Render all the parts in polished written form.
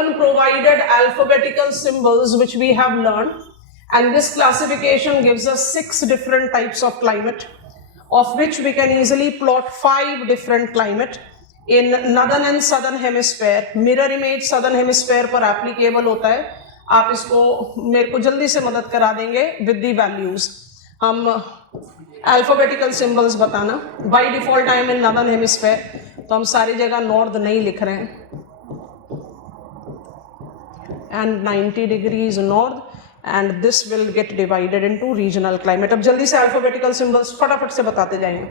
often provided alphabetical symbols which we have learned, and this classification gives us 6 different types of climate, of which we can easily plot 5 different climate in northern and southern hemisphere. Mirror image southern hemisphere पर applicable होता है. आप इसको मेरे को जल्दी से मदद करा देंगे with the values. हम alphabetical symbols बताना. By default I am in northern hemisphere, तो हम सारी जगह north नहीं लिख रहे हैं. And 90 degrees north, and this will get divided into regional climate. अब जल्दी से alphabetical symbols फटाफट से बताते जाएंगे.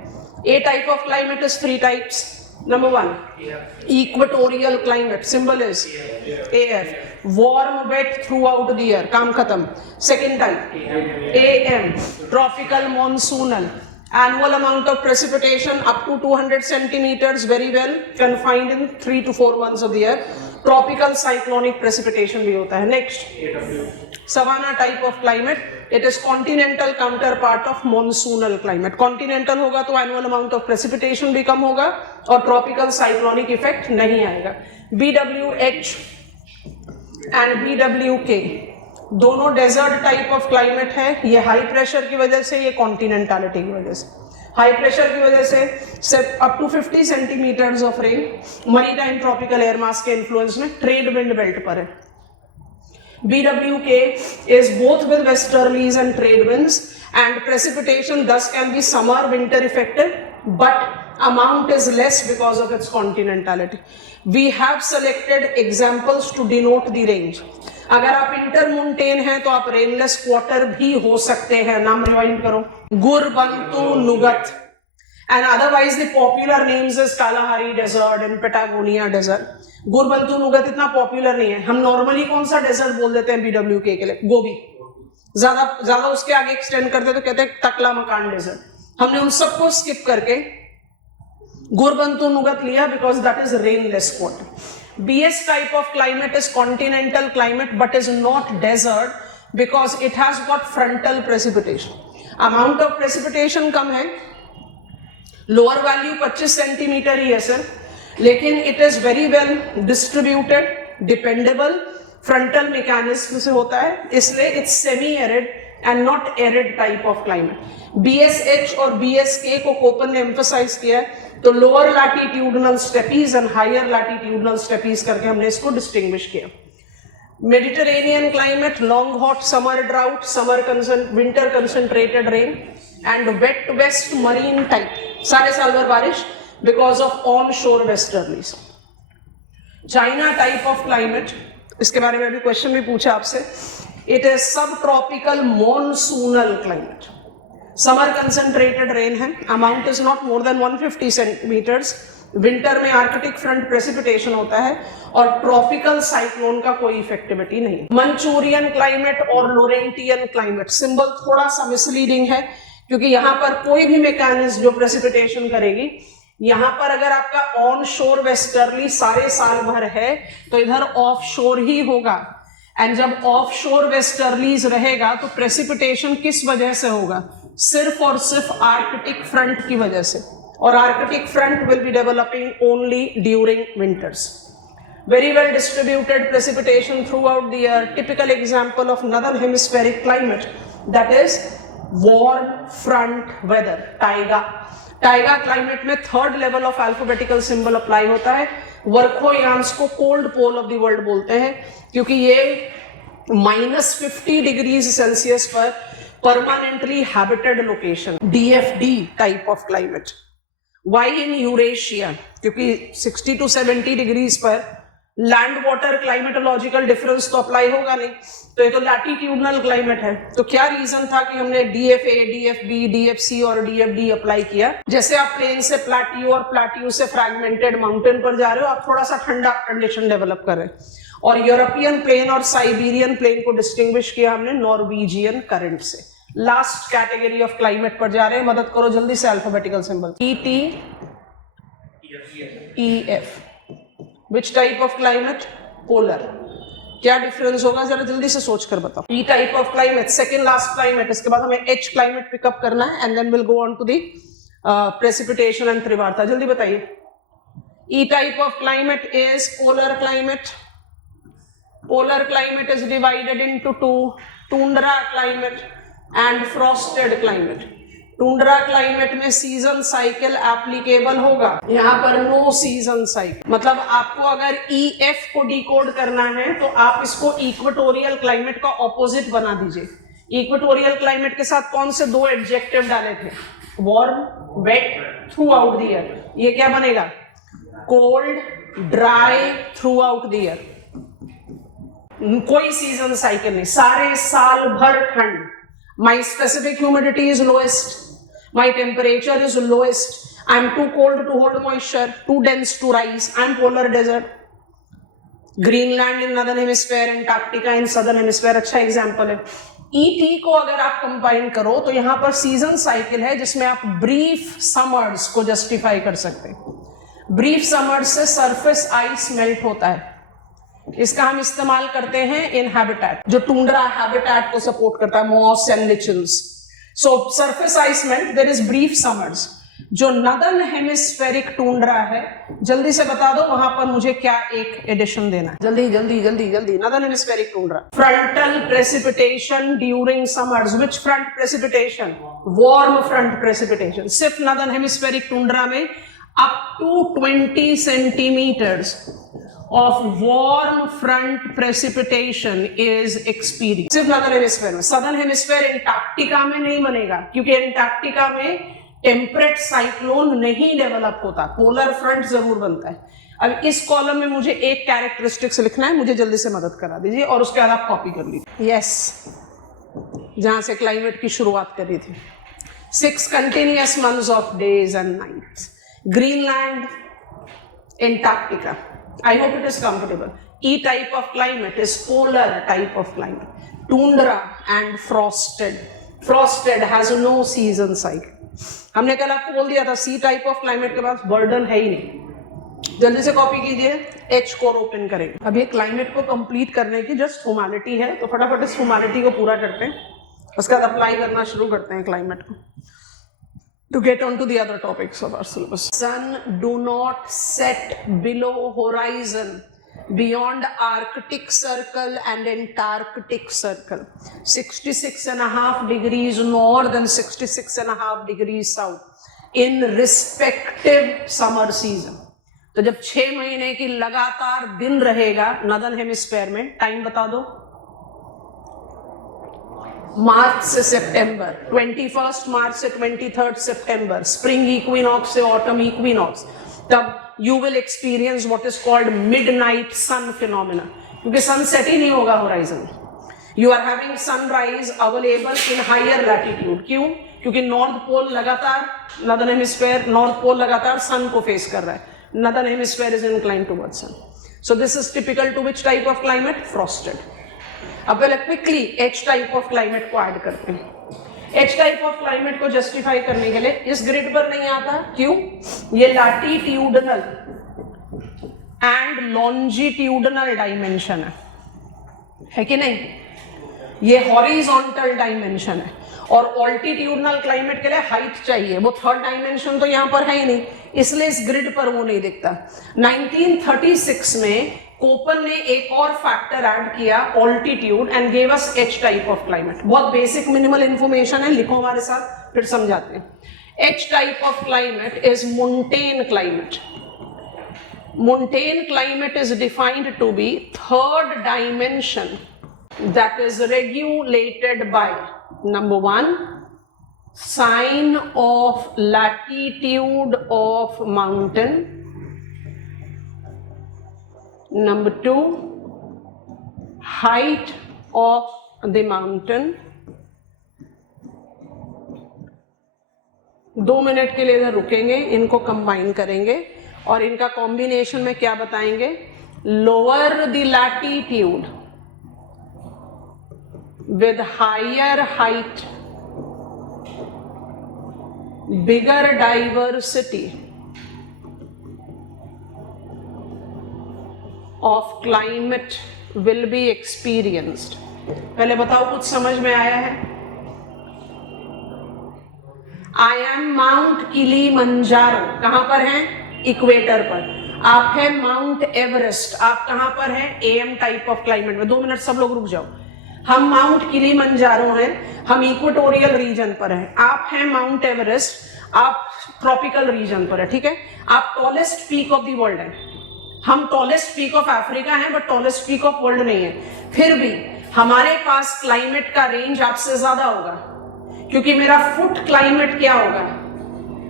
A type of climate is 3 types. Number 1, equatorial climate, symbol is AF, warm wet throughout the year, काम खत्म. Second type, AM, tropical monsoonal, annual amount of precipitation up to 200 centimeters, very well confined in 3 to 4 months of the year. Tropical cyclonic precipitation भी होता है. Next, savanna type of climate, it is continental counterpart of monsoonal climate. Continental होगा तो annual amount of precipitation भी कम होगा और tropical cyclonic effect नहीं आएगा. BWH and BWK दोनों desert type of climate है. ये high pressure की वजह से, ये continentality की वजह से. हाई प्रेशर की वजह से up to 50 centimetres of rain, maritime tropical air mass के इन्फ्लुएंस में ट्रेड विंड बेल्ट पर है. BWK is both with westerlies and trade winds, and precipitation thus can be summer winter affected, but amount is less because of its continentality. We have selected examples to denote the range. अगर आप इंटरमोंटेन हैं तो आप rainless quarter भी हो सकते हैं. नाम रिवाइंड करो. गुरबंतु नुगत, and otherwise the popular names is Kalahari Desert and Patagonia Desert. गुरबंतु नुगत इतना पॉपुलर नहीं है. हम नॉर्मली कौन सा डेजर्ट बोल देते हैं BWK के लिए? गोबी. ज्यादा उसके आगे एक्सटेंड करते तो कहते हैं टकला मकान डेजर्ट. हमने उन सबको स्किप करके गुरबंतु नुगत लिया because that is rainless quarter. BS type of climate is continental climate but is not desert because it has got frontal precipitation. Amount of precipitation कम है, lower value 25 सेंटीमीटर ही है सर, लेकिन it is very well distributed, dependable, frontal mechanism से होता है, इसलिए it's semi-arid and not arid type of climate. BSH और BSK को Koppen ने emphasize किया है, तो lower latitudinal steppes and higher latitudinal steppes करके हमने इसको डिस्टिंग्विश किया. Mediterranean climate, long hot summer drought, winter concentrated rain and wet west marine type, सारे साल भर बारिश because of onshore westerlies. China type of climate, इसके बारे में भी क्वेश्चन भी पूछा आपसे. इट इज सब tropical monsoonal climate. Summer concentrated rain है, amount is not more than 150 centimetres. Winter में आर्कटिक फ्रंट प्रेसिपिटेशन होता है और ट्रॉपिकल साइक्लोन का कोई इफेक्टिविटी नहीं. मंचूरियन क्लाइमेट और लोरेंटियन क्लाइमेट, सिंबल थोड़ा सा मिसलीडिंग है क्योंकि यहाँ पर कोई भी मैकेनिज्म जो प्रेसिपिटेशन करेगी, यहाँ पर अगर आपका ऑन शोर वेस्टर्ली सारे साल भर है तो इधर ऑफ शोर ही होगा. एंड जब ऑफ शोर वेस्टर्लीज रहेगा तो प्रेसिपिटेशन किस वजह से होगा? सिर्फ और सिर्फ आर्कटिक फ्रंट की वजह से, और Arctic front will be developing only during winters. Very well distributed precipitation throughout the year. Typical example of northern hemispheric climate, that is warm front weather, taiga. Taiga climate में third level of alphabetical symbol apply होता है. वर्खोयांस को cold pole of the world बोलते हैं क्योंकि ये -50 degrees Celsius पर permanently habited location, DFD type of climate. Why in Eurasia? क्योंकि 60 to 70 डिग्रीज पर लैंड वाटर क्लाइमेटोलॉजिकल डिफरेंस तो अप्लाई होगा नहीं, तो ये तो लैटिट्यूडनल क्लाइमेट है. तो क्या रीजन था कि हमने DFA, DFB, DFC और DFD अप्लाई किया? जैसे आप प्लेन से प्लेट्यू और प्लेट्यू से फ्रैगमेंटेड माउंटेन पर जा रहे हो, आप थोड़ा सा ठंडा कंडीशन डेवलप कर रहे हैं. और यूरोपियन प्लेन और साइबेरियन प्लेन को डिस्टिंग्विश किया हमने नॉर्वेजियन करंट से. लास्ट कैटेगरी ऑफ क्लाइमेट पर जा रहे हैं, मदद करो जल्दी से. Alphabetical symbol ET, EF. Which type of climate? Polar. क्या डिफरेंस होगा जरा जल्दी से सोच कर बताओ. E type of climate, second last climate. इसके बाद हमें H क्लाइमेट पिकअप करना है and then will go on to the precipitation and त्रिवार्ता. जल्दी बताइए. E type of climate is polar climate. Polar climate is divided into two, tundra climate and frosted climate. Tundra climate में season cycle applicable होगा, यहाँ पर no season cycle. मतलब आपको अगर EF को डिकोड करना है तो आप इसको इक्वेटोरियल क्लाइमेट का ऑपोजिट बना दीजिए। इक्वेटोरियल क्लाइमेट के साथ कौन से दो एडजेक्टिव डाले थे? Warm, wet, throughout the year. ये क्या बनेगा? Cold, dry, throughout the year. कोई सीजन साइकिल नहीं, सारे साल भर ठंड। My specific humidity is lowest. My temperature is lowest. I am too cold to hold moisture, too dense to rise. I am polar desert. Greenland in northern hemisphere, Antarctica in southern hemisphere अच्छा example है। ET को अगर आप combine करो तो यहाँ पर season cycle है जिसमें आप ब्रीफ समर्स को जस्टिफाई कर सकते हैं। ब्रीफ समर्स से सरफेस आइस मेल्ट होता है, इसका हम इस्तेमाल करते हैं इन हैबिटेट, जो टूंड्रा हैबिटेट को सपोर्ट करता है, moss and lichens. So surface ice melt, there is brief summers. जो नदर्न हेमिस्फेरिक टूंड्रा है, जल्दी से बता दो वहां पर मुझे क्या एक एडिशन देना है, जल्दी जल्दी जल्दी जल्दी। Northern hemispheric tundra, frontal precipitation during summers. Which front precipitation? Warm front precipitation. सिर्फ नदर्न हेमिस्फेरिक टूंड्रा में up to 20 centimetres of warm front precipitation is experienced। सिर्फ नॉर्दर्न हेमिस्फीयर में। सदर्न हेमिस्फीयर एंटार्क्टिका में नहीं बनेगा, क्योंकि एंटार्क्टिका में temperate cyclone नहीं डेवलप होता, पोलर फ्रंट जरूर बनता है। अब इस कॉलम में मुझे एक कैरेक्टरिस्टिक्स लिखना है, मुझे जल्दी से मदद करा दीजिए और उसके बाद आप कॉपी कर लीजिए। यस, जहां से क्लाइमेट की शुरुआत करी थी। 6 continuous months of days and nights. Greenland, Antarctica. I hope it is comfortable. E type of climate is polar type of climate. Tundra and frosted. Frosted has no season cycle. हमने कल आपको बोल दिया था C type of climate के पास burden है ही नहीं। जल्दी से कॉपी कीजिए, H कोर ओपन करेंगे। अब ये क्लाइमेट को कंप्लीट करने की जस्ट फॉर्मेलिटी है, तो फटाफट इस फॉर्मेलिटी को पूरा करते हैं, उसके बाद अप्लाई करना शुरू करते हैं क्लाइमेट को। To get on to the other topics of our syllabus. Sun do not set below horizon beyond Arctic Circle and Antarctic Circle. 66.5 degrees north and 66.5 degrees south in respective summer season. तो जब 6 महीने की लगातार दिन रहेगा northern hemisphere में, time बता दो। मार्च से सितंबर, 21 मार्च से 23 सितंबर, स्प्रिंग इक्विनॉक्स से ऑटम इक्विनॉक्स, तब you will experience what is called midnight sun phenomena, क्योंकि सनसेट ही नहीं होगा horizon. You are having sunrise available in higher latitude. क्यों? क्योंकि नॉर्थ पोल लगातार, नॉर्दर्न हेमिस्फीयर नॉर्थ पोल लगातार सन को फेस कर रहा है, northern hemisphere is inclined towards sun. So this is typical to which type of climate? Frosted. अब पहले quickly H type of climate को ऐड करते हैं। H टाइप ऑफ क्लाइमेट को जस्टिफाई करने के लिए इस ग्रिड पर नहीं आता, क्यों? ये लैटिट्यूडनल एंड लॉन्जिट्यूडनल डायमेंशन है कि नहीं? ये हॉरिजॉन्टल डायमेंशन है, और ऑल्टीट्यूडनल क्लाइमेट के लिए हाइट चाहिए, वो थर्ड डायमेंशन तो यहां पर है ही नहीं, इसलिए इस ग्रिड पर वो नहीं दिखता। 1936 में कोपन ने एक और फैक्टर ऐड किया, altitude, and gave us H type of climate. बहुत बेसिक मिनिमल इंफॉर्मेशन है, लिखो हमारे साथ, फिर समझाते हैं। H type of climate is montane climate. Montane climate is defined to be third dimension that is regulated by number 1 sign of latitude of mountain, number 2 height of the mountain। 2 minute के लिए इधर रुकेंगे, इनको combine करेंगे और इनका combination में क्या बताएंगे? Lower the latitude with higher height, bigger diversity of climate will be experienced। पहले बताओ कुछ समझ में आया है? I am Mount Kilimanjaro, कहां पर है? इक्वेटर पर। आप है माउंट एवरेस्ट, आप कहां पर हैं, एम टाइप ऑफ क्लाइमेट में। 2 मिनट सब लोग रुक जाओ। हम माउंट किलिमंजारो हैं, हम इक्वेटोरियल रीजन पर हैं। आप हैं माउंट एवरेस्ट, आप ट्रॉपिकल रीजन पर है, ठीक है। आप tallest peak of the world है, हम टॉलेस्ट पीक ऑफ अफ्रीका हैं but tallest peak of world नहीं है। फिर भी हमारे पास क्लाइमेट का रेंज आपसे ज्यादा होगा, क्योंकि मेरा फुट क्लाइमेट क्या होगा,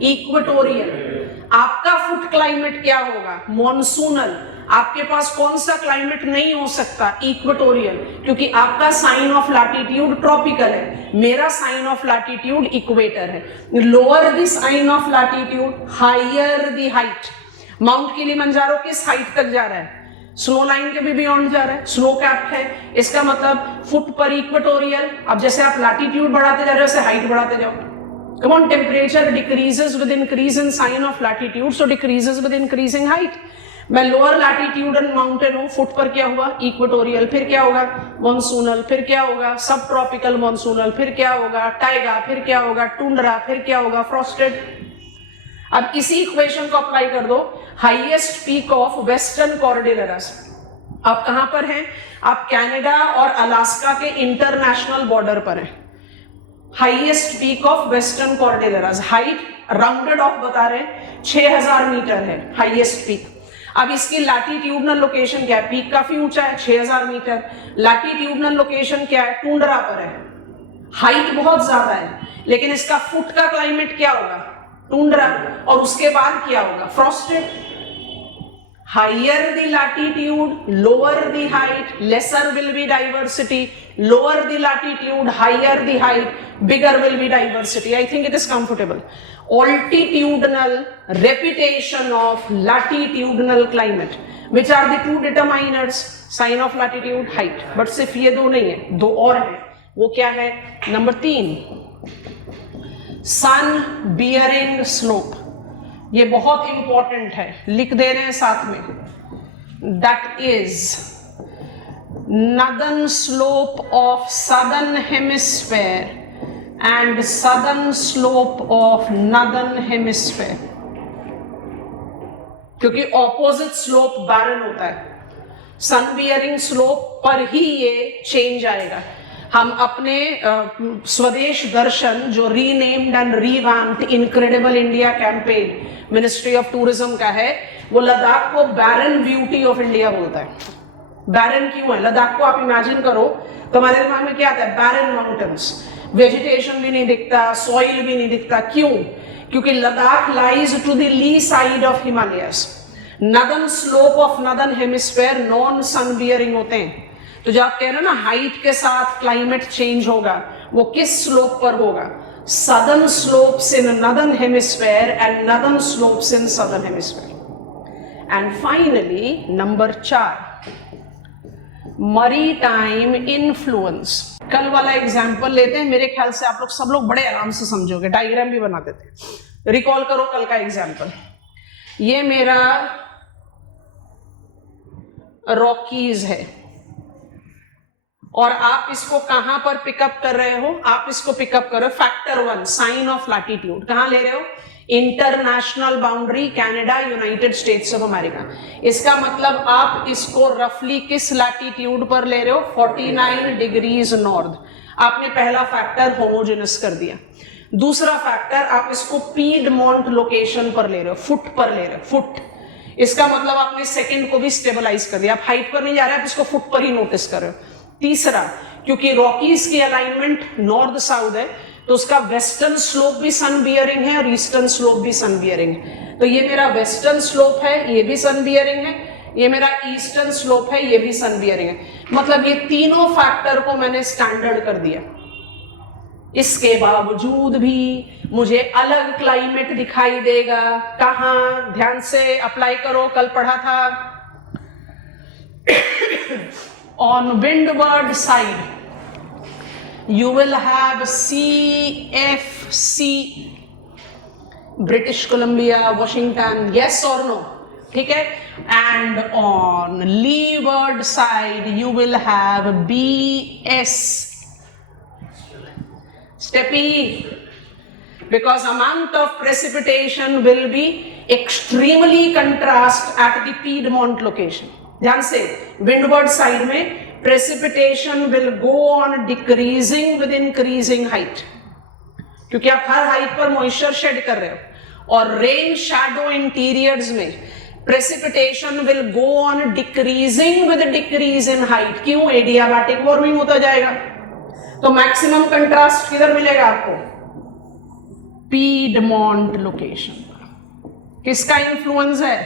इक्वेटोरियल। आपका फुट क्लाइमेट क्या होगा, मॉनसूनल। आपके पास कौन सा क्लाइमेट नहीं हो सकता, इक्वेटोरियल, क्योंकि आपका साइन ऑफ लैटिट्यूड ट्रॉपिकल है, मेरा साइन ऑफ लैटिट्यूड इक्वेटर है। Lower the sine of latitude, higher the height. Mount Kilimanjaro किस हाइट तक जा रहा है, स्नो लाइन के भी बियॉन्ड जा रहा है, स्नो कैप्ड है। इसका मतलब फुट पर इक्वेटोरियल। अब जैसे आप लैटिट्यूड बढ़ाते जा रहे हो, वैसे हाइट बढ़ाते जाओ। Come on, temperature decreases with increase in sign of latitude, so decreases with increasing height. मैं लोअर लैटिट्यूडन माउंटेन हूं, फुट पर क्या हुआ, इक्वेटोरियल। फिर क्या होगा, मॉनसूनल। फिर क्या होगा, सब ट्रॉपिकल मॉनसूनल। फिर क्या होगा, टाइगा। फिर क्या होगा, टुंड्रा। फिर क्या होगा, फ्रॉस्टेड। अब इसी इक्वेशन को अप्लाई कर दो, हाईएस्ट पीक ऑफ वेस्टर्न कॉर्डिलेरास। आप कहां पर हैं, आप कनाडा और अलास्का के इंटरनेशनल बॉर्डर पर हैं। Highest peak of western cordilleras, height rounded off बता रहे हैं 6000 मीटर है हाईएस्ट पीक। अब इसकी लैटिट्यूडनल लोकेशन क्या है, पीक काफी ऊंचा है 6000 मीटर, लैटिट्यूडनल लोकेशन क्या है, टुंड्रा पर है, हाइट बहुत ज्यादा है, लेकिन इसका फुट का क्लाइमेट क्या होगा, टुंड्रा। और उसके बाद क्या होगा, frosted. Higher the latitude, lower the height, lesser will be diversity. Lower the latitude, higher the height, bigger will be diversity. I think it is comfortable. Altitudinal, repetition of latitudinal climate. Which are the two determiners? Sign of latitude, height. But सिर्फ ये दो नहीं है, दो और है। वो क्या है, नंबर 3, sun bearing slope। ये बहुत इंपॉर्टेंट है, लिख दे रहे हैं साथ में। That is northern slope of southern hemisphere and southern slope of northern hemisphere, क्योंकि ऑपोजिट स्लोप बैरन होता है। सन बियरिंग स्लोप पर ही ये चेंज आएगा। हम अपने स्वदेश दर्शन, जो renamed and revamped incredible India campaign ministry of tourism का है, वो लद्दाख को बैरन ब्यूटी ऑफ इंडिया बोलता है। बैरन क्यों है, लद्दाख को आप इमेजिन करो तो हमारे दिमाग में क्या आता है, बैरन माउंटेन्स, वेजिटेशन भी नहीं दिखता, सॉइल भी नहीं दिखता। क्यों, क्योंकि Ladakh lies to the lee side of Himalayas. Northern slope of northern hemisphere non sun bearing होते हैं। तो जो आप कह रहे हो ना हाइट के साथ क्लाइमेट चेंज होगा, वो किस स्लोप पर होगा, southern slopes in northern hemisphere and northern slopes in southern hemisphere. And finally number 4, maritime influence. कल वाला एग्जाम्पल लेते हैं, मेरे ख्याल से आप लोग सब लोग बड़े आराम से समझोगे, डायग्राम भी बना देते हैं। रिकॉल करो कल का एग्जाम्पल। ये मेरा रॉकीज है और आप इसको कहां पर पिकअप कर रहे हो, आप इसको पिकअप कर रहे हो फैक्टर 1 साइन ऑफ लैटिट्यूड। कहां ले रहे हो, international boundary Canada United states of America. इसका मतलब आप इसको रफली किस लैटिट्यूड पर ले रहे हो, 49 डिग्रीज नॉर्थ। आपने पहला फैक्टर होमोजेनस कर दिया। दूसरा फैक्टर आप इसको पीडमोंट लोकेशन पर ले रहे हो, फुट पर ले रहे हो, फुट। इसका मतलब आपने सेकंड को भी स्टेबलाइज कर दिया, आप हाइट पर नहीं जा रहे, आप इसको फुट पर ही नोटिस कर रहे हो। तीसरा, क्योंकि रॉकीज की अलाइनमेंट नॉर्थ साउथ है, तो उसका वेस्टर्न स्लोप भी सन बियरिंग है और ईस्टर्न स्लोप भी सन बियरिंग है। तो ये मेरा वेस्टर्न स्लोप है, ये भी सन बियरिंग है, ये मेरा ईस्टर्न स्लोप है, ये भी सन बियरिंग है। मतलब ये तीनों फैक्टर को मैंने स्टैंडर्ड कर दिया। इसके बावजूद भी मुझे अलग क्लाइमेट दिखाई देगा। कहां, ध्यान से अप्लाई करो, कल पढ़ा था। On windward side, you will have CFC, British Columbia, Washington, yes or no? ठीक है? And on leeward side, you will have BS, Steppe, because amount of precipitation will be extremely contrast at the piedmont location. ध्यान से, windward side में precipitation will go on decreasing with increasing height, क्योंकि आप हर height पर moisture shed कर रहे हो. और रेन शैडो इंटीरियर्स में precipitation will go on decreasing with decrease in height. क्यों? एडियाबैटिक वार्मिंग होता जाएगा. तो मैक्सिमम कंट्रास्ट किधर मिलेगा आपको? Piedmont location. किसका इन्फ्लुएंस है?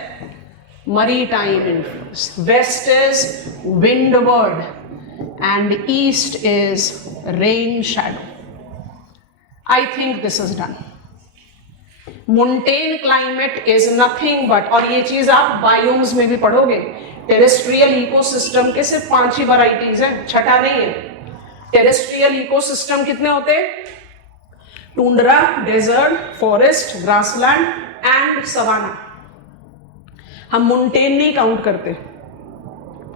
Maritime influence. West is windward and east is rain shadow. I think this is done. Montane climate is nothing but, और ये चीज आप बायोम्स में भी पढ़ोगे, टेरेस्ट्रियल इकोसिस्टम के सिर्फ 5 ही वैरायटीज है, छठा नहीं है. टेरेस्ट्रियल इकोसिस्टम कितने होते हैं? Tundra, desert, forest, grassland and savanna. हम मोन्टेन नहीं काउंट करते.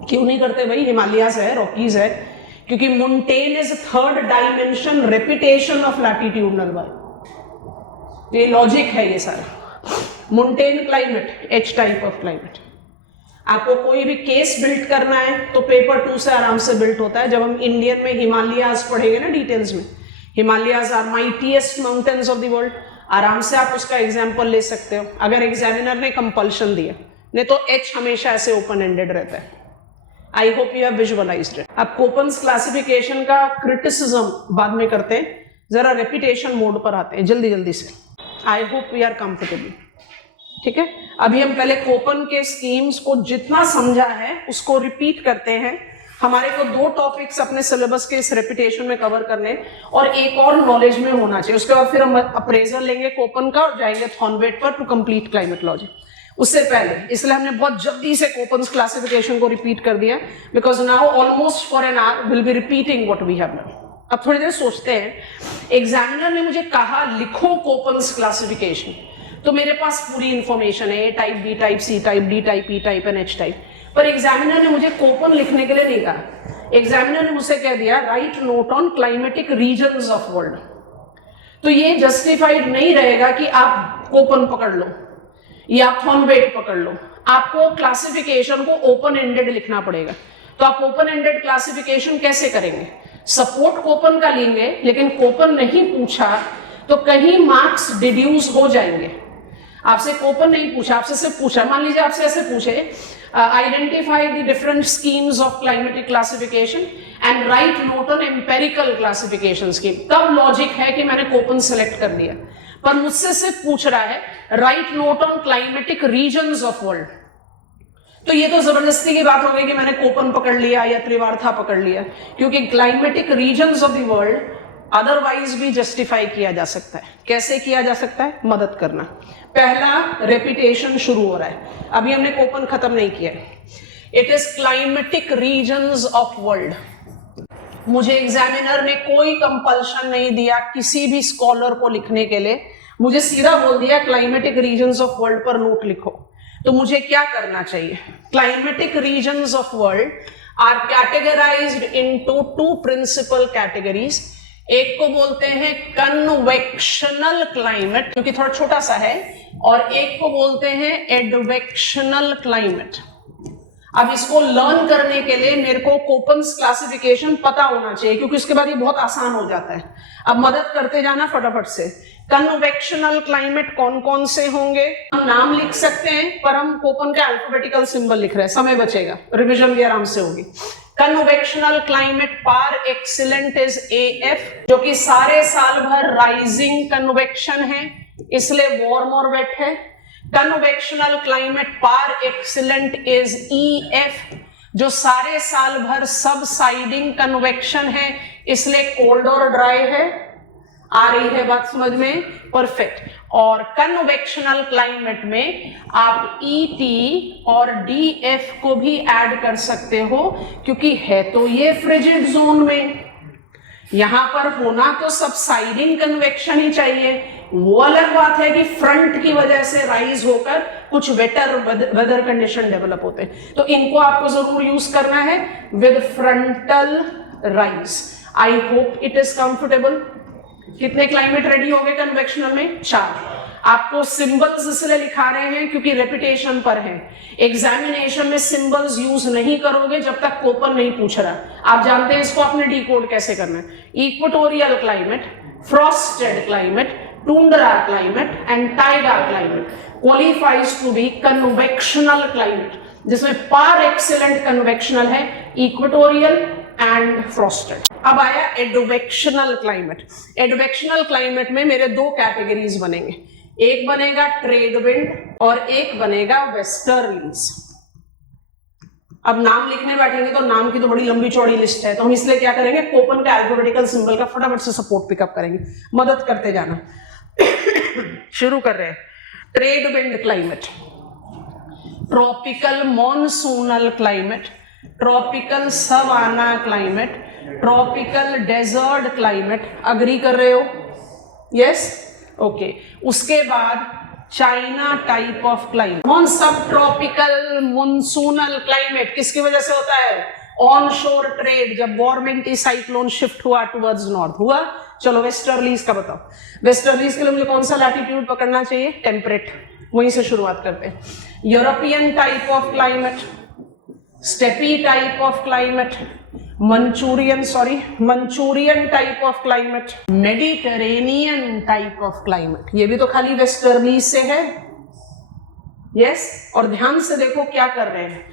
क्यों नहीं करते भाई? हिमालयाज है, रॉकीज है, क्योंकि montane is third dimension repetition of latitudinal vibe. ये लॉजिक है ये सारा. Montane climate, H type of climate. आपको कोई भी केस बिल्ड करना है तो पेपर 2 से आराम से बिल्ड होता है. जब हम इंडियन में हिमालयाज पढ़ेंगे ना डिटेल्स में, Himalayas are mightiest mountains of the world, आराम से आप उसका एग्जाम्पल ले सकते हो अगर एग्जामिनर ने कंपल्शन दिया. नहीं तो एच हमेशा ऐसे ओपन एंडेड रहता है. आई hope you have visualised it. अब कोपन्स क्लासिफिकेशन का क्रिटिसिज्म बाद में करते हैं, जरा रेपिटेशन मोड पर आते हैं जल्दी जल्दी से. I hope we are comfortable. ठीक है, अभी हम पहले कोपन के स्कीम्स को जितना समझा है उसको रिपीट करते हैं. हमारे को 2 टॉपिक्स अपने सिलेबस के इस रेपिटेशन में कवर करने और एक और नॉलेज में होना चाहिए. उसके बाद फिर हम अप्रेजल लेंगे कोपन का और जाएंगे थॉर्नवेट पर टू कंप्लीट क्लाइमेटोलॉजी. उससे पहले इसलिए हमने बहुत जल्दी से कोपन्स क्लासिफिकेशन को रिपीट कर दिया, because now almost for an hour will be repeating what we have learn. अब थोड़ी देर सोचते हैं, एग्जामिनर ने मुझे कहा लिखो कोपन्स क्लासिफिकेशन, तो मेरे पास पूरी इंफॉर्मेशन है, A type, B type, C type, D type, E type and H type. पर एग्जामिनर ने मुझे कोपन लिखने के लिए नहीं कहा. एग्जामिनर ने मुझसे कह दिया write note on climatic regions of world. तो ये जस्टिफाइड नहीं रहेगा कि आप कोपन पकड़ लो या थॉर्नवेट पकड़ लो. आपको क्लासिफिकेशन को ओपन एंडेड लिखना पड़ेगा. तो आप ओपन एंडेड क्लासिफिकेशन कैसे करेंगे? सपोर्ट कोपन का लेंगे, लेकिन कोपन नहीं पूछा तो कहीं मार्क्स डिड्यूस हो जाएंगे. आपसे कोपन नहीं पूछा, आपसे सिर्फ पूछा, मान लीजिए आपसे ऐसे पूछे identify the different schemes of climatic classification and right note on empirical classification scheme, तब लॉजिक है कि मैंने कोपन सेलेक्ट कर लिया. पर मुझसे सिर्फ पूछ रहा है write note on climatic regions of world, तो ये तो जबरदस्ती की बात हो गई कि मैंने कोपन पकड़ लिया या त्रिवार्था पकड़ लिया, क्योंकि climatic regions of the world otherwise भी जस्टिफाई किया जा सकता है. कैसे किया जा सकता है? मदद करना. पहला रेपिटेशन शुरू हो रहा है, अभी हमने कोपन खत्म नहीं किया. It is climatic regions of world. मुझे एग्जामिनर ने कोई कंपल्शन नहीं दिया किसी भी स्कॉलर को लिखने के लिए, मुझे सीधा बोल दिया क्लाइमेटिक रीजन्स ऑफ वर्ल्ड पर नोट लिखो. तो मुझे क्या करना चाहिए? Climatic regions of world are categorized into 2 principal categories. एक को बोलते हैं कन्वेक्शनल क्लाइमेट, क्योंकि थोड़ा छोटा सा है, और एक को बोलते हैं एडवेक्शनल क्लाइमेट. अब इसको लर्न करने के लिए मेरे को कोपन्स क्लासिफिकेशन पता होना चाहिए, क्योंकि उसके बाद ये बहुत आसान हो जाता है. अब मदद करते जाना फटाफट से. कन्वेक्शनल क्लाइमेट कौन कौन से होंगे? हम नाम लिख सकते हैं, पर हम कोपन का अल्फाबेटिकल सिंबल लिख रहे हैं, समय बचेगा, रिवीजन भी आराम से होगी. Convectional climate par excellence is AF, जो कि सारे साल भर राइजिंग कन्वेक्शन है, इसलिए वार्म और वेट है. Convectional climate par excellence is EF, जो सारे साल भर सबसाइडिंग कन्वेक्शन है, इसलिए कोल्ड और ड्राई है. आ रही है बात समझ में? परफेक्ट. और कन्वेक्शनल क्लाइमेट में आप ET और DF को भी ऐड कर सकते हो, क्योंकि है तो ये फ्रिजिड जोन में, यहां पर होना तो सबसाइडिंग कन्वेक्शन ही चाहिए. वो अलग बात है कि फ्रंट की वजह से राइज होकर कुछ वेटर वेदर कंडीशन डेवलप होते हैं. तो इनको आपको जरूर यूज करना है with frontal rise. I hope it is comfortable. कितने क्लाइमेट रेडी हो गए कन्वेक्शनल में? 4. आपको सिंबल्स इसलिए लिखा रहे हैं क्योंकि रेपिटेशन पर है। एग्जामिनेशन में सिंबल्स यूज नहीं करोगे जब तक कोपन नहीं पूछ रहा। आप जानते हैं इसको आपने डिकोड कैसे करना है। Equatorial climate, frosted climate, tundra climate and taiga climate qualifies to be convectional climate, जिसमें पार एक्सीलेंट कन्वेक्शनल है, इक्वेटोरियल एंड फ्रॉस्टेड। अब आया एडवेक्शनल क्लाइमेट। एडवेक्शनल क्लाइमेट में मेरे दो कैटेगरीज बनेंगे, एक बनेगा ट्रेड विंड और एक बनेगा वेस्टर्लीज। अब नाम लिखने बैठेंगे तो नाम की तो बड़ी लंबी चौड़ी लिस्ट है, तो हम इसलिए क्या करेंगे, कोपन का अल्फाबेटिकल सिंबल का फटाफट से सपोर्ट पिकअप करेंगे, मदद करते जाना। शुरू कर रहे हैं। Trade wind climate, tropical monsoonal climate, tropical savanna climate, tropical desert climate. Agree कर रहे हो? Yes, okay. उसके बाद China type of climate, non sub tropical monsoonal climate. किसकी वजह से होता है? ऑन शोर ट्रेड, जब वार्मिंग साइक्लोन शिफ्ट हुआ टुवर्ड्स नॉर्थ हुआ। चलो वेस्टर्लीज का बताओ। वेस्टर्लीज के लिए मुझे कौन सा लैटिट्यूड पकड़ना चाहिए? टेम्परेट। वहीं से शुरुआत करते हैं। European type of climate, steppe type of climate, Manchurian type of climate, Mediterranean type of climate. ये भी तो खाली वेस्टर्लीज से है। यस, और ध्यान से देखो क्या कर रहे हैं,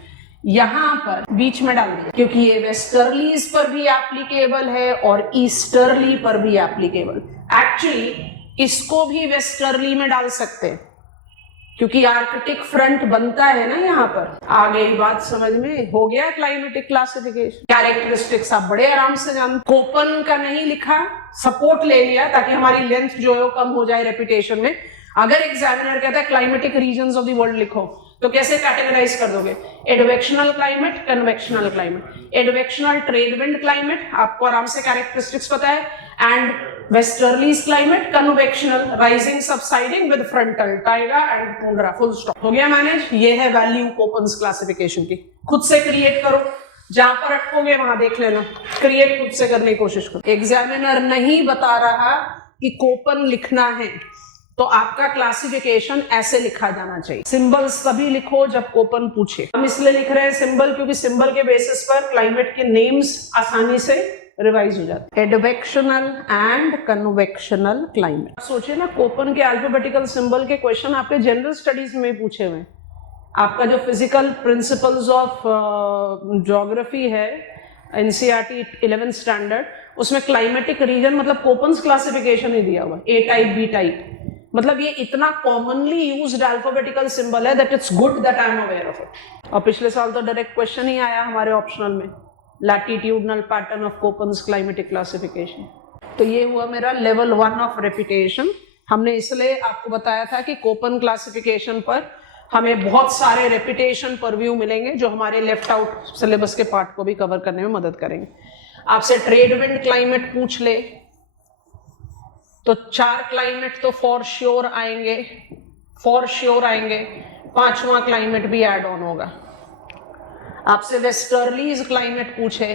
यहां पर बीच में डाल दिया क्योंकि ये वेस्टर्लीज पर भी एप्लीकेबल है और ईस्टर्ली पर भी एप्लीकेबल। एक्चुअली इसको भी वेस्टर्ली में डाल सकते हैं क्योंकि आर्कटिक फ्रंट बनता है ना यहाँ पर। आ गई बात समझ में? हो गया क्लाइमेटिक क्लासिफिकेशन। कैरेक्टरिस्टिक्स आप बड़े आराम से जान। कोपन का नहीं लिखा, सपोर्ट ले लिया ताकि हमारी लेंथ जो है वो कम हो जाए रेपिटेशन में। अगर एग्जामिनर कहता है climatic regions of the world लिखो, तो कैसे कैटेगराइज कर दोगे? Advectional climate, convectional climate. Advectional trade wind climate, आपको आराम से कैरेक्टरिस्टिक्स पता है, and westerlies climate, convectional rising subsiding with frontal taiga and tundra. Full stop. हो गया मैनेज? ये है वैल्यू कोपन्स क्लासिफिकेशन की। खुद से क्रिएट करो, जहां पर अटकोगे वहां देख लेना, क्रिएट खुद से करने की कोशिश करो। एग्जामिनर नहीं बता रहा कि कोपन लिखना है तो आपका क्लासिफिकेशन ऐसे लिखा जाना चाहिए। सिंबल्स तभी लिखो जब कोपन पूछे। हम इसलिए लिख रहे हैं सिंबल क्योंकि सिंबल के बेसिस पर क्लाइमेट के नेम्स आसानी से रिवाइज हो जाते हैं। एडवेक्शनल एंड कन्वेक्शनल क्लाइमेट। सोचिए ना, कोपन के अल्फाबेटिकल सिंबल के क्वेश्चन आपके जनरल स्टडीज में पूछे हुए। आपका जो फिजिकल प्रिंसिपल्स ऑफ ज्योग्राफी है, एनसीईआरटी 11th स्टैंडर्ड, उसमें क्लाइमेटिक रीजन मतलब कोपन्स क्लासिफिकेशन ही दिया हुआ, ए टाइप, बी टाइप। मतलब ये इतना कॉमनली यूज्ड अल्फाबेटिकल सिंबल है that it's good that I am aware of it. और पिछले साल तो डायरेक्ट क्वेश्चन ही आया हमारे ऑप्शनल में, latitudinal pattern of Koppen's climatic classification. तो ये हुआ मेरा लेवल 1 ऑफ रेपिटेशन। हमने इसलिए आपको बताया था कि कोपन क्लासिफिकेशन पर हमें बहुत सारे रेपिटेशन परव्यू मिलेंगे जो हमारे लेफ्ट आउट सिलेबस के पार्ट को भी कवर करने में मदद करेंगे। आपसे ट्रेड विंड क्लाइमेट पूछ ले तो 4 क्लाइमेट तो फॉर श्योर आएंगे, 5वां क्लाइमेट भी ऐड ऑन होगा। आपसे वेस्टर्लीज क्लाइमेट पूछे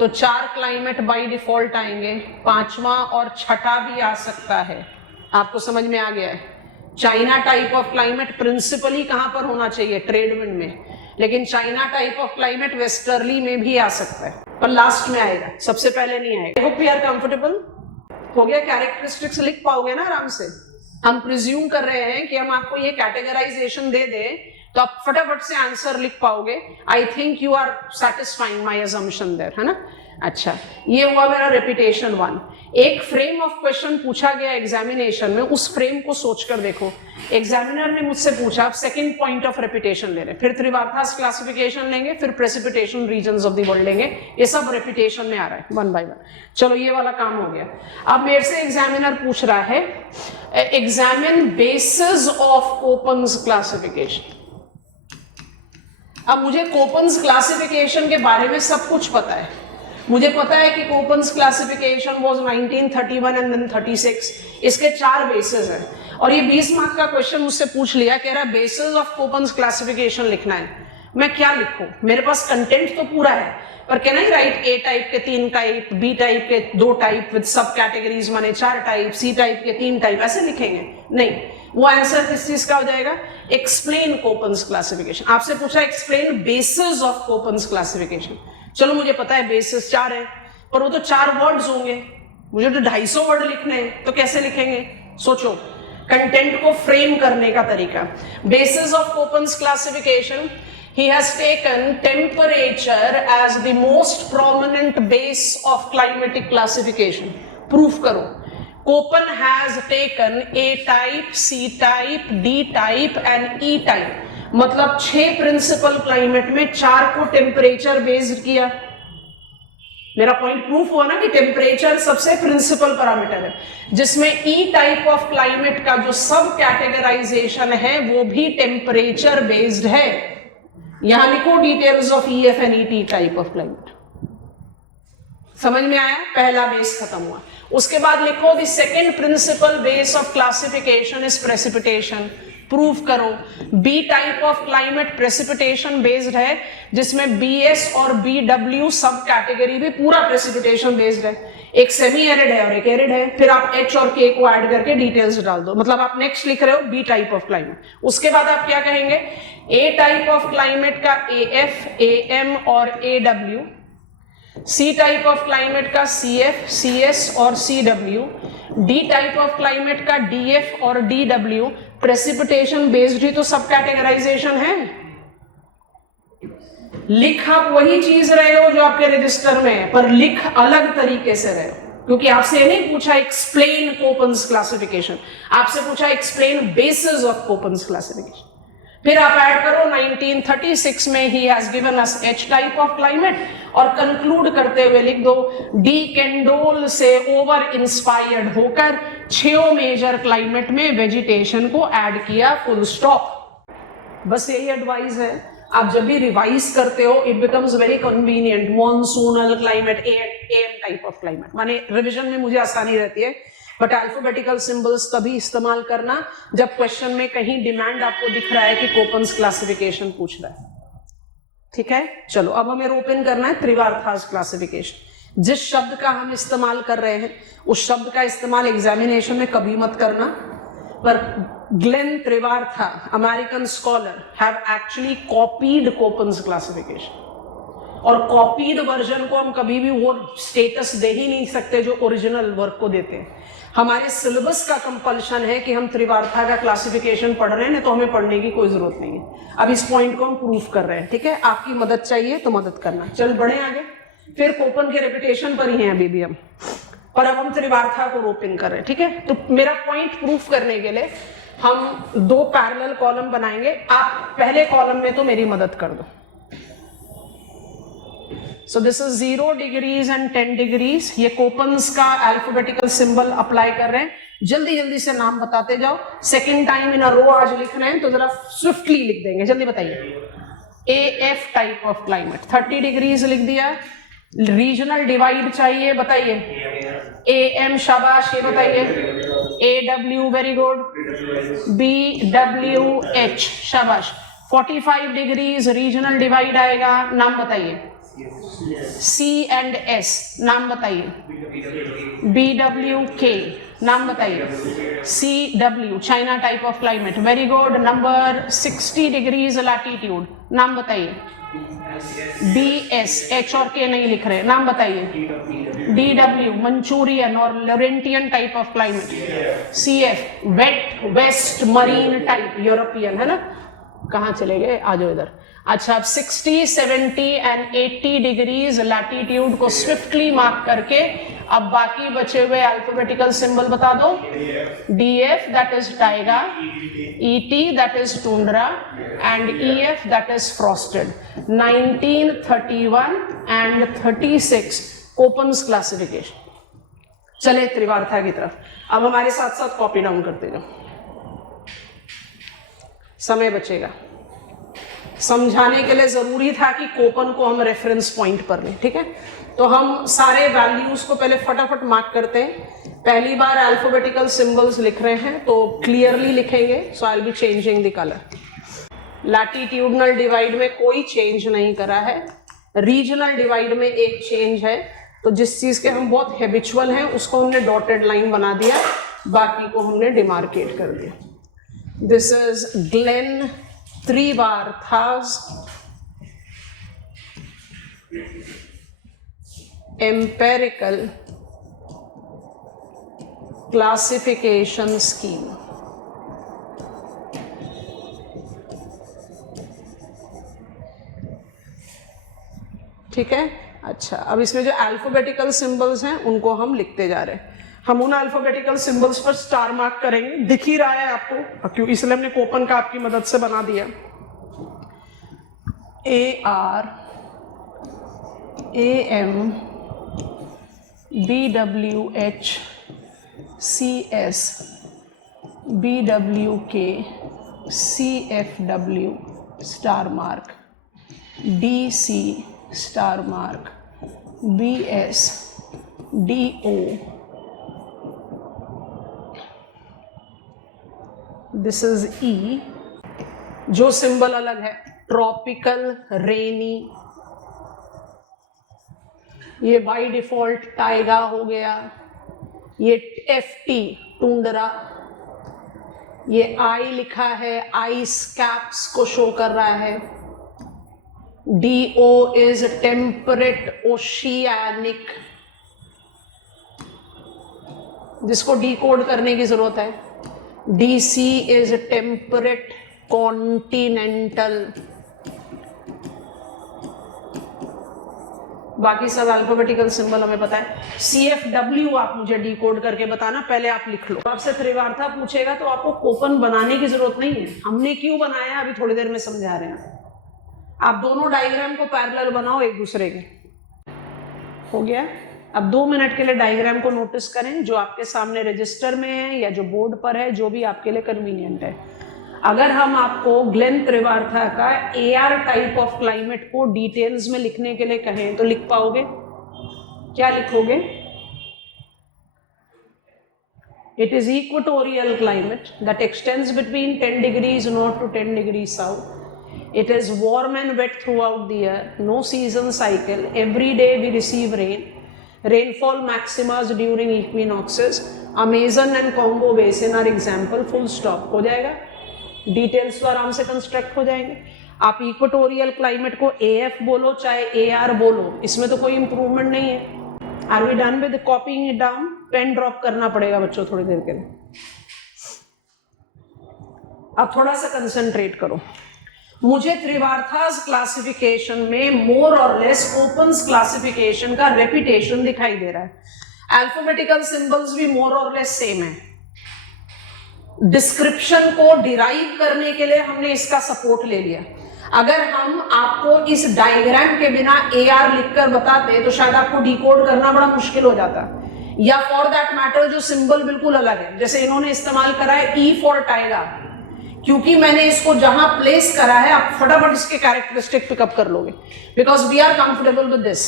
तो 4 क्लाइमेट बाय डिफॉल्ट आएंगे, 5वां और 6ठा भी आ सकता है। आपको समझ में आ गया है? China type of climate principally कहां पर होना चाहिए? ट्रेड विंड में, लेकिन China type of climate westerly में भी आ सकता है, पर लास्ट में आएगा, सबसे पहले नहीं आएगा। I hope you are comfortable. हो गया? कैरेक्टरिस्टिक्स लिख पाओगे ना आराम से? हम प्रिज्यूम कर रहे हैं कि हम आपको ये कैटेगराइजेशन दे दें तो आप फटाफट से आंसर लिख पाओगे। I think you are satisfying my assumption there, है ना? अच्छा, ये हुआ मेरा रेपिटेशन 1। एक फ्रेम ऑफ क्वेश्चन पूछा गया एग्जामिनेशन में, उस फ्रेम को सोचकर देखो। एग्जामिनर ने मुझसे पूछा, आप सेकंड पॉइंट ऑफ रेपिटेशन ले रहे हैं, फिर त्रिवार्थास क्लासिफिकेशन लेंगे, फिर precipitation regions of the world लेंगे। ये सब रेपिटेशन में आ रहा है 1 by 1। चलो ये वाला काम हो गया। अब मेरे से एग्जामिनर पूछ रहा है examine basis of Koppen's classification. अब मुझे कोपन्स क्लासिफिकेशन के बारे में सब कुछ पता है। मुझे पता है कि कोपन्स क्लासिफिकेशन वाज 1931 एंड देन 36। इसके 4 बेसिस हैं और ये 20 मार्क का क्वेश्चन मुझसे पूछ लिया, कह रहा बेसिस ऑफ कोपन्स क्लासिफिकेशन लिखना है। मैं क्या लिखूं? मेरे पास कंटेंट तो पूरा है, पर can I right A type के 3 टाइप, बी टाइप के 2 टाइप विद सब कैटेगरीज माने 4 टाइप, सी टाइप के 3 टाइप, ऐसे लिखेंगे? नहीं, वो आंसर किस चीज का हो जाएगा? Explain Koppen's classification. आपसे पूछा explain basis of Koppen's classification. चलो मुझे पता है बेसिस 4 है, पर वो तो 4 वर्ड्स होंगे, मुझे तो 250 वर्ड लिखने हैं, तो कैसे लिखेंगे? सोचो, कंटेंट को फ्रेम करने का तरीका। Basis of Koppen's classification, he has taken temperature as the most prominent base of climatic classification. Proof करो। Koppen has taken A type, C type, D type and E type. मतलब 6 principal climate में 4 को temperature based किया। मेरा point proof हुआ ना कि temperature सबसे प्रिंसिपल पैरामीटर है, जिसमें ई टाइप ऑफ क्लाइमेट का जो सब कैटेगराइजेशन है वो भी टेम्परेचर बेस्ड है। यहां लिखो details of EF and ET type of climate. समझ में आया? पहला बेस खत्म हुआ। उसके बाद लिखो the second principal base of classification is precipitation. Proof करो। B type of climate precipitation based है, जिसमें BS और BW सब कैटेगरी भी पूरा प्रेसिपिटेशन बेस्ड है। एक सेमी एरिड है और एक एरिड है। फिर आप H और K को ऐड करके डिटेल्स डाल दो। मतलब आप नेक्स्ट लिख रहे हो बी टाइप ऑफ क्लाइमेट। उसके बाद आप क्या कहेंगे? ए टाइप ऑफ क्लाइमेट का AF, AM और AW, C type of climate का CF, CS और CW, D type of climate का DF और DW। प्रेसिपिटेशन बेस्ड ही तो सब कैटेगराइजेशन है। लिख आप वही चीज रहे हो जो आपके रजिस्टर में है, पर लिख अलग तरीके से रहे हो, क्योंकि आपसे ये नहीं पूछा एक्सप्लेन कोपन्स क्लासिफिकेशन, आपसे पूछा explain basis of Koppen's classification. फिर आप ऐड करो 1936 में he has given us H type of climate, और कंक्लूड करते हुए लिख दो डी कैंडोल से ओवर इंस्पायर्ड होकर 6 मेजर क्लाइमेट में वेजिटेशन को ऐड किया, फुल स्टॉप। बस यही एडवाइस है। आप जब भी रिवाइज करते हो it becomes very convenient. Monsoonal climate, AM type of climate, माने रिविजन में मुझे आसानी रहती है। बट अल्फाबेटिकल सिंबल्स तभी इस्तेमाल करना जब क्वेश्चन में कहीं डिमांड आपको दिख रहा है कि कोपन्स क्लासिफिकेशन पूछ रहा है। ठीक है, चलो अब हमें ओपन करना है त्रिवार्थास क्लासिफिकेशन। जिस शब्द का हम इस्तेमाल कर रहे हैं उस शब्द का इस्तेमाल एग्जामिनेशन में कभी मत करना, पर Glenn Trewartha, American scholar, have actually copied Koppen's classification. और कॉपीड वर्जन को हम कभी भी वो स्टेटस दे ही नहीं सकते जो ओरिजिनल वर्क को देते हैं। हमारे सिलेबस का कंपल्शन है कि हम त्रिवार्था का क्लासिफिकेशन पढ़ रहे हैं, तो हमें पढ़ने की कोई जरूरत नहीं है। अब इस पॉइंट को हम प्रूफ कर रहे हैं। ठीक है, आपकी मदद चाहिए तो मदद करना। चल बढ़े आगे। फिर कोपन के रेपिटेशन पर ही हैं अभी भी हम, पर अब हम त्रिवार्था को ओपन कर रहे हैं। ठीक है, तो मेरा पॉइंट प्रूफ करने के लिए हम 2 पैरेलल कॉलम बनाएंगे। आप पहले कॉलम में तो मेरी मदद कर दो। So this is 0 degrees and 10 degrees. ये कोपन्स का अल्फाबेटिकल सिंबल अप्लाई कर रहे हैं। जल्दी जल्दी से नाम बताते जाओ। सेकेंड टाइम इन अ रो आज लिख रहे हैं तो जरा स्विफ्टली लिख देंगे। जल्दी बताइए। AF type of climate 30 degrees लिख दिया। रीजनल डिवाइड चाहिए, बताइए। AM, शाबाश, ये बताइए। AW, very good. BWH, शाबाश। 45 डिग्रीज रीजनल डिवाइड आएगा, नाम बताइए। C एंड S, नाम बताइए। BWK, नाम बताइए। CW, China type of climate, very good. Number 60 degrees latitude, नाम बताइए। BS, H और K नहीं लिख रहे, नाम बताइए। DW, मंचूरियन और Laurentian type of climate. CF, wet west marine type, European, है ना। कहाँ चले गए? आ जाओ इधर। अच्छा, अब 60, 70 एंड 80 डिग्रीज लैटिट्यूड को स्विफ्टली मार्क करके अब बाकी बचे हुए अल्फाबेटिकल सिंबल बता दो। DF that is taiga, ET that is tundra and EF that is frosted. 1931 and 36 Koppen's classification. चले त्रिवार्था की तरफ। अब हमारे साथ साथ कॉपी डाउन करते जाओ, समय बचेगा। समझाने के लिए जरूरी था कि कोपन को हम रेफरेंस पॉइंट पर लें। ठीक है, तो हम सारे वैल्यूज को पहले फटाफट मार्क करते हैं। पहली बार अल्फाबेटिकल सिंबल्स लिख रहे हैं तो क्लियरली लिखेंगे। So I will be changing the colour. Latitudinal divide में कोई चेंज नहीं करा है। रीजनल डिवाइड में एक चेंज है, तो जिस चीज के हम बहुत हैबिचुअल हैं उसको हमने डॉटेड लाइन बना दिया, बाकी को हमने डिमार्केट कर दिया। This is Glenn Trivartha's empirical classification scheme. ठीक है, अच्छा, अब इसमें जो अल्फाबेटिकल सिंबल्स हैं उनको हम लिखते जा रहे हैं। हम उन अल्फाबेटिकल सिंबल्स पर स्टार मार्क करेंगे, दिख ही रहा है आपको, क्यों, इसलिए हमने कोपन का आपकी मदद से बना दिया। AR, AM, BWH, CS, BWK, CFW star mark, DC star mark, BS, DO, this is E। जो सिंबल अलग है, ट्रॉपिकल, रेनी, ये बाय डिफॉल्ट टाइगा हो गया, ये FT टुंड्रा, ये I लिखा है, आइस कैप्स को शो कर रहा है। DO इज टेम्परेट ओशियानिक, जिसको डिकोड करने की जरूरत है। DC is temperate continental. बाकी सब अल्फाबेटिकल सिंबल हमें पता है। CFW आप मुझे डिकोड करके बताना, पहले आप लिख लो। आपसे त्रिवार्था पूछेगा तो आपको कोपन बनाने की जरूरत नहीं है, हमने क्यों बनाया अभी थोड़ी देर में समझा रहे हैं। आप दोनों डायग्राम को पैरेलल बनाओ एक दूसरे के। हो गया। अब 2 मिनट के लिए डायग्राम को नोटिस करें, जो आपके सामने रजिस्टर में है या जो बोर्ड पर है, जो भी आपके लिए कन्वीनियंट है। अगर हम आपको ग्लेन त्रिवार्था का AR टाइप ऑफ क्लाइमेट को डिटेल्स में लिखने के लिए कहें तो लिख पाओगे? क्या लिखोगे? It is equatorial climate that x tends between 10 degrees north to 10 degrees south. It is warm and wet throughout the year, no season cycle. Every day we receive rain. Rainfall maximas during equinoxes. Amazon and Congo basin are example. Full stop. हो जाएगा। Details तो आराम से construct हो जाएंगे। आप equatorial climate को AF बोलो चाहे AR बोलो, इसमें तो कोई इंप्रूवमेंट नहीं है। Are we done with copying it down? Pen drop करना पड़ेगा बच्चों थोड़ी देर के लिए। अब थोड़ा सा कंसंट्रेट करो। मुझे त्रिवार्थास क्लासिफिकेशन में मोर और लेस कोपन्स क्लासिफिकेशन का रेपिटेशन दिखाई दे रहा है। अल्फाबेटिकल सिंबल्स भी मोर और लेस सेम है। डिस्क्रिप्शन को डिराइव करने के लिए हमने इसका सपोर्ट ले लिया। अगर हम आपको इस डायग्राम के बिना AR लिखकर बताते तो शायद आपको डिकोड करना बड़ा मुश्किल हो जाता, या फॉर दैट मैटर जो सिंबल बिल्कुल अलग है, जैसे इन्होंने इस्तेमाल करा है E फॉर टाइगर। क्योंकि मैंने इसको जहां प्लेस करा है आप फटाफट इसके कैरेक्टरिस्टिक पिकअप कर लोगे, because we are comfortable with this.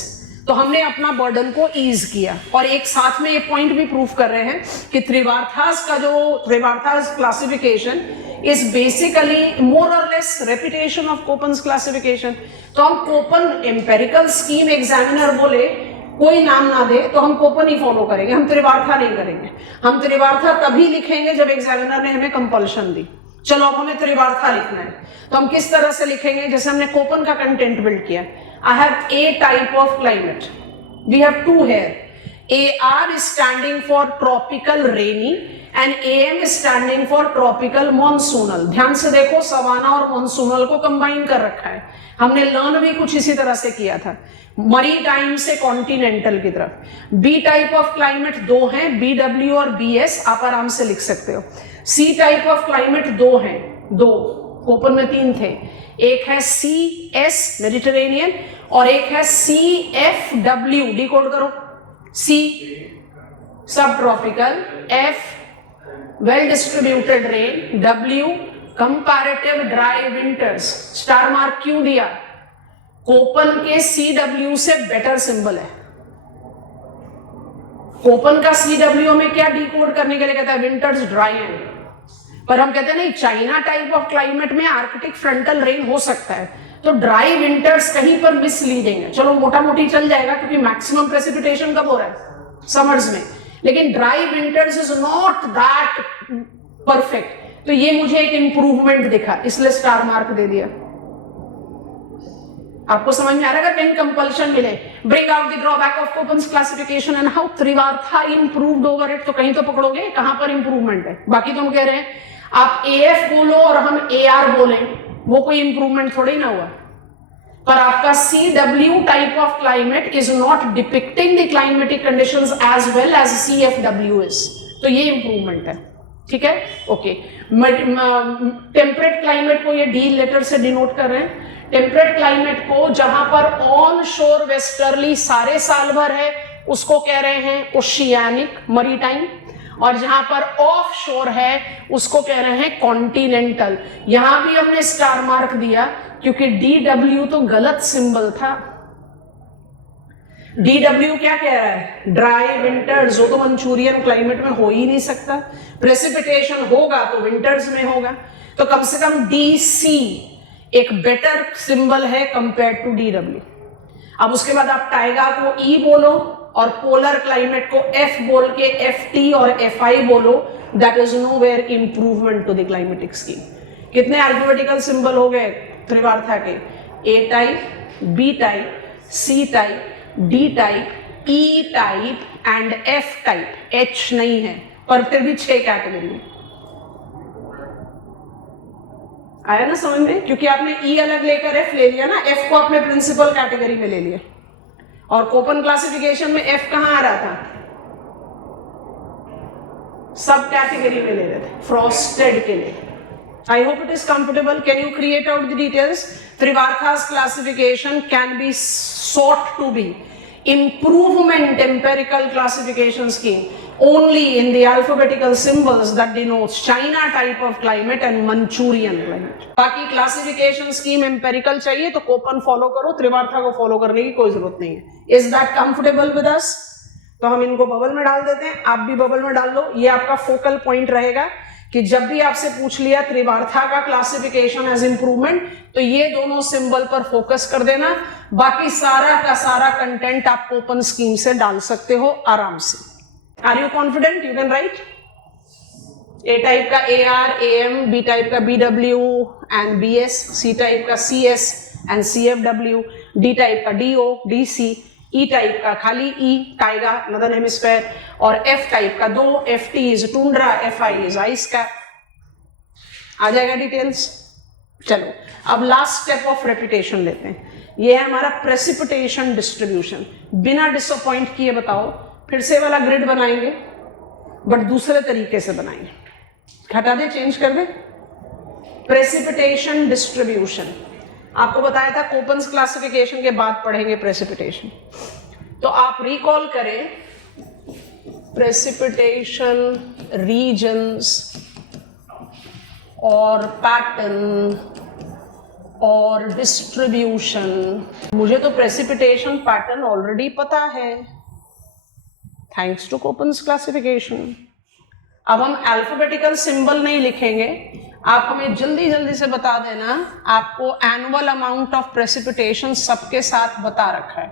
तो हमने अपना बर्डन को ईज किया और एक साथ में ये पॉइंट भी प्रूव कर रहे हैं कि त्रिवार्थास का जो त्रिवार्थास क्लासिफिकेशन इज बेसिकली मोर और less repetition of Koppen's classification. तो हम कोपन एम्पेरिकल स्कीम एग्जामिनर बोले कोई नाम ना दे तो हम कोपन ही फॉलो करेंगे, हम त्रिवार्था नहीं करेंगे। हम त्रिवार्था तभी लिखेंगे जब एग्जामिनर ने हमें कंपल्शन दी। चलो अब हमें त्रिवार्था लिखना है तो हम किस तरह से लिखेंगे? जैसे हमने कोपन का कंटेंट बिल्ड किया। I have A type of climate. We have two here. AR is standing for tropical rainy and AM is standing for tropical monsoonal. ध्यान से देखो, सवाना और मॉनसूनल को कंबाइन कर रखा है। हमने लर्न भी कुछ इसी तरह से किया था, मरी टाइम से कॉन्टिनेंटल की तरफ। B टाइप ऑफ क्लाइमेट 2 हैं, BW और BS आप आराम से लिख सकते हो। C टाइप ऑफ क्लाइमेट 2 हैं, 2 कोपन में 3 थे। एक है CS मेडिटेरेनियन और एक है CFW, डिकोड करो। C सब tropical, F well distributed rain, W comparative dry winters. Star mark क्यों दिया? कोपन के CW से बेटर सिंबल है। कोपन का CW में क्या डिकोड करने के लिए कहता है? विंटर्स ड्राई हैं। पर हम कहते हैं नहीं, चाइना टाइप ऑफ क्लाइमेट में आर्कटिक फ्रंटल रेन हो सकता है, तो ड्राई विंटर्स कहीं पर मिसलीडिंग है। चलो मोटा मोटी चल जाएगा क्योंकि मैक्सिमम प्रेसिपिटेशन कब हो रहा है? समर्स में। लेकिन dry winters is not that perfect. तो ये मुझे एक इंप्रूवमेंट दिखा, इसलिए स्टार मार्क दे दिया। आपको समझ में आ रहा है? कहीं कंपल्शन मिले, bring out the drawback of Koppen's classification and how Trewartha improved over it, तो कहीं तो पकड़ोगे कहां पर इंप्रूवमेंट है। बाकी तो हम कह रहे हैं आप AF बोलो और हम AR बोलें, वो कोई इंप्रूवमेंट थोड़ी ना हुआ। पर आपका CW type of climate is not depicting the climatic conditions as well as CFW is, तो ये इंप्रूवमेंट है। ठीक है, ओके। टेम्परेट क्लाइमेट को ये D लेटर से डिनोट कर रहे हैं। टेम्परेट क्लाइमेट को जहां पर ऑन शोर वेस्टर्ली सारे साल भर है उसको कह रहे हैं ओशियानिक मरीटाइम, और जहां पर ऑफ शोर है उसको कह रहे हैं कॉन्टिनेंटल। यहां भी हमने स्टार मार्क दिया क्योंकि DW तो गलत सिंबल था। DW क्या कह रहा है? ड्राई विंटर्स, वो तो मंचूरियन क्लाइमेट में हो ही नहीं सकता। प्रेसिपिटेशन होगा तो विंटर्स में होगा, तो कम से कम DC एक बेटर सिंबल है कंपेयर टू DW। अब उसके बाद आप टाइगा को E बोलो और पोलर क्लाइमेट को F बोल के FT और FI बोलो, that is nowhere improvement to the climatic scheme. कितने आर्ग्यूमेटिकल सिंबल हो गए त्रिवार्था के? A type, B type, C type, D type, E type and F type. H नहीं है, पर फिर भी 6 कैटेगरी में आया ना समझ में? क्योंकि आपने E अलग लेकर F ले लिया ना, F को आपने प्रिंसिपल कैटेगरी में ले लिया, और कोपन क्लासिफिकेशन में F कहां आ रहा था? सब कैटेगरी में ले रहे थे फ्रॉस्टेड के लिए। I hope it is comfortable. Can you create out the details? Trivartha's classification can be sought to be improvement empirical classification scheme only in the alphabetical symbols that denotes China type of climate and Manchurian climate. बाकी classification scheme empirical चाहिए तो Köppen follow करो, त्रिवार्था को follow करने की कोई जरूरत नहीं है। Is that comfortable with us? तो हम इनको बबल में डाल देते हैं, आप भी बबल में डाल लो। ये आपका फोकल पॉइंट रहेगा कि जब भी आपसे पूछ लिया त्रिवार्था का क्लासिफिकेशन एज इंप्रूवमेंट, तो ये दोनों सिंबल पर फोकस कर देना। बाकी सारा का सारा कंटेंट आप कोपन स्कीम से डाल सकते हो आराम से। Are you confident? You can write. A type का AR, AM, B टाइप का BW and BS, C type का CS and CFW, D type का DO, DC, E टाइप का खाली E, टाइगा नॉर्दर्न हेमिस्फेयर, और F टाइप का 2 FT is tundra, FI is ice cap. आ जाएगा details. चलो अब लास्ट स्टेप ऑफ रेपिटेशन लेते हैं। ये है हमारा प्रेसिपिटेशन डिस्ट्रीब्यूशन। बिना डिसअपॉइंट किए बताओ, फिर से वाला ग्रिड बनाएंगे बट दूसरे तरीके से बनाएंगे। हटा दे, चेंज कर दे। प्रेसिपिटेशन डिस्ट्रीब्यूशन आपको बताया था कोपन्स क्लासिफिकेशन के बाद पढ़ेंगे प्रेसिपिटेशन। तो आप रिकॉल करें प्रेसिपिटेशन रीजन्स और पैटर्न और डिस्ट्रीब्यूशन। मुझे तो प्रेसिपिटेशन पैटर्न ऑलरेडी पता है थैंक्स टू कोपन्स क्लासिफिकेशन। अब हम अल्फाबेटिकल सिंबल नहीं लिखेंगे, आप हमें जल्दी जल्दी से बता देना। आपको एनुअल अमाउंट ऑफ प्रेसिपिटेशन सबके साथ बता रखा है,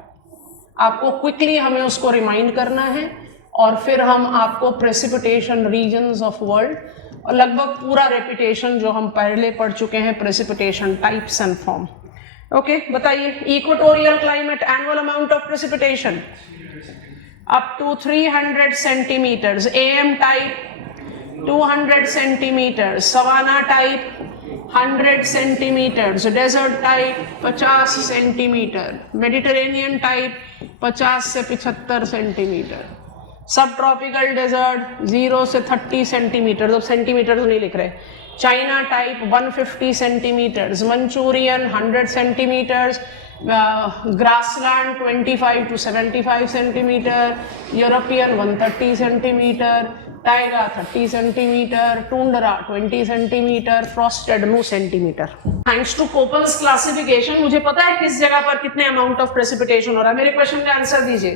आपको क्विकली हमें उसको रिमाइंड करना है, और फिर हम आपको प्रेसिपिटेशन रीजन्स ऑफ वर्ल्ड और लगभग पूरा रेपिटेशन जो हम पहले पढ़ चुके हैं, precipitation types and form. Okay, बताइए। Equatorial climate annual amount of precipitation up to 300 centimetres, AM type 200 centimetres, savanna type 100 centimetres, desert type 50 centimetre, Mediterranean type 50 से 75 सेंटीमीटर, सब ट्रॉपिकल डेजर्ट 0 से 30 सेंटीमीटर, तो सेंटीमीटर नहीं लिख रहे। China type 150 centimetres, Manchurian 100 centimetres, grassland 25 to 75 centimetre, European 130 centimetre, taiga 30 centimetre, tundra 20 centimetre, frosted 9 centimetre. Thanks to Koppen's classification मुझे पता है किस जगह पर कितने अमाउंट ऑफ प्रेसिपिटेशन हो रहा है। मेरे क्वेश्चन का आंसर दीजिए।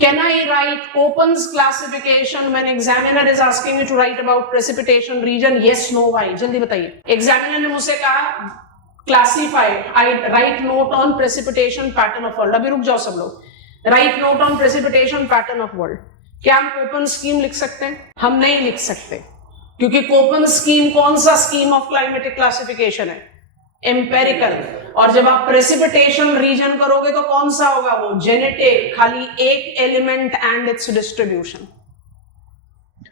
Can I write Koppen's classification when examiner is asking you to write about precipitation region? Yes, no, why? जल्दी बताइए। एग्जामिनर ने मुझसे कहा classified, I write note on precipitation pattern of world. अभी रुक जाओ सब लोग। Write note on precipitation pattern of world. क्या हम कोपन स्कीम लिख सकते हैं? हम नहीं लिख सकते। क्योंकि कोपन स्कीम कौन सा स्कीम ऑफ क्लाइमेटिक क्लासिफिकेशन है? एम्पेरिकल। और जब आप प्रेसिपिटेशन रीजन करोगे तो कौन सा होगा वो? जेनेटिक, खाली एक element and it's distribution.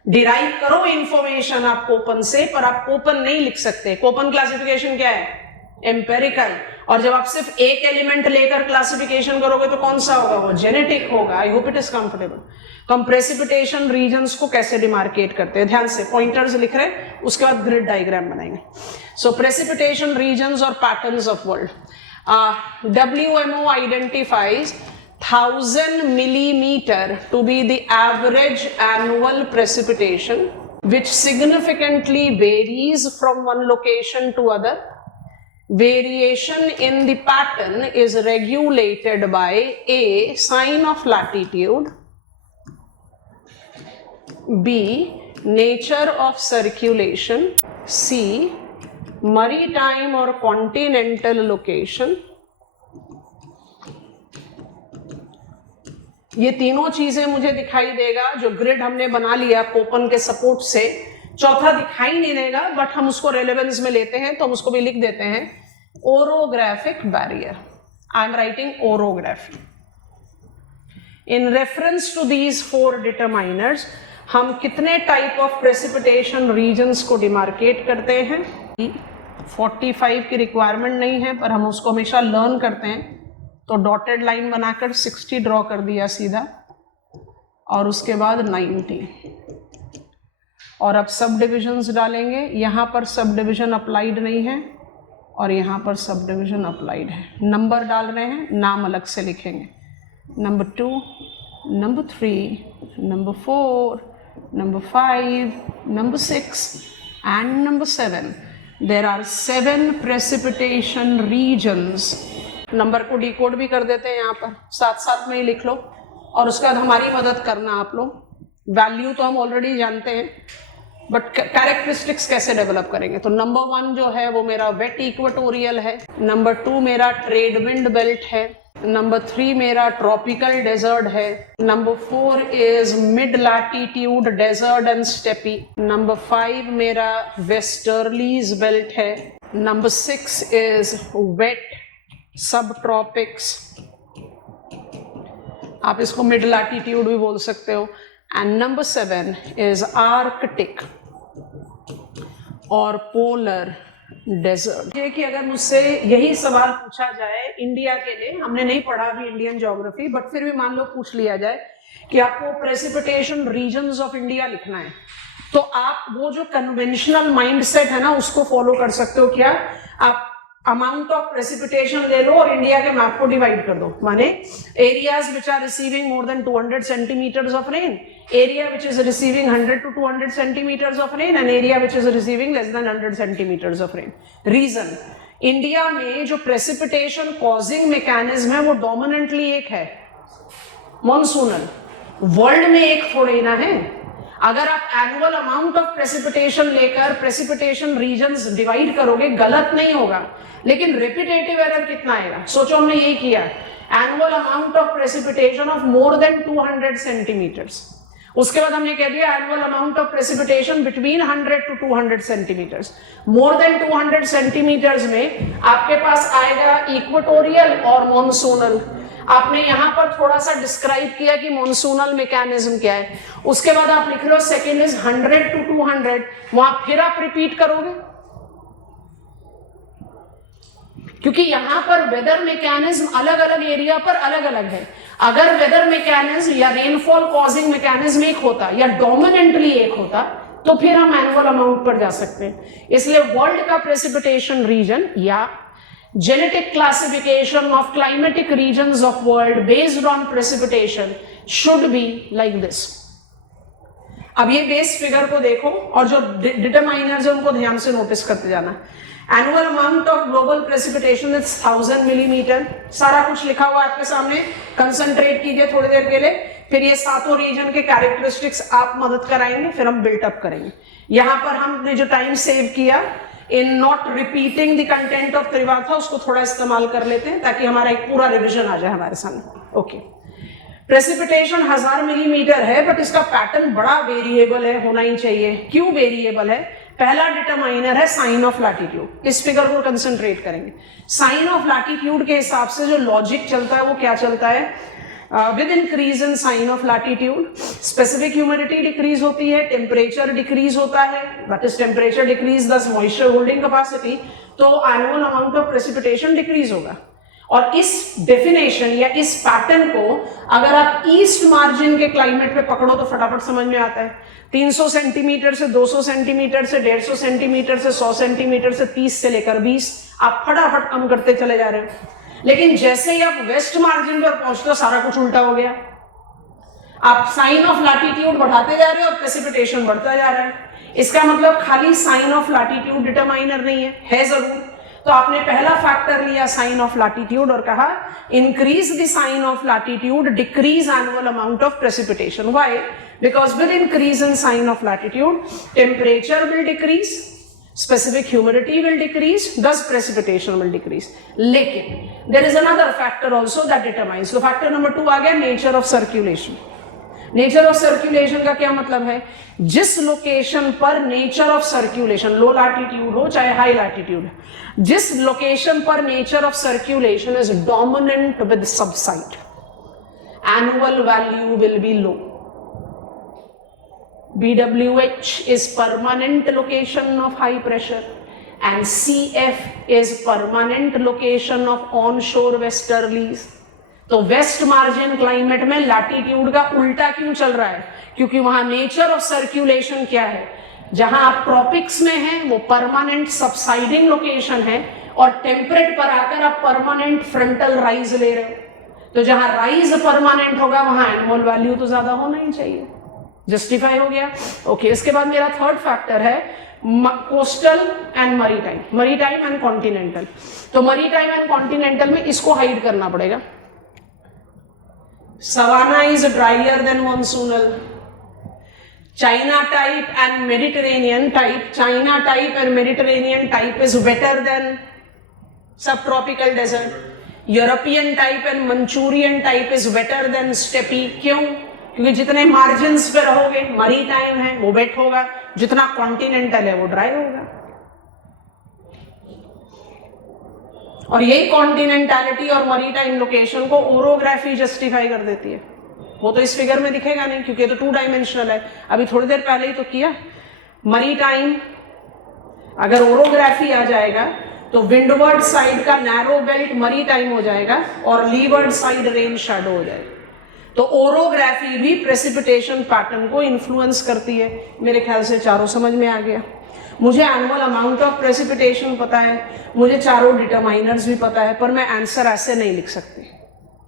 Derive करो इंफॉर्मेशन आप कोपन से, पर आप कोपन नहीं लिख सकते। कोपन क्लासिफिकेशन क्या है? एम्पेरिकल। और जब आप सिर्फ एक एलिमेंट लेकर क्लासिफिकेशन करोगे तो कौन सा होगा वो? जेनेटिक होगा। I hope it is comfortable. तो हम प्रेसिपिटेशन रीजन्स को कैसे डिमार्केट करते हैं, ध्यान से पॉइंटर्स लिख रहे हैं, उसके बाद ग्रिड डायग्राम बनाएंगे। सो प्रेसिपिटेशन रीजन्स और patterns of world. WMO identifies 1000 millimeter to be the average annual precipitation, which significantly varies from one location to other. Variation in the pattern is regulated by A, sign of latitude, B, nature of circulation, C, maritime or continental location. ये तीनों चीजें मुझे दिखाई देगा जो grid हमने बना लिया कोपन के सपोर्ट से। चौथा दिखाई नहीं देगा, बट हम उसको रेलेवेंस में लेते हैं तो हम उसको भी लिख देते हैं orographic barrier. I am writing orography. In reference to these 4 determiners हम कितने टाइप ऑफ प्रेसिपिटेशन रीजन्स को डिमार्केट करते हैं? 45 की रिक्वायरमेंट नहीं है, पर हम उसको हमेशा लर्न करते हैं। तो डॉटेड लाइन बनाकर 60 ड्रॉ कर दिया सीधा, और उसके बाद 90। और अब सब डिविजन्स डालेंगे। यहाँ पर सब डिविजन अप्लाइड नहीं है और यहाँ पर सब डिविजन अप्लाइड है। नंबर डाल रहे हैं, नाम अलग से लिखेंगे। Number 2, number 3, number 4, number 5, number 6 and number 7। There are 7 precipitation regions. Number को डिकोड भी कर देते हैं यहाँ पर, साथ साथ में ही लिख लो, और उसके बाद हमारी मदद करना आप लोग। वैल्यू तो हम ऑलरेडी जानते हैं, बट कैरेक्टरिस्टिक्स कैसे डेवलप करेंगे? तो नंबर 1 जो है वो मेरा वेट इक्वेटोरियल है, नंबर 2 मेरा ट्रेड विंड बेल्ट है, नंबर 3 मेरा ट्रॉपिकल डेजर्ट है, number 4 is mid latitude desert and steppe, number 5 मेरा वेस्टर्लीज बेल्ट है, number 6 is wet sub tropics, आप इसको मिड लैटिट्यूड भी बोल सकते हो, एंड नंबर 7 इज आर्कटिक और पोलर डेजर्ट। ये कि अगर मुझसे यही सवाल पूछा जाए इंडिया के लिए, हमने नहीं पढ़ा अभी इंडियन ज्योग्राफी, बट फिर भी मान लो पूछ लिया जाए कि आपको प्रेसिपिटेशन रीजन्स ऑफ इंडिया लिखना है, तो आप वो जो कन्वेंशनल माइंडसेट है ना उसको फॉलो कर सकते हो। क्या? आप अमाउंट ऑफ प्रेसिपिटेशन ले लो और इंडिया के मैप को डिवाइड कर दो। माने areas which are receiving more than 200 centimetres of rain, area which is receiving 100 to 200 centimetres of rain, and area which is receiving less than 100 centimetres of rain. Region, India में जो precipitation causing mechanism है वो dominantly एक है, monsoonal. World में एक थोड़े ना है। अगर आप एनुअल अमाउंट ऑफ प्रेसिपिटेशन लेकर प्रेसिपिटेशन रीजन्स डिवाइड करोगे गलत नहीं होगा, लेकिन रिपीटेटिव एरर कितना आएगा? सोचो हमने ये किया, annual amount of precipitation of more than 200 centimetres, उसके बाद हमने कह दिया annual amount of precipitation between 100 to 200 centimetres. More than 200 centimetres में आपके पास आएगा इक्वेटोरियल और मॉनसूनल। आपने यहां पर थोड़ा सा डिस्क्राइब किया कि मॉनसूनल मैकेनिज्म क्या है, उसके बाद आप लिख लो सेकेंड इज 100 to 200, वहां फिर आप रिपीट करोगे, क्योंकि यहां पर वेदर मैकेनिज्म अलग अलग एरिया पर अलग अलग है। अगर वेदर मैकेनिज्म या रेनफॉल कॉजिंग मैकेनिज्म एक होता या डोमिनेंटली एक होता तो फिर हम एनुअल अमाउंट पर जा सकते हैं। इसलिए वर्ल्ड का प्रेसिपिटेशन रीजन या genetic classification of climatic regions of world based on precipitation should be like this। अब ये बेस फिगर को देखो और जो डिटरमाइनर्स है उनको ध्यान से नोटिस करते जाना। Annual amount of global precipitation is 1000 millimetre. सारा कुछ लिखा हुआ है आपके सामने, कंसंट्रेट कीजिए थोड़ी देर के लिए, फिर ये सातों रीजन के कैरेक्टरिस्टिक्स आप मदद कराएंगे, फिर हम बिल्टअप करेंगे। यहां पर हमने जो टाइम सेव किया in not repeating the content of Trewartha, उसको थोड़ा इस्तेमाल कर लेते हैं ताकि हमारा एक पूरा रिविजन आ जाए हमारे सामने। ओके, प्रेसिपिटेशन 1000 मिलीमीटर है, बट इसका पैटर्न बड़ा वेरिएबल है, होना ही चाहिए। क्यों वेरिएबल है? पहला डिटरमाइनर है साइन ऑफ लैटिट्यूड। इस फिगर को कंसंट्रेट करेंगे। साइन ऑफ लैटिट्यूड के हिसाब से जो लॉजिक चलता है वो क्या चलता है? With increase in sine of latitude specific humidity decrease होती है, टेम्परेचर डिक्रीज होता है, that is temperature decrease thus moisture holding capacity, तो annual amount of precipitation decrease होगा। और इस डेफिनेशन या इस पैटर्न को अगर आप ईस्ट मार्जिन के क्लाइमेट पे पकड़ो तो फटाफट समझ में आता है। 300 सेंटीमीटर से 200 सेंटीमीटर से 150 सेंटीमीटर से 100 सेंटीमीटर से 30 से लेकर 20 आप फटाफट कम करते चले जा रहे हो। लेकिन जैसे ही आप वेस्ट मार्जिन पर पहुंचते हो सारा कुछ उल्टा हो गया। आप साइन ऑफ लैटिट्यूड बढ़ाते जा रहे हो और प्रेसिपिटेशन बढ़ता जा रहा है। इसका मतलब खाली साइन ऑफ लैटिट्यूड डिटरमाइनर नहीं है जरूर। तो आपने पहला फैक्टर लिया साइन ऑफ लैटिट्यूड और कहा increase the sine of latitude decrease annual amount of precipitation. Why? Because with increase in sine of latitude temperature will decrease, specific humidity will decrease, thus precipitation will decrease. लेकिन there is another factor also that determines. So factor number 2 आ गया nature of circulation. Nature of circulation का क्या मतलब है? जिस location पर nature of circulation, low latitude हो चाहे high latitude, जिस लोकेशन पर nature of circulation is dominant with subside, annual value will be low. BWH is permanent location of high pressure and CF is permanent location of onshore westerlies. तो waste margin climate में latitude का उल्टा क्यों चल रहा है? क्योंकि वहां नेचर ऑफ सर्कुलेशन क्या है? जहां आप ट्रॉपिक्स में हैं वो परमानेंट सबसाइडिंग लोकेशन है और टेम्परेट पर आकर आप परमानेंट फ्रंटल राइज ले रहे हो। तो जहां राइज परमानेंट होगा वहां एनुअल वैल्यू तो ज्यादा होना ही चाहिए। जस्टिफाई हो गया? ओके, इसके बाद मेरा थर्ड फैक्टर है coastal and maritime, maritime and continental. तो मरीटाइम एंड कॉन्टिनेंटल में इसको हाइड करना पड़ेगा। Savanna is drier than monsoonal, China type and Mediterranean type, China type and Mediterranean type is wetter than subtropical desert, European type and Manchurian type is wetter than steppe. क्यों? क्योंकि जितने margins पे रहोगे मरी time है वो wait होगा, जितना कॉन्टिनेंटल है वो ड्राई होगा। और यही कॉन्टिनेंटलिटी और मरी टाइम लोकेशन को ओरोग्राफी जस्टिफाई कर देती है। वो तो इस फिगर में दिखेगा नहीं क्योंकि ये तो 2 डायमेंशनल है। अभी थोड़ी देर पहले ही तो किया। मरी टाइम अगर ओरोग्राफी आ जाएगा तो विंडवर्ड साइड का नैरो बेल्ट मरी टाइम हो जाएगा और लीवर्ड साइड रेन शैडो हो जाएगा। तो ओरोग्राफी भी प्रेसिपिटेशन पैटर्न को इन्फ्लुएंस करती है। मेरे ख्याल से चारों समझ में आ गया। मुझे एनुअल अमाउंट ऑफ प्रेसिपिटेशन पता है, मुझे चारों डिटरमाइनर्स भी पता है, पर मैं आंसर ऐसे नहीं लिख सकती।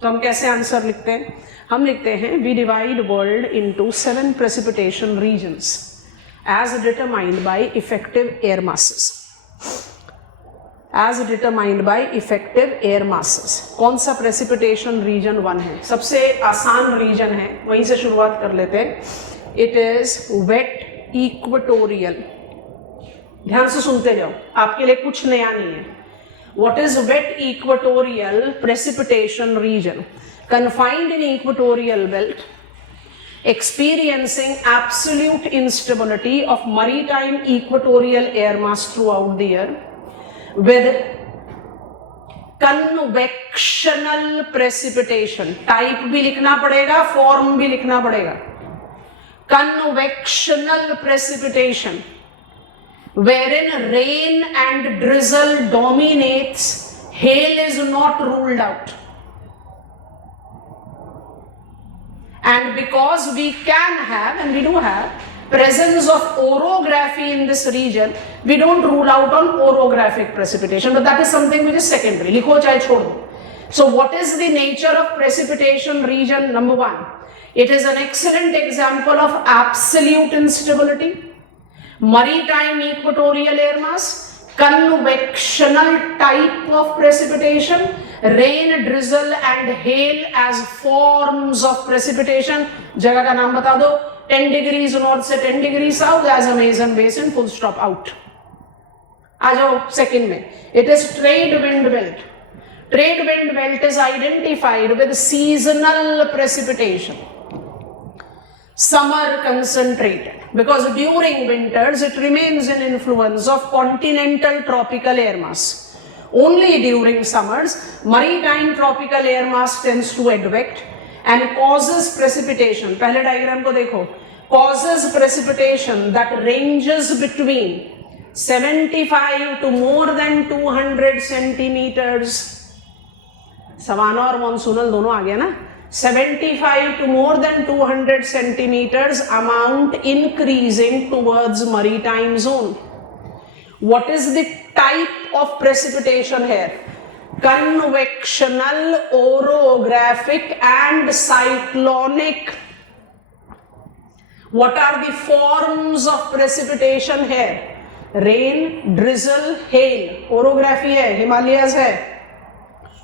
तो हम कैसे आंसर लिखते हैं? हम लिखते हैं we divide world into 7 precipitation regions as determined by effective air masses, as determined by effective air masses. कौन सा प्रेसिपिटेशन रीजन 1 है? सबसे आसान रीजन है, वहीं से शुरुआत कर लेते हैं। It is wet equatorial. ध्यान से सुनते जाओ, आपके लिए कुछ नया नहीं है। What is wet equatorial precipitation region? confined in equatorial belt, experiencing absolute instability of maritime equatorial air mass throughout the year, with convectional precipitation. Type भी लिखना पड़ेगा, फॉर्म भी लिखना पड़ेगा। Convectional precipitation, wherein rain and drizzle dominates, hail is not ruled out. And because we can have, and we do have, presence of orography in this region, we don't rule out on orographic precipitation, but that is something which is secondary. लिखो चाहे छोड़ो. So what is the nature of precipitation region? Number 1, it is an excellent example of absolute instability, maritime equatorial air mass, convectional type of precipitation, rain, drizzle and hail as forms of precipitation. जगह का नाम बता दो। 10 degrees north से 10 degree south as Amazon basin, full stop, out. आ जाओ second में। It is trade wind belt. Trade wind belt is identified with seasonal precipitation. Summer concentrated, because during winters it remains in influence of continental tropical air mass. Only during summers, maritime tropical air mass tends to advect and causes precipitation. पहले diagram को देखो, causes precipitation that ranges between 75 to more than 200 centimeters. Savanna और monsoonal दोनों आ गया ना. 75 to more than 200 centimeters amount increasing towards maritime zone. What is the type of precipitation here? Convectional, orographic and cyclonic. What are the forms of precipitation here? Rain, drizzle, hail. Orography है, Himalayas है,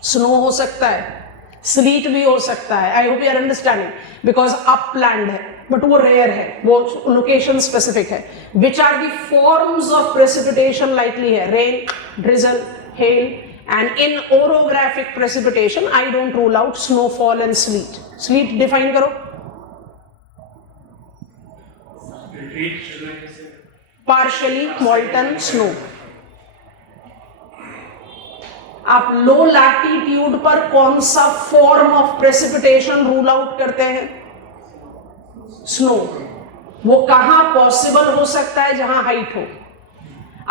snow हो सकता है, sleet भी हो सकता है. I hope you are understanding, because upland है, but वो rare है, वो location specific है. Which are the forms of precipitation likely here? Rain, drizzle, hail, and in orographic precipitation, I don't rule out snowfall and sleet. Sleet define करो. Partially molten snow. आप लो latitude पर कौन सा form of precipitation rule out करते हैं? Snow. वो कहां possible हो सकता है? जहां हाइट हो.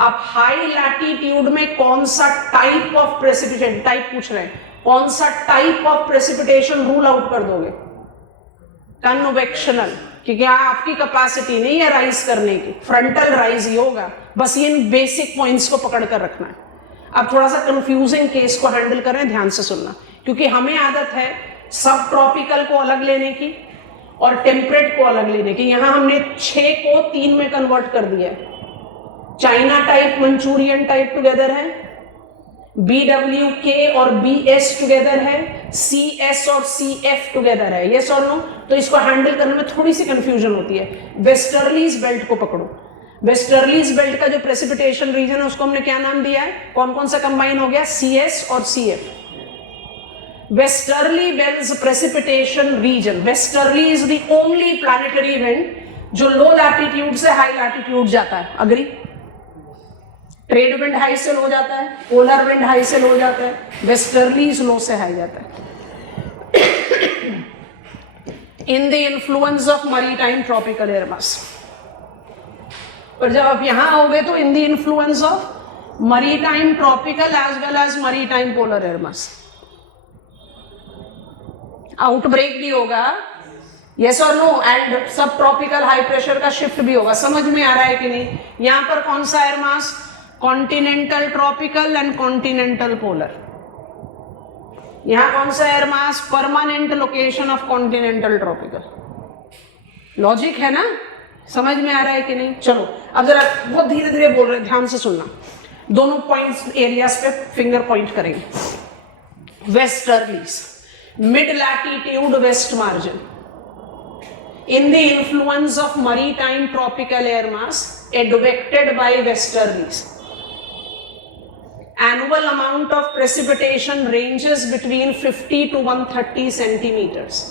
आप हाई लैटिट्यूड में कौन सा टाइप ऑफ प्रेसिपिटेशन, टाइप पूछ रहे हैं, कौन सा type of precipitation rule out कर दोगे? कन्वेक्शनल, क्योंकि आपकी कैपेसिटी नहीं है राइज करने की, फ्रंटल राइज ही होगा. बस इन बेसिक पॉइंट्स को पकड़ कर रखना है. अब थोड़ा सा कंफ्यूजिंग केस को हैंडल करें, ध्यान से सुनना, क्योंकि हमें आदत है सब ट्रॉपिकल को अलग लेने की और टेम्परेट को अलग लेने की. यहां हमने 6 को 3 में कन्वर्ट कर दिया है. China type, Manchurian type together है, BWK और BS टुगेदर है, CS और CF टुगेदर है. यस और नो? तो इसको हैंडल करने में थोड़ी सी कंफ्यूजन होती है. वेस्टर्लीज बेल्ट को पकड़ो. वेस्टर्लीज बेल्ट का जो प्रेसिपिटेशन रीजन है उसको हमने क्या नाम दिया है? कौन कौन सा कंबाइन हो गया? CS और CF. Westerly belt precipitation region. Westerly is the only planetary wind जो लो लैटिट्यूड से हाई लैटिट्यूड जाता है. अग्री? ट्रेड विंड हाई से लो जाता है, पोलर विंड हाई से लो जाता है, वेस्टर्ली लो से हाई जाता है. In the influence of maritime tropical air mass. पर जब आप यहां आओगे तो in the influence of maritime tropical as well as maritime polar air mass. Outbreak भी होगा, यस और no, and sub tropical high pressure का शिफ्ट भी होगा. समझ में आ रहा है कि नहीं? यहां पर कौन सा air mass? Continental tropical and continental polar. यहां कौन सा air mass? Permanent location of continental tropical. Logic है ना? समझ में आ रहा है कि नहीं? चलो अब जरा बहुत धीरे धीरे बोल रहे हैं, ध्यान से सुनना. दोनों पॉइंट्स एरियाज पे फिंगर पॉइंट करेंगे. Westerlies, mid latitude west margin. In the influence of maritime tropical air mass advected by westerlies, annual amount of precipitation ranges between 50 to 130 centimeters.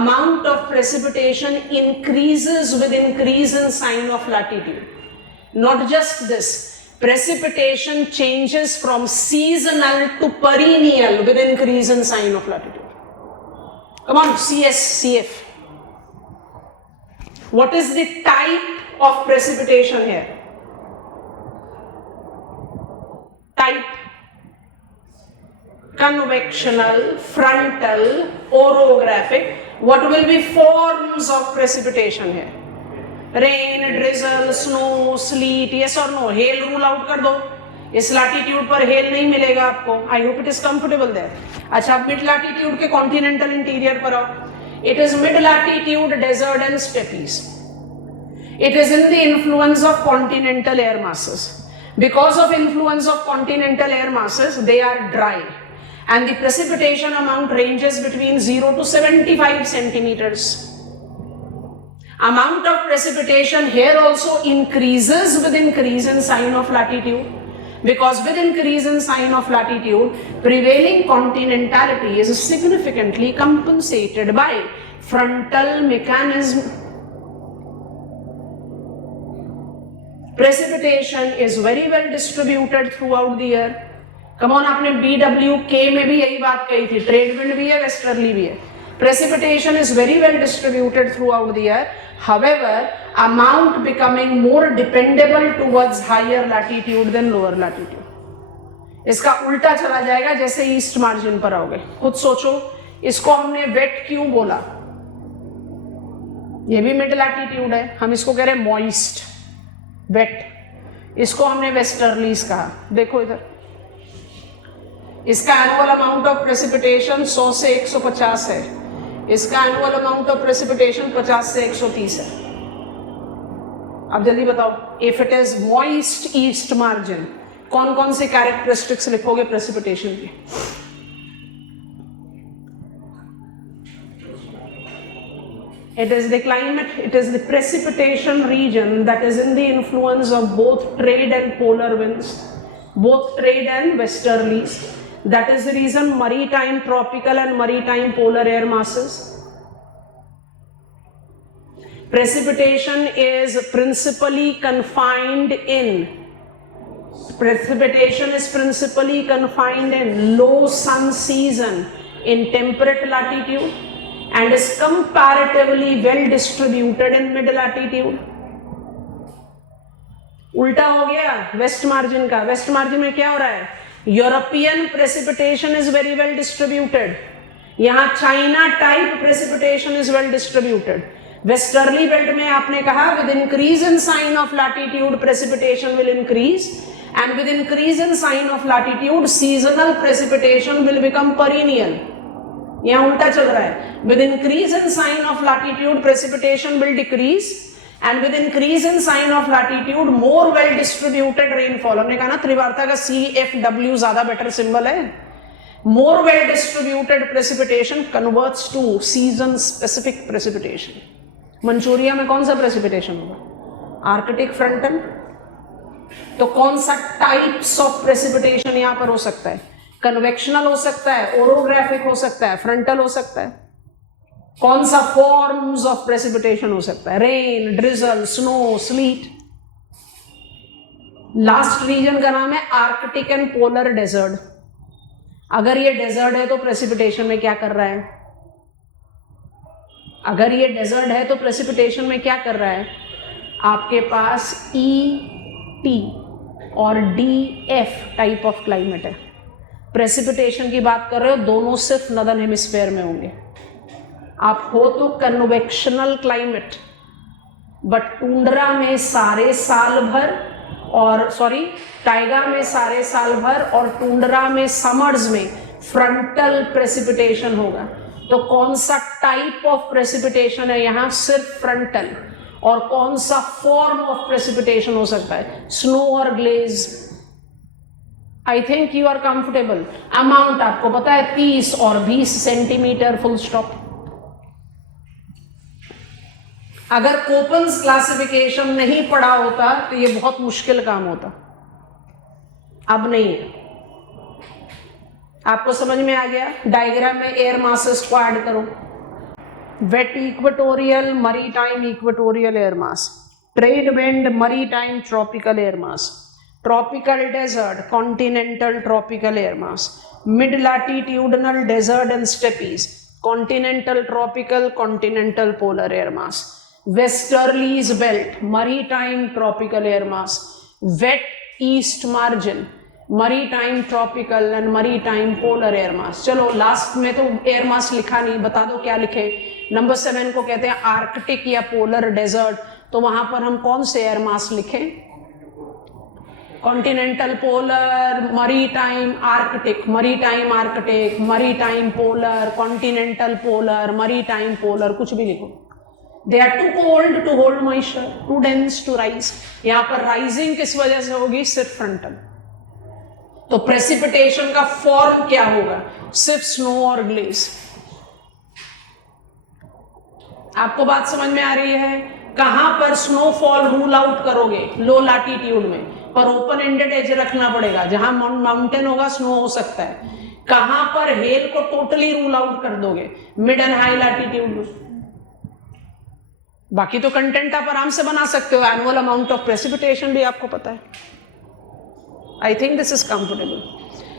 Amount of precipitation increases with increase in sign of latitude. Not just this, precipitation changes from seasonal to perennial with increase in sign of latitude. Come on, CS, CF. What is the type of precipitation here? Type: convectional, frontal, orographic. What will be forms of precipitation here? Rain, drizzle, snow, sleet. Yes or no? Hail rule out कर दो. इस latitude पर hello नहीं मिलेगा आपको. I hope it is comfortable there. अच्छा, आप mid latitude के कॉन्टिनेंटल इंटीरियर पर आओ. It is mid-latitude desert and steppes. It is in the influence of continental air masses. Because of influence of continental air masses, they are dry. And the precipitation amount ranges between 0 to 75 centimeters. Amount of precipitation here also increases with increase in sign of latitude. because with increase in sign of latitude, prevailing continentality is significantly compensated by frontal mechanism. Precipitation is very well distributed throughout the year. Come on, आपने BWK में भी यही बात कही थी, trade wind भी है, westerly भी है. Precipitation is very well distributed throughout the year. However, amount becoming more dependable towards higher latitude than lower latitude. इसका उल्टा चला जाएगा जैसे ईस्ट मार्जिन पर आओगे. खुद सोचो, इसको हमने वेट क्यों बोला? ये भी मिड लैटिट्यूड है, हम इसको कह रहे हैं मॉइस्ट, वेट. इसको हमने वेस्टर्लीज कहा. देखो इधर, इसका एनुअल अमाउंट ऑफ प्रेसिपिटेशन 100 से 150 है. इसका एनुअल अमाउंट ऑफ प्रेसिपिटेशन 50 से 130 है. अब जल्दी बताओ, if it is moist east margin, कौन कौन से कैरेक्टरिस्टिक्स लिखोगे प्रेसिपिटेशन की? It is the climate, it is the precipitation region that is in the influence of both trade and polar winds, both trade and westerlies. That is the reason maritime tropical and maritime polar air masses. Precipitation is principally confined in low sun season in temperate latitude and is comparatively well distributed in mid latitude. उल्टा हो गया west margin का. West margin में क्या हो रहा है? European precipitation is very well distributed. यहां China type precipitation is well distributed. Westerly belt में आपने कहा with increase in sine of latitude precipitation will increase, and with increase in sine of latitude seasonal precipitation will become perennial. यहां उल्टा चल रहा है. With increase in sine of latitude precipitation will decrease, and with increase in sine of latitude more well distributed rainfall. हमने कहा ना त्रिवार्ता का CFW ज्यादा बेटर सिंबल है. More well distributed precipitation converts to season specific precipitation. Manchuria में कौन सा precipitation होगा? Arctic frontal. तो कौन सा टाइप्स ऑफ प्रेसिपिटेशन यहां पर हो सकता है? कन्वेक्शनल हो सकता है, ओरोग्राफिक हो सकता है, फ्रंटल हो सकता है. कौन सा फॉर्म्स ऑफ प्रेसिपिटेशन हो सकता है? Rain, drizzle, snow, sleet. Last region का नाम है आर्कटिक एंड पोलर डेजर्ट. अगर ये डेजर्ट है तो प्रेसिपिटेशन में क्या कर रहा है? अगर ये डेजर्ट है तो प्रेसिपिटेशन में क्या कर रहा है? आपके पास ET और DF टाइप ऑफ क्लाइमेट है. प्रेसिपिटेशन की बात कर रहे हो, दोनों सिर्फ नदर्न हेमिस्फेयर में होंगे. आप हो तो कन्वेक्शनल क्लाइमेट, बट टुंड्रा में सारे साल भर, और टाइगा में सारे साल भर, और टुंड्रा में समर्स में फ्रंटल प्रेसिपिटेशन होगा. तो कौन सा टाइप ऑफ प्रेसिपिटेशन है यहाँ? सिर्फ फ्रंटल. और कौन सा फॉर्म ऑफ प्रेसिपिटेशन हो सकता है? स्नो और glaze. I think you are comfortable. Amount आपको पता है 30 और 20 सेंटीमीटर, फुल स्टॉप. अगर कोपन्स क्लासिफिकेशन नहीं पढ़ा होता तो ये बहुत मुश्किल काम होता. अब नहीं है. आपको समझ में आ गया? डायग्राम में एयर मासेस को ऐड करो. Wet equatorial, maritime equatorial air mass, trade wind, maritime tropical air mass, tropical desert, continental tropical air mass, mid latitudinal desert and steppes, continental tropical, continental polar air mass, westerlies belt, maritime tropical air mass, wet east margin, maritime tropical and maritime polar air mass. चलो last में तो air mass लिखा नहीं, बता दो क्या लिखे. Number 7 को कहते हैं आर्कटिक या पोलर डेजर्ट. तो वहां पर हम कौन से एयर मास लिखें? Continental polar, maritime Arctic, maritime Arctic, maritime polar, continental polar, maritime polar, कुछ भी लिखो. They are too cold to hold moisture, too dense to rise. यहाँ पर राइजिंग किस वजह से होगी? सिर्फ फ्रंटल. तो प्रेसिपिटेशन का फॉर्म क्या होगा? सिर्फ स्नो और ग्लेज. आपको बात समझ में आ रही है? कहां पर स्नोफॉल रूल आउट करोगे? लो लैटिट्यूड में. पर ओपन एंडेड एज रखना पड़ेगा, जहां माउंटेन होगा स्नो हो सकता है। कहां पर हेल को टोटली रूल आउट कर दोगे, मिड एंड हाई लैटिट्यूड। बाकी तो कंटेंट आप आराम से बना सकते हो, एनुअल अमाउंट ऑफ प्रेसिपिटेशन भी आपको पता है। I think this is comfortable.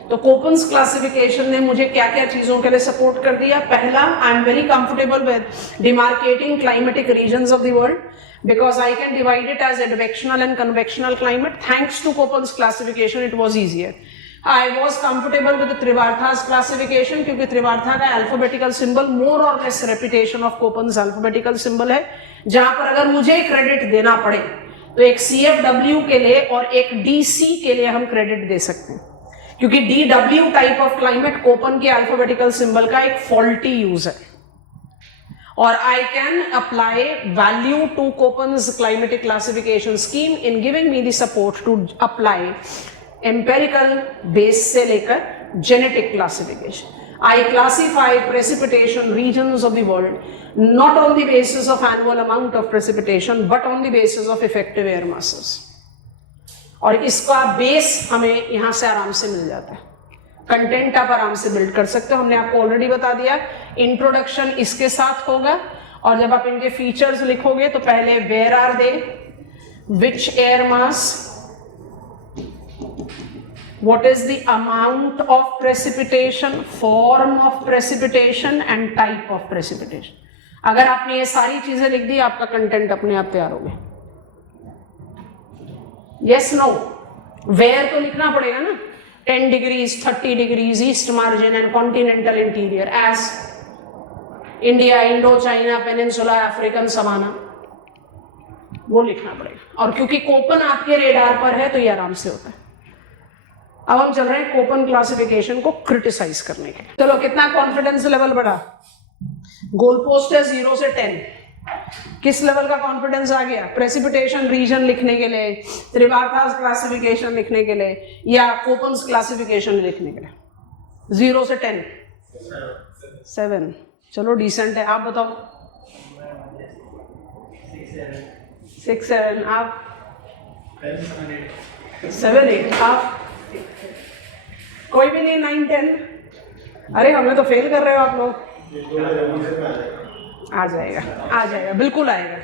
तो कोपन्स क्लासिफिकेशन ने मुझे क्या क्या चीजों के लिए सपोर्ट कर दिया। पहला, I am very comfortable with demarcating climatic regions of the world because I can divide it as advectional and convectional climate. Thanks to Köppen's classification, it was easier. I was comfortable with the Trivartha's classification क्योंकि त्रिवार्था का alphabetical symbol more or less repetition of Köppen's alphabetical symbol है, जहां पर अगर मुझे credit देना पड़े तो एक CFW के लिए और एक DC के लिए हम क्रेडिट दे सकते हैं, क्योंकि DW type of climate Köppen के अल्फाबेटिकल सिंबल का एक फॉल्टी यूज है। और I can apply value to Köppen's climatic classification scheme in giving me the support to apply empirical base से लेकर genetic classification. I classify precipitation regions of the world not on the basis of annual amount of precipitation but on the basis of effective air masses. और इसका base हमें यहां से आराम से मिल जाता है, कंटेंट आप आराम से बिल्ड कर सकते हो। हमने आपको ऑलरेडी बता दिया, इंट्रोडक्शन इसके साथ होगा, और जब आप इनके फीचर्स लिखोगे तो पहले where are they, which air mass, what is the amount of precipitation, form of precipitation and type of precipitation. अगर आपने ये सारी चीजें लिख दी, आपका कंटेंट अपने आप तैयार हो गया। यस नो, वेयर तो लिखना पड़ेगा ना, 10 degrees, 30 degrees, east margin and continental interior as India, Indo, China, Peninsula, African Savanna, वो लिखना पड़ेगा। और क्योंकि कोपन आपके रेडार पर है तो ये आराम से होता है। अब हम चल रहे हैं कोपन क्लासिफिकेशन को क्रिटिसाइज करने के लिए। चलो, कितना कॉन्फिडेंस लेवल बढ़ा? गोल पोस्ट है 0 से 10। किस लेवल का कॉन्फिडेंस आ गया? प्रेसिपिटेशन रीजन लिखने के लिए, त्रिवार्थास क्लासिफिकेशन लिखने के लिए, या कोपन्स क्लासिफिकेशन लिखने के लिए। 0 से 10 7। चलो डिसेंट है। आप बताओ। 6 7। आप 7 8। आप कोई भी नहीं? 9 10। अरे हमें तो फेल कर रहे हो आप लोग। आ जाएगा, बिल्कुल आएगा।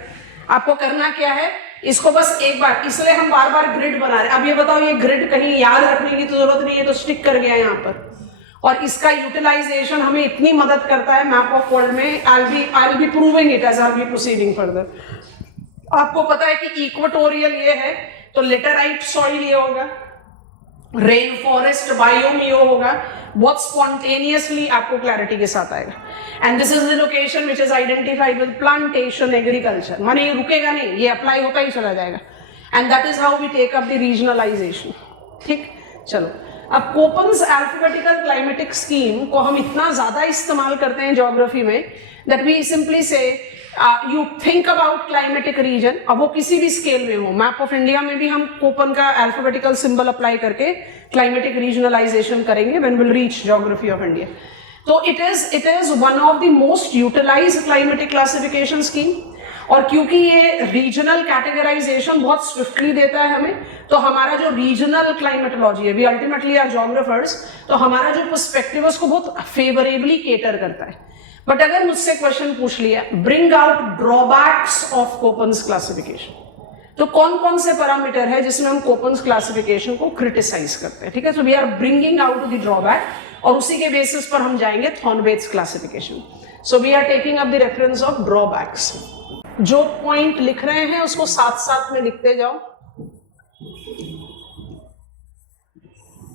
आपको करना क्या है, इसको बस एक बार, इसलिए हम बार बार ग्रिड बना रहे हैं। अब ये बताओ, ये ग्रिड कहीं याद रखने की तो जरूरत नहीं है, तो स्टिक कर गया यहाँ पर। और इसका यूटिलाइजेशन हमें इतनी मदद करता है मैप ऑफ वर्ल्ड में। I will be proving it as I will be proceeding further. आपको पता है कि इक्वेटोरियल ये है तो लेटेराइट सॉइल ये होगा, रेन फॉरेस्ट बायोम ये होगा, बहुत स्पॉन्टेनियसली आपको क्लैरिटी के साथ आएगा। And this is the location which is identified with plantation agriculture. माने ये रुकेगा नहीं, ये अप्लाई होता ही चला जाएगा। And that is how we take up the regionalization. ठीक, चलो। अब कोपन्स अल्फाबेटिकल क्लाइमेटिक स्कीम को हम इतना ज्यादा इस्तेमाल करते हैं ज्योग्राफी में दैट वी सिंपली से you think about climatic reason. अब वो किसी भी स्केल में हो, मैप ऑफ इंडिया में भी हम कोपन का अल्फाबेटिकल सिंबल अप्लाई करके क्लाइमेटिक रीजनलाइजेशन करेंगे when will reach geography of India. तो it is one of the most utilised climatic classification scheme. और क्योंकि ये रीजनल कैटेगराइजेशन बहुत स्विफ्टली देता है हमें, तो हमारा जो रीजनल क्लाइमेटोलॉजी है, वी अल्टीमेटली आर ज्योग्राफर्स, तो हमारा जो पर्सपेक्टिव है उसको बहुत फेवरेबली केटर करता है। बट अगर मुझसे क्वेश्चन पूछ लिया, bring out drawbacks of Koppen's classification, तो कौन कौन से पैरामीटर है जिसमें हम कोपन्स क्लासिफिकेशन को क्रिटिसाइज करते हैं। ठीक है, so we are bringing out the drawback, और उसी के बेसिस पर हम जाएंगे Thornthwaite's classification. So we are taking up the reference of drawbacks. जो पॉइंट लिख रहे हैं उसको साथ साथ में लिखते जाओ।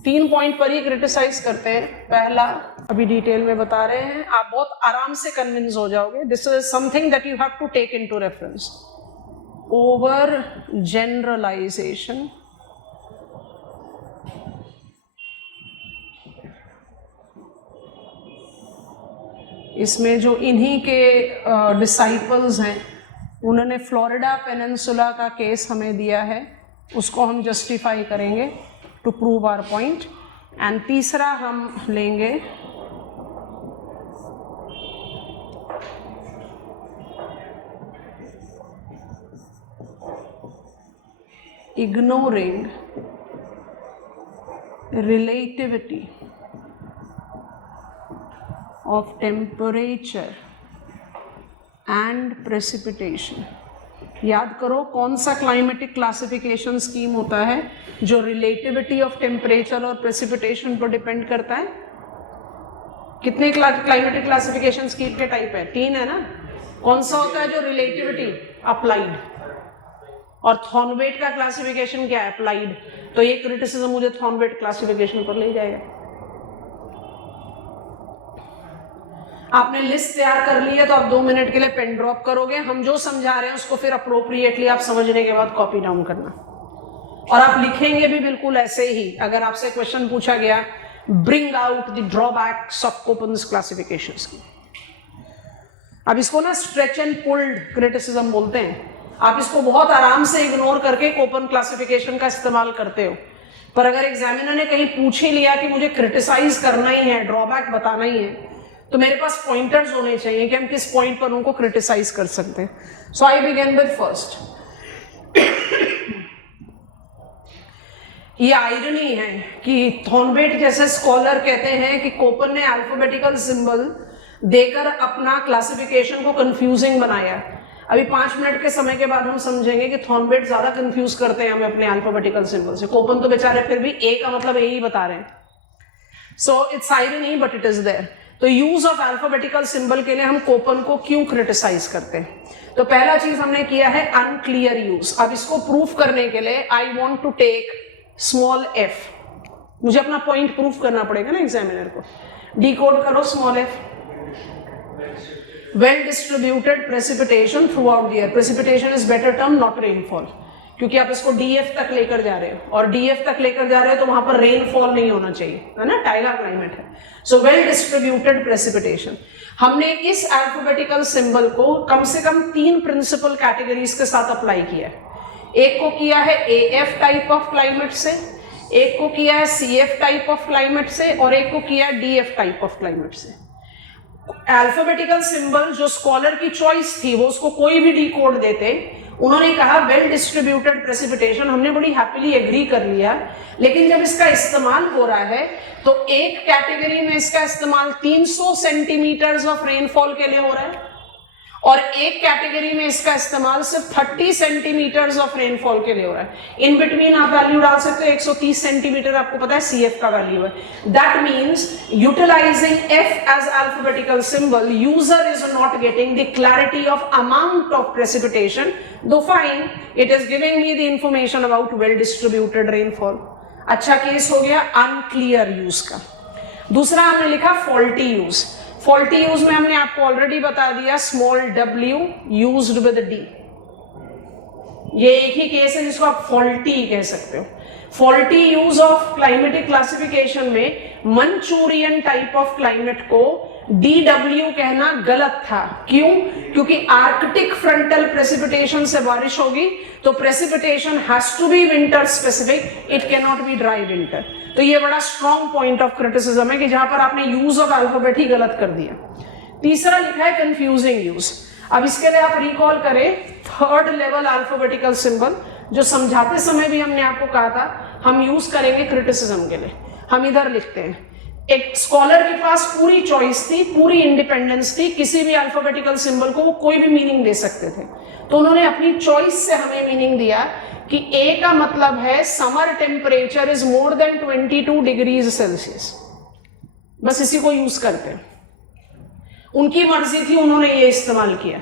3 पॉइंट पर ही क्रिटिसाइज करते हैं। पहला अभी डिटेल में बता रहे हैं, आप बहुत आराम से कन्विंस हो जाओगे। This is something that you have to take into reference. Over generalisation, इसमें जो इन्हीं के डिसाइपल्स हैं उन्होंने फ्लोरिडा पेनिनसुला का केस हमें दिया है, उसको हम जस्टिफाई करेंगे to prove our point. And तीसरा हम लेंगे ignoring relativity of temperature and precipitation. याद करो कौन सा क्लाइमेटिक क्लासिफिकेशन स्कीम होता है जो रिलेटिविटी ऑफ टेम्परेचर और प्रेसिपिटेशन पर डिपेंड करता है? कितने क्लाइमेटिक क्लासिफिकेशन स्कीम के टाइप है? 3 है ना? कौन सा होता है जो रिलेटिविटी? अप्लाइड। और थॉर्नवेट का क्लासिफिकेशन क्या है? अप्लाइड। तो ये क्रिटिसिज्म मुझे थॉर्नवेट क्लासिफिकेशन पर ले जाएगा। आपने लिस्ट तैयार कर ली है तो आप 2 मिनट के लिए पेन ड्रॉप करोगे, हम जो समझा रहे हैं उसको फिर अप्रोप्रिएटली आप समझने के बाद कॉपी डाउन करना, और आप लिखेंगे भी बिल्कुल ऐसे ही। अगर आपसे क्वेश्चन पूछा गया bring out the drawbacks of Koppen's classification scheme, अब इसको ना स्ट्रेच एंड पुल्ड क्रिटिसिज्म बोलते हैं। आप इसको बहुत आराम से इग्नोर करके कोपन क्लासिफिकेशन का इस्तेमाल करते हो, पर अगर एग्जामिनर ने कहीं पूछ ही लिया कि मुझे क्रिटिसाइज करना ही है, ड्रॉबैक बताना ही है, तो मेरे पास पॉइंटर्स होने चाहिए कि हम किस पॉइंट पर उनको क्रिटिसाइज कर सकते हैं। सो आई बिगिन विद फर्स्ट। ये आयरनी है कि थॉर्नवेट जैसे स्कॉलर कहते हैं कि कोपन ने अल्फाबेटिकल सिंबल देकर अपना क्लासिफिकेशन को कंफ्यूजिंग बनाया। अभी 5 मिनट के समय के बाद हम समझेंगे कि थॉर्नवेट ज्यादा कंफ्यूज करते हैं हमें अपने अल्फाबेटिकल सिंबल से। कोपन तो बेचारे फिर भी ए का मतलब ए ही बता रहे हैं। So it's irony but it is there. तो यूज ऑफ अल्फाबेटिकल सिंबल के लिए हम कोपन को क्यों क्रिटिसाइज करते हैं? तो पहला चीज हमने किया है अनक्लियर यूज। अब इसको प्रूफ करने के लिए I want to take small f, मुझे अपना पॉइंट प्रूफ करना पड़ेगा ना एग्जामिनर को। डिकोड करो small F. Well distributed precipitation through out the year. Precipitation is better term, not rainfall, क्योंकि आप इसको डीएफ तक लेकर जा रहे हो, और डीएफ तक लेकर जा रहे हो तो वहां पर रेनफॉल नहीं होना चाहिए, है ना, टाइगर क्लाइमेट है। So well distributed precipitation. हमने इस अल्फाबेटिकल सिंबल को कम से कम 3 प्रिंसिपल कैटेगरीज के साथ अप्लाई किया है। एक को किया है एएफ टाइप ऑफ क्लाइमेट से, एक को किया है सीएफ टाइप ऑफ क्लाइमेट से, और एक को किया है डीएफ टाइप ऑफ क्लाइमेट से। अल्फाबेटिकल सिंबल जो स्कॉलर की चॉइस थी वो उसको कोई भी डिकोड देते, उन्होंने कहा वेल डिस्ट्रीब्यूटेड प्रेसिपिटेशन, हमने बड़ी हैप्पीली एग्री कर लिया। लेकिन जब इसका इस्तेमाल हो रहा है तो एक कैटेगरी में इसका इस्तेमाल 300 सेंटीमीटर्स ऑफ रेनफॉल के लिए हो रहा है, और एक कैटेगरी में इसका इस्तेमाल सिर्फ 30 सेंटीमीटर्स ऑफ रेनफॉल के लिए हो रहा है। इन बिटवीन आप वैल्यू डाल सकते हो, 130 सेंटीमीटर आपको पता है सीएफ का वैल्यू है। That means utilising F as alphabetical symbol, user is not getting the clarity of amount of precipitation, though fine it is giving me the information about well distributed rainfall. अच्छा case हो गया unclear use का। दूसरा हमने लिखा faulty use. Faulty use में हमने आपको ऑलरेडी बता दिया small w used with d। ये एक ही केस है जिसको आप फॉल्टी कह सकते हो। Faulty use of climatic classification में मंचूरियन टाइप ऑफ क्लाइमेट को DW कहना गलत था। क्यों? क्योंकि आर्कटिक फ्रंटल प्रेसिपिटेशन से बारिश होगी तो precipitation has to be winter specific, it can not be dry winter. तो ये बड़ा स्ट्रॉन्ग पॉइंट ऑफ क्रिटिसिज्म है कि जहां पर आपने यूज ऑफ अल्फाबेट ही गलत कर दिया। तीसरा लिखा है कंफ्यूजिंग यूज। अब इसके लिए आप रिकॉल करें थर्ड लेवल अल्फाबेटिकल सिंबल, जो समझाते समय भी हमने आपको कहा था हम यूज करेंगे क्रिटिसिज्म के लिए। हम इधर लिखते हैं, एक स्कॉलर के पास पूरी चॉइस थी, पूरी इंडिपेंडेंस थी, किसी भी अल्फाबेटिकल सिंबल को वो कोई भी मीनिंग दे सकते थे। तो उन्होंने अपनी चॉइस से हमें मीनिंग दिया कि ए का मतलब है summer temperature is more than 22 degrees Celsius. बस इसी को यूज करते हैं, उनकी मर्जी थी, उन्होंने ये इस्तेमाल किया।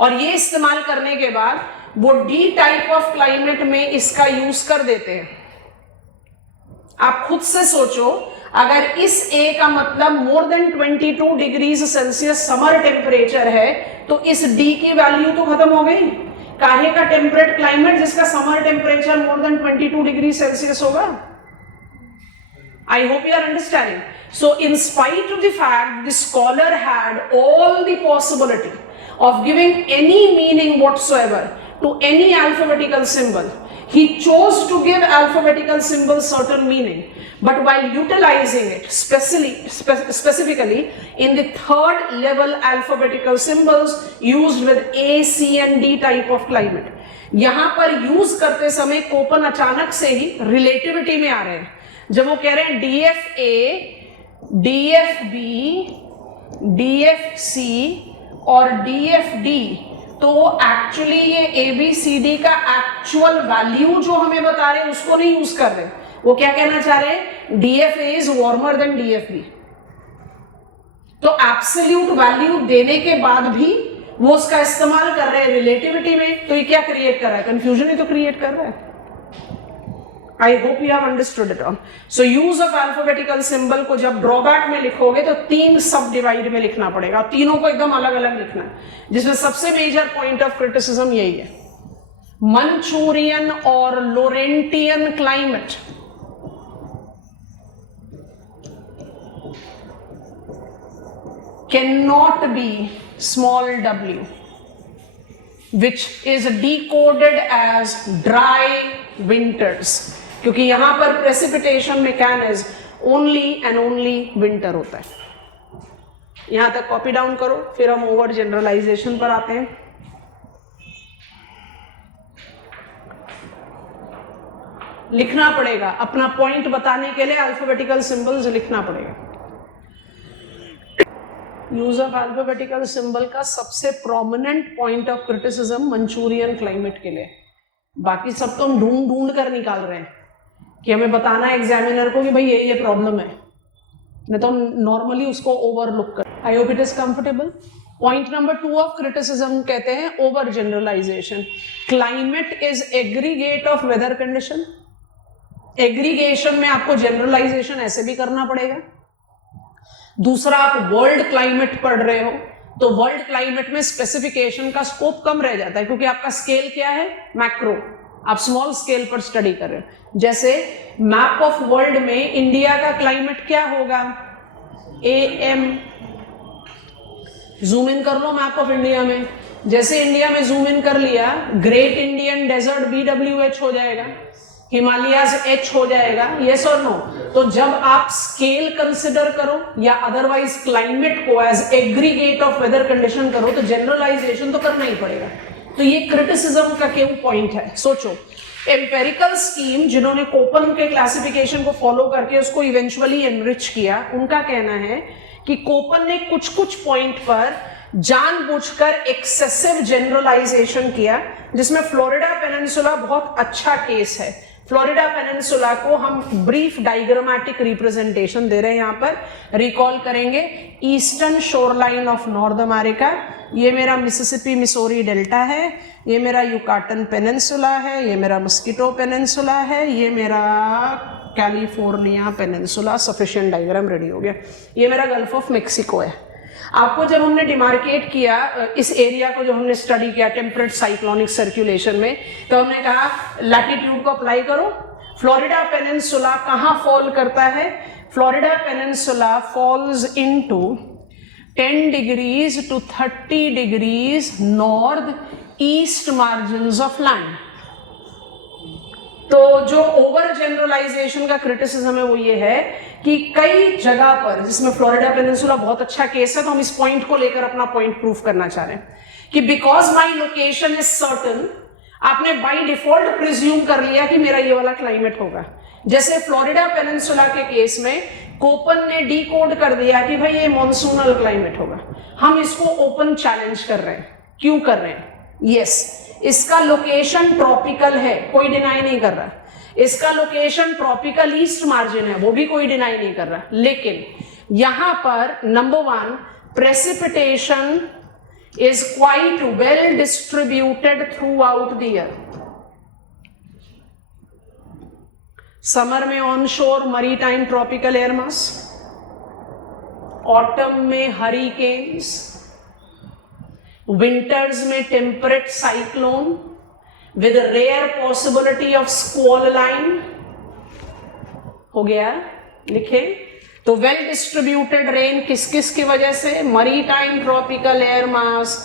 और ये इस्तेमाल करने के बाद वो डी टाइप ऑफ क्लाइमेट में इसका यूज कर देते हैं। आप खुद से सोचो, अगर इस ए का मतलब मोर than 22 degrees Celsius summer temperature है तो इस डी की वैल्यू तो खत्म हो गई। काहे का टेम्परेट क्लाइमेट जिसका summer temperature more than 22 degree Celsius होगा। I hope you are understanding. So in spite of the fact the scholar had all the possibility of giving any meaning whatsoever to any alphabetical symbol, he chose to give alphabetical symbols certain meaning, but while utilizing it specifically in the third level alphabetical symbols used with A, C and D type of climate, यहां पर use करते समय Köppen अचानक से ही relativity में आ रहे हैं। जब वो कह रहे हैं DFA, DFB, DFC और DFD, तो एक्चुअली ये ABCD का एक्चुअल वैल्यू जो हमें बता रहे हैं उसको नहीं यूज कर रहे, वो क्या कहना चाह रहे हैं, DFA is warmer than DFB। तो एब्सोल्यूट वैल्यू देने के बाद भी वो उसका इस्तेमाल कर रहे हैं रिलेटिविटी में, तो ये क्या क्रिएट कर रहा है, कंफ्यूजन ही तो क्रिएट कर रहा है। आई hope you have understood it all. So use of alphabetical symbol को जब ड्रॉबैक में लिखोगे तो 3 सब डिवाइड में लिखना पड़ेगा, तीनों को एकदम अलग अलग लिखना है, जिसमें सबसे मेजर पॉइंट ऑफ क्रिटिसिज्म यही है, मंचूरियन और लोरेंटियन climate cannot be small w, which is decoded as dry winters, क्योंकि यहां पर precipitation mechanism only and only winter होता है। यहां तक कॉपी डाउन करो, फिर हम ओवर जनरलाइजेशन पर आते हैं। लिखना पड़ेगा अपना पॉइंट बताने के लिए, अल्फाबेटिकल सिंबल्स लिखना पड़ेगा। यूज ऑफ अल्फाबेटिकल सिंबल का सबसे prominent point of criticism Manchurian climate के लिए, बाकी सब तो हम ढूंढ ढूंढ कर निकाल रहे हैं कि हमें बताना है एग्जामिनर को कि भाई ये प्रॉब्लम है, नहीं तो हम नॉर्मली उसको ओवरलुक कर। I hope it is comfortable. Point number 2 of criticism कहते हैं over generalisation. Climate is aggregate of weather condition. Aggregation में आपको जनरलाइजेशन ऐसे भी करना पड़ेगा। दूसरा, आप वर्ल्ड क्लाइमेट पढ़ रहे हो तो वर्ल्ड क्लाइमेट में स्पेसिफिकेशन का स्कोप कम रह जाता है, क्योंकि आपका स्केल क्या है, मैक्रो, आप स्मॉल स्केल पर स्टडी कर रहे हो। जैसे मैप ऑफ वर्ल्ड में इंडिया का क्लाइमेट क्या होगा, AM, जूम इन कर लो मैप ऑफ इंडिया में। जैसे इंडिया में जूम इन कर लिया, ग्रेट इंडियन डेजर्ट BWH हो जाएगा, हिमालयाज H हो जाएगा, यस और नो। तो जब आप स्केल कंसिडर करो या अदरवाइज क्लाइमेट को as aggregate of weather condition करो तो जनरलाइजेशन तो करना ही पड़ेगा। तो ये क्रिटिसिज्म का क्यों पॉइंट है, सोचो। एम्पेरिकल स्कीम जिन्होंने कोपन के क्लासिफिकेशन को फॉलो करके उसको इवेंचुअली एनरिच किया, उनका कहना है कि कोपन ने कुछ कुछ पॉइंट पर जानबूझकर एक्सेसिव जनरलाइजेशन किया, जिसमें फ्लोरिडा पेनिनसुला बहुत अच्छा केस है। फ्लोरिडा पेनिनसुला को हम ब्रीफ डायग्रामेटिक रिप्रेजेंटेशन दे रहे हैं, यहां पर रिकॉल करेंगे eastern shoreline of north America, ये मेरा मिसिसिपी मिसोरी डेल्टा है, ये मेरा युकाटन पेनिनसुला है, ये मेरा मस्कीटो पेनिनसुला है, ये मेरा California peninsula. Sufficient diagram ready हो गया। ये मेरा गल्फ ऑफ मेक्सिको है। आपको जब हमने डिमार्केट किया इस एरिया को, जब हमने स्टडी किया टेम्परेट साइक्लोनिक सर्कुलेशन में, तो हमने कहा लैटिट्यूड को अप्लाई करो। फ्लोरिडा पेनिनसुला कहाँ फॉल करता है, Florida peninsula falls into 10 degrees to 30 degrees north east margins of land. तो जो ओवर जनरलाइजेशन का क्रिटिसिज्म है वो ये है कि कई जगह पर, जिसमें फ्लोरिडा पेनिनसुला बहुत अच्छा केस है, तो हम इस पॉइंट को लेकर अपना पॉइंट प्रूफ करना चाह रहे हैं कि because my location is certain, आपने बाय डिफॉल्ट प्रिज्यूम कर लिया कि मेरा ये वाला क्लाइमेट होगा। जैसे फ्लोरिडा पेनिनसुला के केस में कोपन ने डिकोड कर दिया कि भाई ये मॉनसूनल क्लाइमेट होगा। हम इसको ओपन चैलेंज कर रहे हैं। क्यों कर रहे हैं? यस, इसका लोकेशन ट्रॉपिकल है, कोई डिनाई नहीं कर रहा। इसका लोकेशन ट्रॉपिकल ईस्ट मार्जिन है, वो भी कोई डिनाई नहीं कर रहा। लेकिन यहां पर number 1, precipitation is quite well distributed throughout the year. Summer में onshore maritime tropical air mass, autumn में हरिकेन्स, विंटर्स में temperate cyclone with rare possibility of squall line. हो गया, लिखे। तो वेल डिस्ट्रीब्यूटेड रेन किस किस की वजह से? मरीटाइम ट्रॉपिकल एयर मास,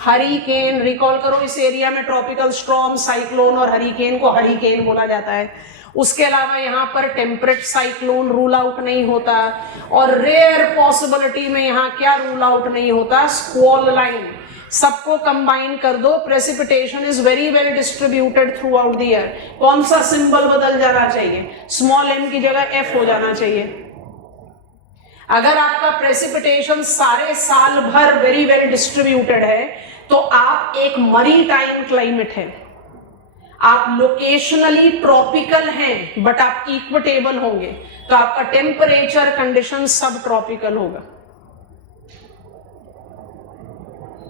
हरिकेन। रिकॉल करो, इस एरिया में ट्रॉपिकल स्टॉर्म, साइक्लोन और हरिकेन को हरिकेन बोला जाता है। उसके अलावा यहां पर टेम्परेट साइक्लोन रूल आउट नहीं होता, और रेयर पॉसिबिलिटी में यहां क्या रूल आउट नहीं होता? स्क्वॉल लाइन। सबको कंबाइन कर दो, precipitation is very well distributed throughout the year. कौन सा सिंबल बदल जाना चाहिए? स्मॉल m की जगह f हो जाना चाहिए। अगर आपका प्रेसिपिटेशन सारे साल भर वेरी वेल डिस्ट्रीब्यूटेड है तो आप एक मरीटाइन क्लाइमेट है, आप लोकेशनली ट्रॉपिकल हैं बट आप इक्वेटेबल होंगे, तो आपका टेम्परेचर कंडीशन सब ट्रॉपिकल होगा।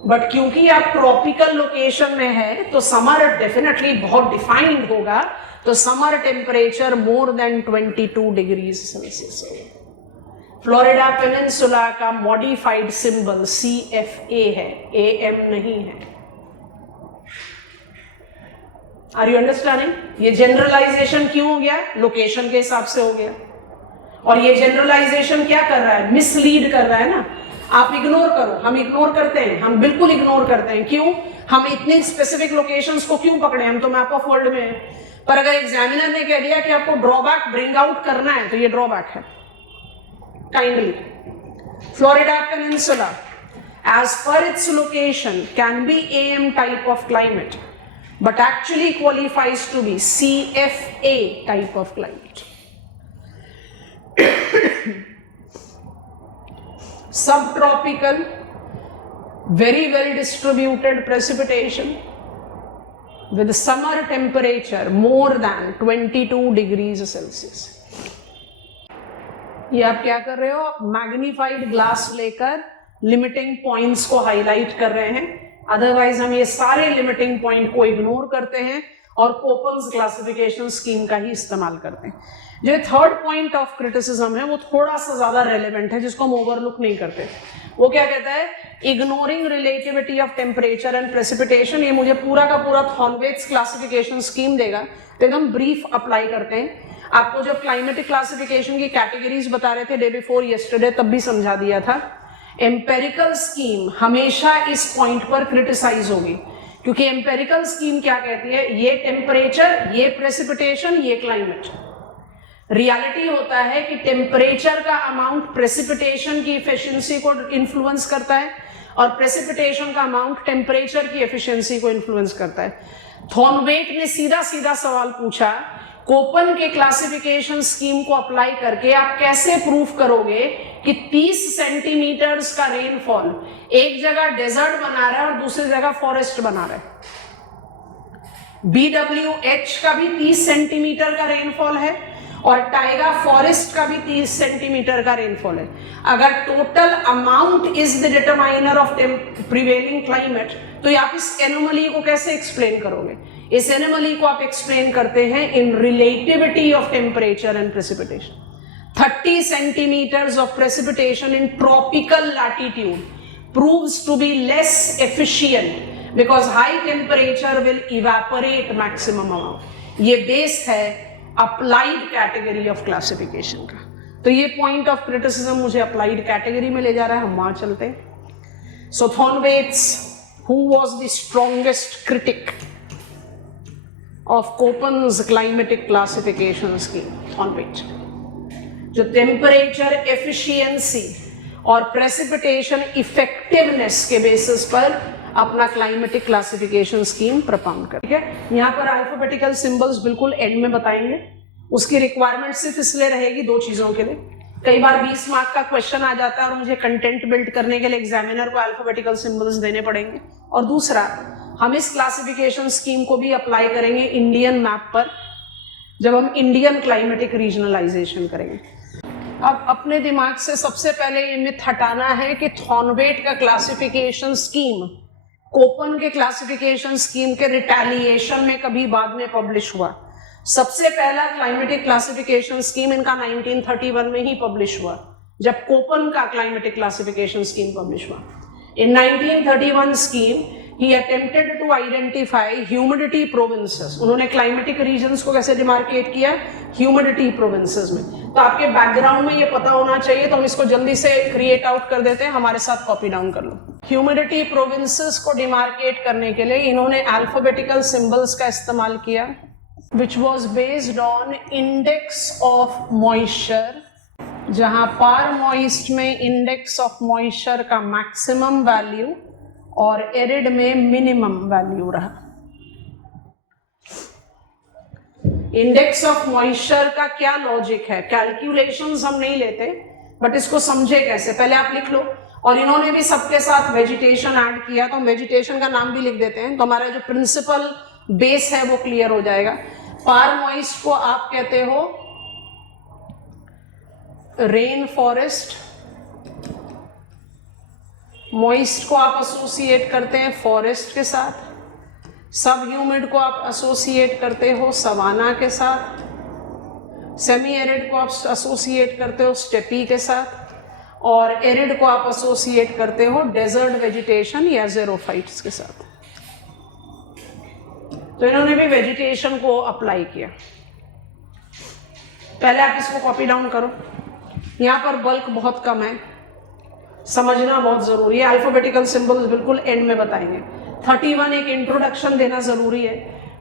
बट क्योंकि आप ट्रॉपिकल लोकेशन में है तो समर डेफिनेटली बहुत डिफाइंड होगा, तो summer temperature more than 22 degrees Celsius. Florida peninsula का मॉडिफाइड सिंबल CFA है, AM नहीं है। Are you understanding? ये जनरलाइजेशन क्यों हो गया? लोकेशन के हिसाब से हो गया। और ये जनरलाइजेशन क्या कर रहा है? मिसलीड कर रहा है ना। आप इग्नोर करो, हम इग्नोर करते हैं, हम बिल्कुल इग्नोर करते हैं। क्यों? हम इतनी स्पेसिफिक लोकेशंस को क्यों पकड़े? हम तो मैप ऑफ वर्ल्ड में हैं। पर अगर एग्जामिनर ने कह दिया कि आपको ड्रॉबैक ब्रिंग आउट करना है तो ये ड्रॉबैक है। Kindly, Florida peninsula as per its location can be AM type of climate but actually qualifies to be CFA type of climate. Subtropical, very well distributed precipitation with summer temperature more than 22 degrees Celsius. ये आप क्या कर रहे हो? Magnified glass लेकर limiting points को highlight कर रहे हैं। अदरवाइज हम ये सारे लिमिटिंग पॉइंट को इग्नोर करते हैं और कोपन्स क्लासिफिकेशन स्कीम का ही इस्तेमाल करते हैं। जो थर्ड पॉइंट ऑफ क्रिटिसिज्म है वो थोड़ा सा ज्यादा रेलेवेंट है, जिसको हम ओवरलुक नहीं करते। वो क्या कहता है? Ignoring relativity of temperature and precipitation. ये मुझे पूरा का पूरा थॉर्नवेट्स क्लासिफिकेशन स्कीम देगा, तो एकदम ब्रीफ अप्लाई करते हैं। आपको जब क्लाइमेटिक क्लासिफिकेशन की कैटेगरीज बता रहे थे डे बिफोर यस्टरडे, तब भी समझा दिया था। एम्पेरिकल स्कीम हमेशा इस पॉइंट पर क्रिटिसाइज होगी, क्योंकि एम्पेरिकल स्कीम क्या कहती है? ये टेम्परेचर, ये प्रेसिपिटेशन, ये क्लाइमेट। रियलिटी होता है कि टेम्परेचर का अमाउंट प्रेसिपिटेशन की एफिशिएंसी को इन्फ्लुएंस करता है और प्रेसिपिटेशन का अमाउंट टेम्परेचर की एफिशिएंसी को इन्फ्लुएंस करता है। थॉर्नवेट ने सीधा सीधा सवाल पूछा, कोपन के क्लासिफिकेशन स्कीम को अप्लाई करके आप कैसे प्रूफ करोगे कि 30 सेंटीमीटर्स का रेनफॉल एक जगह डेजर्ट बना रहा है और दूसरी जगह फॉरेस्ट बना रहा है? BWH का भी 30 सेंटीमीटर का रेनफॉल है और टाइगा फॉरेस्ट का भी 30 सेंटीमीटर का रेनफॉल है। अगर total amount is the determiner of prevailing climate, तो आप इस एनोमली को कैसे एक्सप्लेन करोगे? इस एनोमली को आप एक्सप्लेन करते हैं in relativity of temperature and precipitation. 30 centimeters of precipitation in tropical latitude proves to be less efficient because high temperature will evaporate maximum amount. ये बेस है अप्लाइड कैटेगरी ऑफ क्लासिफिकेशन का। तो ये point of criticism मुझे applied category में ले जा रहा है। हम वहां चलते हैं। सो थॉर्नवेट्स, who was the strongest critic of Köppen's climatic classification scheme? Thornweit, जो टेम्परेचर एफिशिएंसी और प्रेसिपिटेशन इफेक्टिवनेस के बेसिस पर अपना क्लाइमेटिक क्लासिफिकेशन स्कीम प्रपोज कर। ठीक है, यहाँ पर अल्फाबेटिकल सिंबल्स बिल्कुल एंड में बताएंगे। उसकी रिक्वायरमेंट सिर्फ इसलिए रहेगी दो चीजों के लिए। कई बार 20 मार्क का क्वेश्चन आ जाता है और मुझे कंटेंट बिल्ड करने के लिए एग्जामिनर को अल्फाबेटिकल सिंबल्स देने पड़ेंगे। और दूसरा, हम इस क्लासिफिकेशन स्कीम को भी अप्लाई करेंगे इंडियन मैप पर, जब हम इंडियन क्लाइमेटिक रीजनलाइजेशन करेंगे। अब अपने दिमाग से सबसे पहले ये मिथ हटाना है कि थॉर्नवेट का क्लासिफिकेशन स्कीम कोपन के क्लासिफिकेशन स्कीम के रिटेलिएशन में कभी बाद में पब्लिश हुआ। सबसे पहला क्लाइमेटिक क्लासिफिकेशन स्कीम इनका 1931 में ही पब्लिश हुआ, जब कोपन का क्लाइमेटिक क्लासिफिकेशन स्कीम पब्लिश हुआ। इन 1931 scheme he attempted to identify humidity provinces. उन्होंने क्लाइमेटिक रीजन्स को कैसे डिमार्केट किया? ह्यूमिडिटी प्रोविंसेस में। तो आपके बैकग्राउंड में ये पता होना चाहिए, तो हम इसको जल्दी से क्रिएट आउट कर देते हैं। हमारे साथ कॉपी डाउन कर लो। ह्यूमिडिटी प्रोविंसेस को डिमार्केट करने के लिए इन्होंने अल्फाबेटिकल सिंबल्स का इस्तेमाल किया, which was based on index of moisture, जहां पार मॉइस्ट में इंडेक्स ऑफ मॉइस्चर का मैक्सिमम वैल्यू और एरिड में मिनिमम वैल्यू रहा। इंडेक्स ऑफ मॉइस्चर का क्या लॉजिक है, कैलकुलेशंस हम नहीं लेते, बट इसको समझे कैसे पहले आप लिख लो। और इन्होंने भी सबके साथ वेजिटेशन ऐड किया, तो हम वेजिटेशन का नाम भी लिख देते हैं, तो हमारा जो प्रिंसिपल बेस है वो क्लियर हो जाएगा। पार मॉइस्ट को आप कहते हो रेन फॉरेस्ट, मॉइस्ट को आप एसोसिएट करते हैं फॉरेस्ट के साथ, सब ह्यूमिड को आप एसोसिएट करते हो सवाना के साथ, सेमी एरिड को आप एसोसिएट करते हो स्टेपी के साथ, और एरिड को आप एसोसिएट करते हो डेजर्ट वेजिटेशन या ज़ेरोफाइट्स के साथ। तो इन्होंने भी वेजिटेशन को अप्लाई किया। पहले आप इसको कॉपी डाउन करो, यहाँ पर बल्क बहुत कम है, समझना बहुत जरूरी है। अल्फाबेटिकल सिंबल्स बिल्कुल एंड में बताएंगे। 31 एक इंट्रोडक्शन देना जरूरी है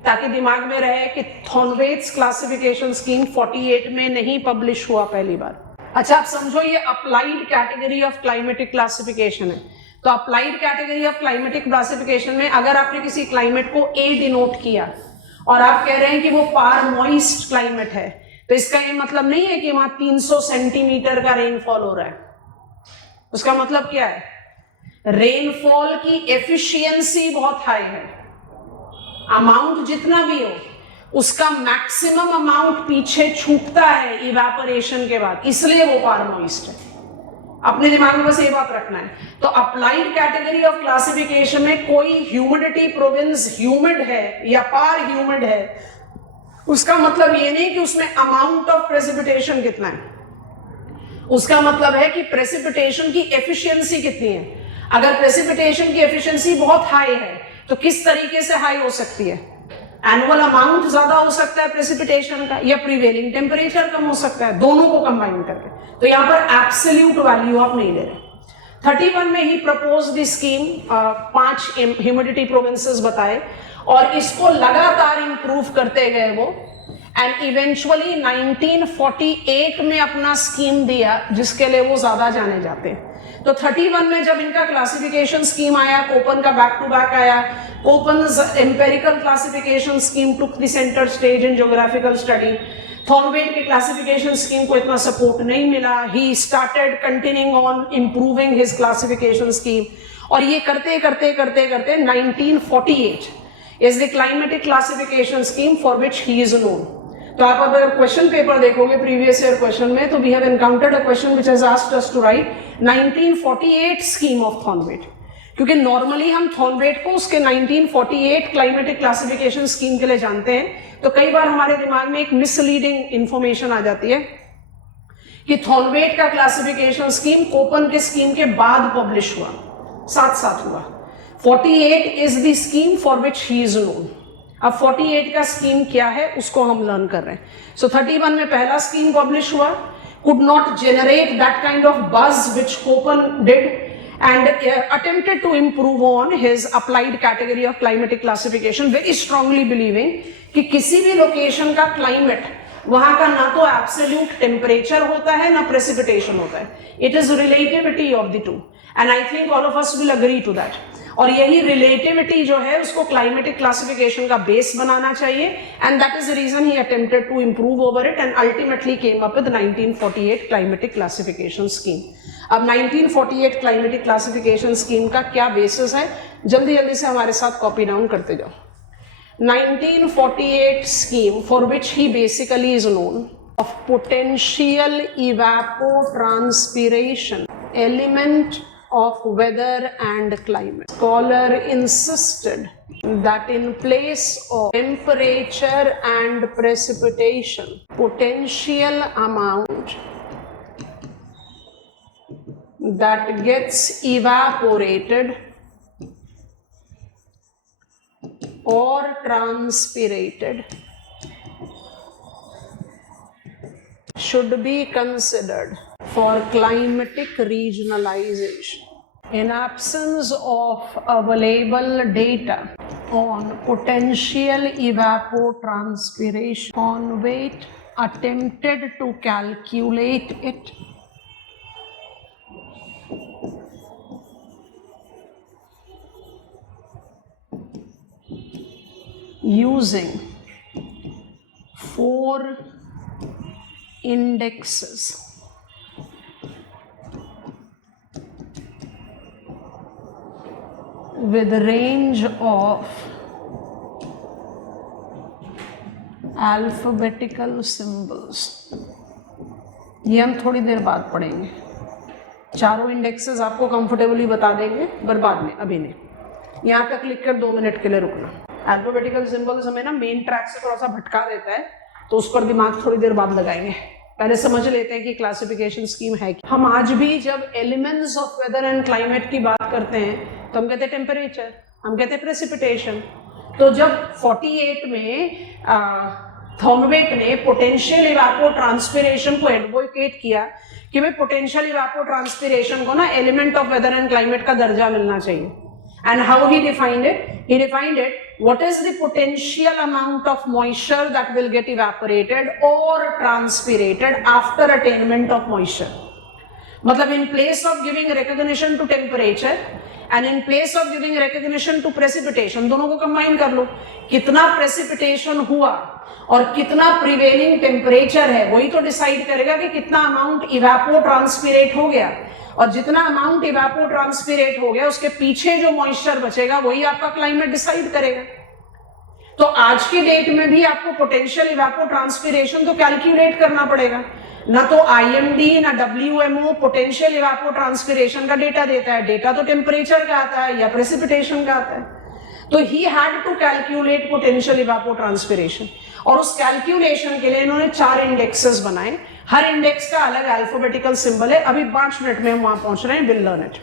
ताकि दिमाग में रहे कि थॉर्नवेट्स क्लासिफिकेशन स्कीम 48 में नहीं पब्लिश हुआ पहली बार। अच्छा आप समझो ये applied category of climatic classification है। तो applied category of climatic classification में अगर आपने किसी क्लाइमेट को ए डिनोट किया और आप कह रहे हैं कि वो पार मॉइस्ट क्लाइमेट है, तो इसका ये मतलब नहीं है कि वहां 300 सेंटीमीटर का रेनफॉल हो रहा है। उसका मतलब क्या है, रेनफॉल की एफिशिएंसी बहुत हाई है, अमाउंट जितना भी हो उसका मैक्सिमम अमाउंट पीछे छूटता है इवेपोरेशन के बाद, इसलिए वो पार मॉइस्ट है। अपने दिमाग में बस ये बात रखना है। तो अप्लाइड कैटेगरी ऑफ क्लासिफिकेशन में कोई ह्यूमिडिटी प्रोविंस ह्यूमिड है या पार ह्यूमिड है, उसका मतलब ये नहीं कि उसमें अमाउंट ऑफ प्रेसिपिटेशन कितना है, उसका मतलब है कि प्रेसिपिटेशन की एफिशिएंसी कितनी है। अगर प्रेसिपिटेशन की एफिशिएंसी बहुत हाई है तो किस तरीके से हाई हो सकती है, एनुअल अमाउंट ज्यादा हो सकता है प्रेसिपिटेशन का, या प्रीवेलिंग टेम्परेचर कम हो सकता है, दोनों को कंबाइन करके। तो यहां पर एब्सोल्यूट वैल्यू आप नहीं ले रहे। 31 में ही propose the scheme, 5 humidity provinces बताए और इसको लगातार इंप्रूव करते गए वो, एंड इवेंचुअली 1948 में अपना स्कीम दिया जिसके लिए वो ज्यादा जाने जाते हैं। तो 31 में जब इनका क्लासिफिकेशन स्कीम आया, कोपन का बैक टू बैक आया, Koppen's empirical classification scheme took the centre stage in geographical study. Thornthwaite के क्लासिफिकेशन स्कीम को इतना सपोर्ट नहीं मिला, he started continuing on improving his classification scheme, और ये करते करते करते करते 1948 is the climatic classification scheme for which he is known. तो आप अगर क्वेश्चन पेपर देखोगे प्रीवियस ईयर क्वेश्चन में, तो we have encountered a question which has asked us to write 1948 scheme of Thornthwaite, क्योंकि नॉर्मली हम थॉर्नवेट को उसके 1948 क्लाइमेटिक क्लासिफिकेशन स्कीम के लिए जानते हैं। तो कई बार हमारे दिमाग में एक मिसलीडिंग इंफॉर्मेशन आ जाती है कि थॉर्नवेट का क्लासिफिकेशन स्कीम कोपन के स्कीम के बाद पब्लिश हुआ, साथ साथ हुआ। 48 is the scheme for which he is known. अब 48 का स्कीम क्या है उसको हम लर्न कर रहे हैं। सो 31 में पहला स्कीम पब्लिश हुआ, could not generate that kind of buzz which Köppen did, and attempted to improve on his applied category of climatic classification, very strongly believing कि किसी भी लोकेशन का क्लाइमेट वहां का ना तो एब्सोल्यूट टेम्परेचर होता है ना प्रेसिपिटेशन होता है, it is relativity of the two, and I think all of us will agree to that. और यही रिलेटिविटी जो है उसको क्लाइमेटिक क्लासिफिकेशन का बेस बनाना चाहिए, and that is the reason he attempted to improve over it and ultimately came up with 1948 climatic classification scheme. अब 1948 climatic classification scheme का क्या बेसिस है, जल्दी जल्दी से हमारे साथ कॉपी डाउन करते जाओ। 1948 scheme, for which he basically is known, of potential evapotranspiration, element of weather and climate. Scholar insisted that in place of temperature and precipitation, potential amount that gets evaporated or transpirated should be considered for climatic regionalization. In absence of available data on potential evapotranspiration, Conway attempted to calculate it using 4 indexes with range of alphabetical symbols। ये हम थोड़ी देर बाद पढ़ेंगे। चारों indexes आपको comfortably बता देंगे, पर बाद में, अभी नहीं। यहाँ तक लिखकर 2 मिनट के लिए रुकना। अल्फाबेटिकल सिंबल्स हमें ना मेन ट्रैक से थोड़ा सा भटका देता है, तो उस पर दिमाग थोड़ी देर बाद लगाएंगे। पहले समझ लेते हैं कि क्लासिफिकेशन स्कीम है क्या। हम आज भी जब elements of weather and climate की बात करते हैं तो हम कहते हैं टेम्परेचर, हम कहते हैं प्रेसिपिटेशन। तो जब 48 में थॉर्नवेट ने पोटेंशियल इवापोट्रांसपिरेशन को एडवोकेट किया कि भाई पोटेंशियल इवापोट्रांसपिरेशन को ना element of weather and climate का दर्जा मिलना चाहिए। And how he defined it? He defined it, what is the potential amount of moisture that will get evaporated or transpirated after attainment of moisture? मतलब in place of giving recognition to temperature and in place of giving recognition to precipitation, दोनों को combine कर लो, कितना precipitation हुआ और कितना prevailing temperature है, वही तो decide करेगा कि कितना amount evapotranspirate हो गया, और जितना अमाउंट इवेपोट्रांसपिरेट हो गया उसके पीछे जो मॉइस्चर बचेगा वही आपका क्लाइमेट डिसाइड करेगा। तो आज की डेट में भी आपको पोटेंशियल इवेपोट्रांसपिरेशन तो कैलकुलेट करना पड़ेगा। ना तो IMD ना WMO पोटेंशियल इवेपोट्रांसपिरेशन का डेटा देता है, डेटा तो टेम्परेचर का आता है या प्रेसिपिटेशन का आता है। तो he had to calculate potential evapotranspiration, और उस कैलकुलेशन के लिए इन्होंने 4 इंडेक्सेस बनाए। हर इंडेक्स का अलग अल्फाबेटिकल सिंबल है। अभी 5 मिनट में हम वहां पहुंच रहे हैं, will learn it.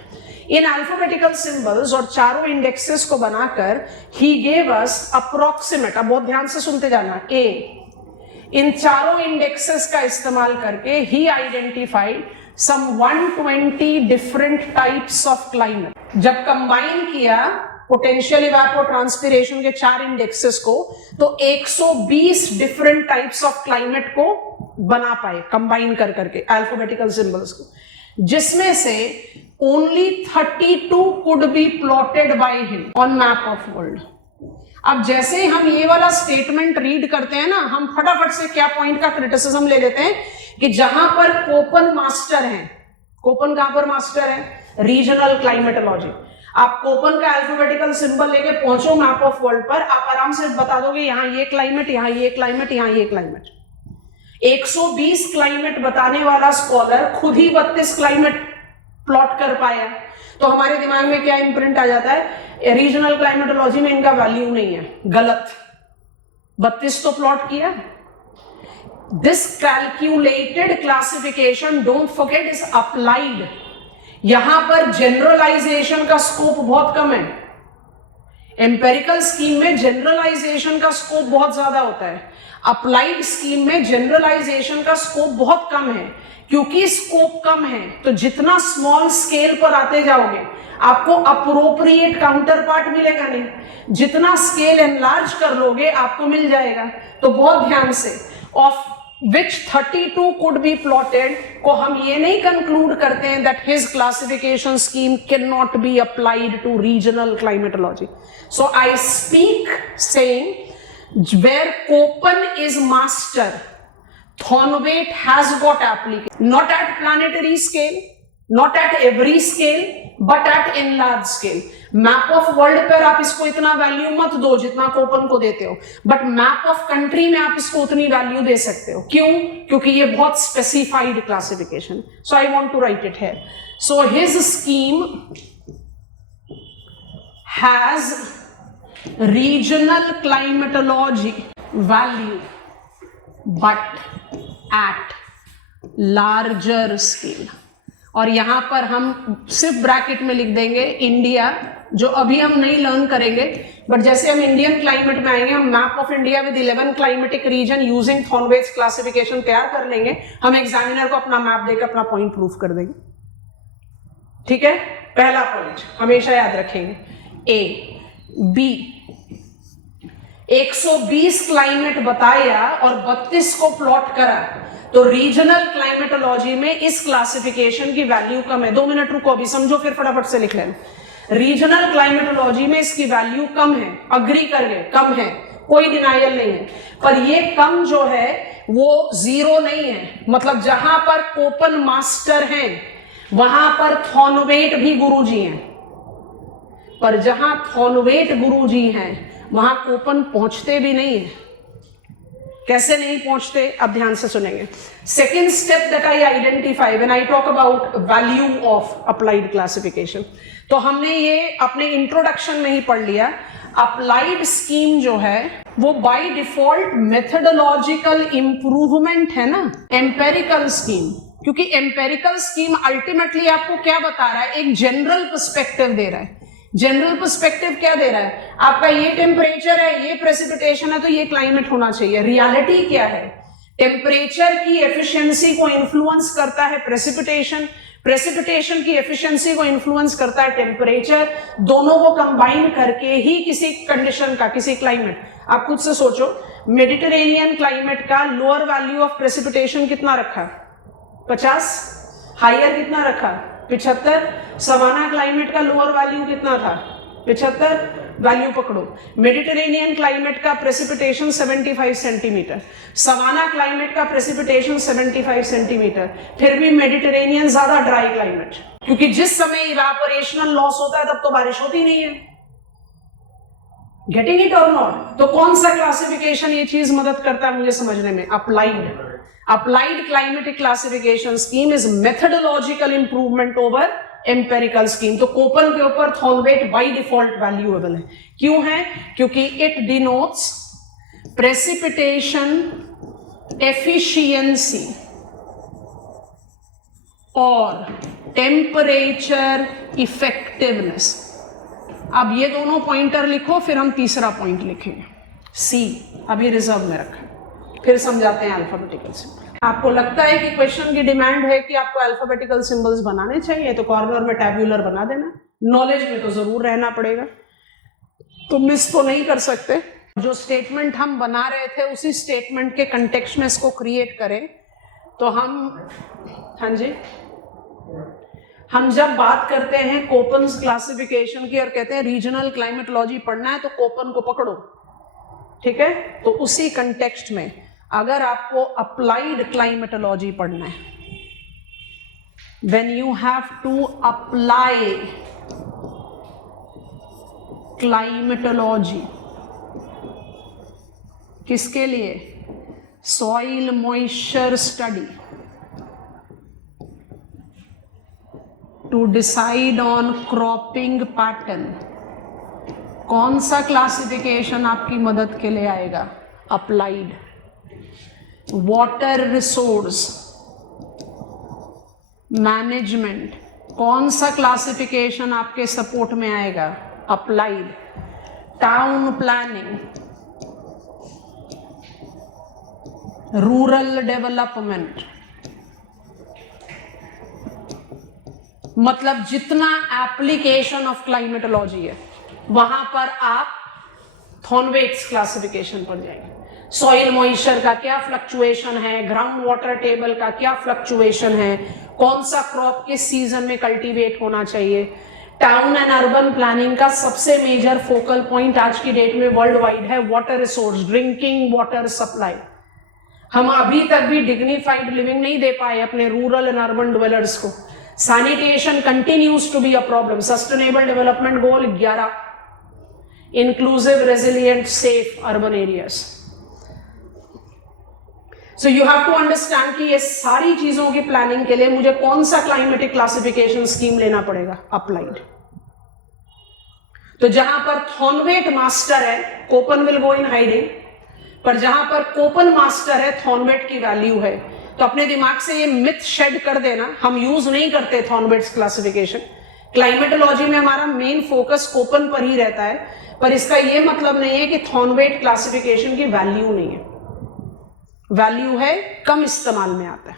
In alphabetical symbols और चारों इंडेक्सेस को बनाकर ही गेव अस अप्रोक्सीमेट, अब बहुत ध्यान से सुनते जाना, इन चारों इंडेक्सेस का इस्तेमाल करके he identified some 120 different types of climate. जब कंबाइन किया पोटेंशियल इवेपोट्रांसपिरेशन के 4 इंडेक्सेस को, तो 120 डिफरेंट टाइप्स ऑफ क्लाइमेट को बना पाए कंबाइन कर करके अल्फाबेटिकल सिंबल्स को, जिसमें से only 32 could be plotted by him on map of world. अब जैसे हम ये वाला स्टेटमेंट रीड करते हैं ना, हम फटाफट से क्या पॉइंट का क्रिटिसिज्म ले लेते हैं कि जहां पर कोपन मास्टर है, कोपन कहां पर मास्टर है? Regional climatology. आप कोपन का अल्फाबेटिकल सिंबल लेके पहुंचो मैप ऑफ वर्ल्ड पर, आप आराम से बता दोगे यहाँ ये क्लाइमेट, यहाँ ये क्लाइमेट, यहाँ ये क्लाइमेट। 120 क्लाइमेट बताने वाला स्कॉलर खुद ही 32 क्लाइमेट प्लॉट कर पाया। तो हमारे दिमाग में क्या इंप्रिंट आ जाता है? रीजनल क्लाइमेटोलॉजी में इनका वैल्यू नहीं है, गलत। 32 तो प्लॉट किया। This calculated classification, don't forget, is applied. यहां पर जनरलाइजेशन का स्कोप बहुत कम है। एम्पेरिकल स्कीम में जनरलाइजेशन का स्कोप बहुत ज्यादा होता है, अप्लाइड स्कीम में जनरलाइजेशन का स्कोप बहुत कम है। क्योंकि स्कोप कम है तो जितना स्मॉल स्केल पर आते जाओगे आपको अप्रोप्रिएट काउंटर पार्ट मिलेगा नहीं, जितना स्केल एनलार्ज कर लोगे आपको मिल जाएगा। तो बहुत ध्यान से, of which 32 could be plotted को हम ये नहीं कंक्लूड करते हैं that his classification scheme cannot be applied to regional climatology. So I speak saying where Köppen is master, Thornweight has got application, not at planetary scale, not at every scale, but at enlarged scale. Map of world पर आप इसको इतना value मत दो जितना Köppen को देते हो, बट मैप ऑफ कंट्री में आप इसको उतनी वैल्यू दे सकते हो। क्यों? क्योंकि ये बहुत specified classification. So I want to write it here. So his scheme has regional climatology value but at larger scale. और यहां पर हम सिर्फ ब्रैकेट में लिख देंगे इंडिया, जो अभी हम नहीं लर्न करेंगे, बट जैसे हम इंडियन क्लाइमेट में आएंगे हम map of India with 11 climatic region using Thornthwaite's classification तैयार कर लेंगे। हम एग्जामिनर को अपना मैप देकर अपना पॉइंट प्रूफ कर देंगे। ठीक है, पहला पॉइंट हमेशा याद रखेंगे। ए बी 120 क्लाइमेट बताया और 32 को प्लॉट करा, तो रीजनल क्लाइमेटोलॉजी में इस क्लासिफिकेशन की वैल्यू कम है। 2 मिनट रुको, अभी समझो फिर फटाफट से लिख लेना। रीजनल क्लाइमेटोलॉजी में इसकी वैल्यू कम है, अग्री कर ले, कम है। कोई डिनाइल नहीं है, पर ये कम जो है वो 0 नहीं है। मतलब जहां पर कोपन मास्टर हैं वहां पर थॉर्नवेट भी गुरुजी हैं, पर जहां थॉर्नवेट गुरुजी हैं वहां कोपन पहुंचते भी नहीं है। कैसे नहीं पहुंचते, अब ध्यान से सुनेंगे। Second step that I identify when I talk about value of applied classification, तो हमने ये अपने इंट्रोडक्शन में ही पढ़ लिया। अप्लाइड स्कीम जो है वो बाय डिफॉल्ट मेथडोलॉजिकल इंप्रूवमेंट है ना, एम्पेरिकल स्कीम, क्योंकि एम्पेरिकल स्कीम अल्टीमेटली आपको क्या बता रहा है, एक जनरल पर्सपेक्टिव दे रहा है। जनरल पर्सपेक्टिव क्या दे रहा है, आपका ये टेम्परेचर है, ये प्रेसिपिटेशन है, तो ये क्लाइमेट होना चाहिए। रियलिटी क्या है, टेम्परेचर की एफिशिएंसी को इन्फ्लुएंस करता है प्रेसिपिटेशन, प्रेसिपिटेशन की एफिशिएंसी को इन्फ्लुएंस करता है टेम्परेचर, दोनों को कंबाइन करके ही किसी कंडीशन का, किसी क्लाइमेट, आप खुद से सोचो, मेडिटेरेनियन क्लाइमेट का लोअर वैल्यू ऑफ प्रेसिपिटेशन कितना रखा, 50, हायर कितना रखा, 75, सवाना क्लाइमेट का लोअर वैल्यू कितना था, 75, वैल्यू पकड़ो। मेडिटेरेनियन क्लाइमेट का प्रेसिपिटेशन 75 सेंटीमीटर, सवाना क्लाइमेट का प्रेसिपिटेशन 75 सेंटीमीटर, फिर भी मेडिटेरेनियन ज्यादा ड्राई क्लाइमेट, क्योंकि जिस समय इवापोरेशनल लॉस होता है तब तो बारिश होती नहीं है। गेटिंग इट और नॉट? तो कौन सा क्लासिफिकेशन ये चीज मदद करता है मुझे समझने में, applied. Applied climatic classification scheme is methodological improvement over empirical scheme। तो कोपन के ऊपर थॉर्नवेट बाय डिफॉल्ट वैल्यूएबल है। क्यों है? क्योंकि it denotes precipitation efficiency और temperature effectiveness। अब ये दोनों पॉइंटर लिखो, फिर हम तीसरा पॉइंट लिखेंगे, सी, अभी रिजर्व में रखा, फिर समझाते हैं अल्फाबेटिकल सिंबल। आपको लगता है कि क्वेश्चन की डिमांड है कि आपको अल्फाबेटिकल सिंबल्स बनाने चाहिए, तो कॉर्नर में टैब्यूलर बना देना। नॉलेज में तो जरूर रहना पड़ेगा, तो मिस तो नहीं कर सकते। जो स्टेटमेंट हम बना रहे थे उसी स्टेटमेंट के कंटेक्स्ट में इसको क्रिएट करें, तो हम, हाँ जी, हम जब बात करते हैं कोपन क्लासिफिकेशन की और कहते हैं रीजनल क्लाइमेटोलॉजी पढ़ना है तो कोपन को पकड़ो, ठीक है, तो उसी कंटेक्स्ट में अगर आपको अप्लाइड क्लाइमेटोलॉजी पढ़ना है, when you have to apply climatology, किसके लिए, soil moisture study, to decide on cropping pattern, कौन सा क्लासिफिकेशन आपकी मदद के लिए आएगा, अप्लाइड। वाटर रिसोर्स मैनेजमेंट, कौन सा क्लासिफिकेशन आपके सपोर्ट में आएगा, applied. Town planning, rural development, मतलब जितना एप्लीकेशन ऑफ क्लाइमेटोलॉजी है वहां पर आप थॉर्नवेट्स क्लासिफिकेशन पर जाएंगे। सॉइल मॉइस्चर का क्या फ्लक्चुएशन है, ग्राउंड वाटर टेबल का क्या फ्लक्चुएशन है, कौन सा क्रॉप किस सीजन में कल्टीवेट होना चाहिए। टाउन एंड अर्बन प्लानिंग का सबसे मेजर फोकल पॉइंट आज की डेट में वर्ल्ड वाइड है water resource, drinking water supply. हम अभी तक भी डिग्निफाइड लिविंग नहीं दे पाए अपने रूरल एंड अर्बन ड्वेलर्स को। Sanitation continues to be a problem. Sustainable development goal 11, inclusive resilient safe urban areas. So you have to understand कि ये सारी चीजों की प्लानिंग के लिए मुझे कौन सा क्लाइमेटिक क्लासिफिकेशन स्कीम लेना पड़ेगा, अप्लाइड। तो जहां पर थॉर्नवेट मास्टर है, Köppen will go in hiding, पर जहां पर कोपन मास्टर है, थॉर्नवेट की वैल्यू है। तो अपने दिमाग से ये मिथ शेड कर देना, हम यूज नहीं करते थॉर्नवेट्स क्लासिफिकेशन। क्लाइमेटोलॉजी में हमारा मेन फोकस कोपन पर ही रहता है, पर इसका ये मतलब नहीं है कि थॉर्नवेट क्लासिफिकेशन की वैल्यू नहीं है। वैल्यू है, कम इस्तेमाल में आता है।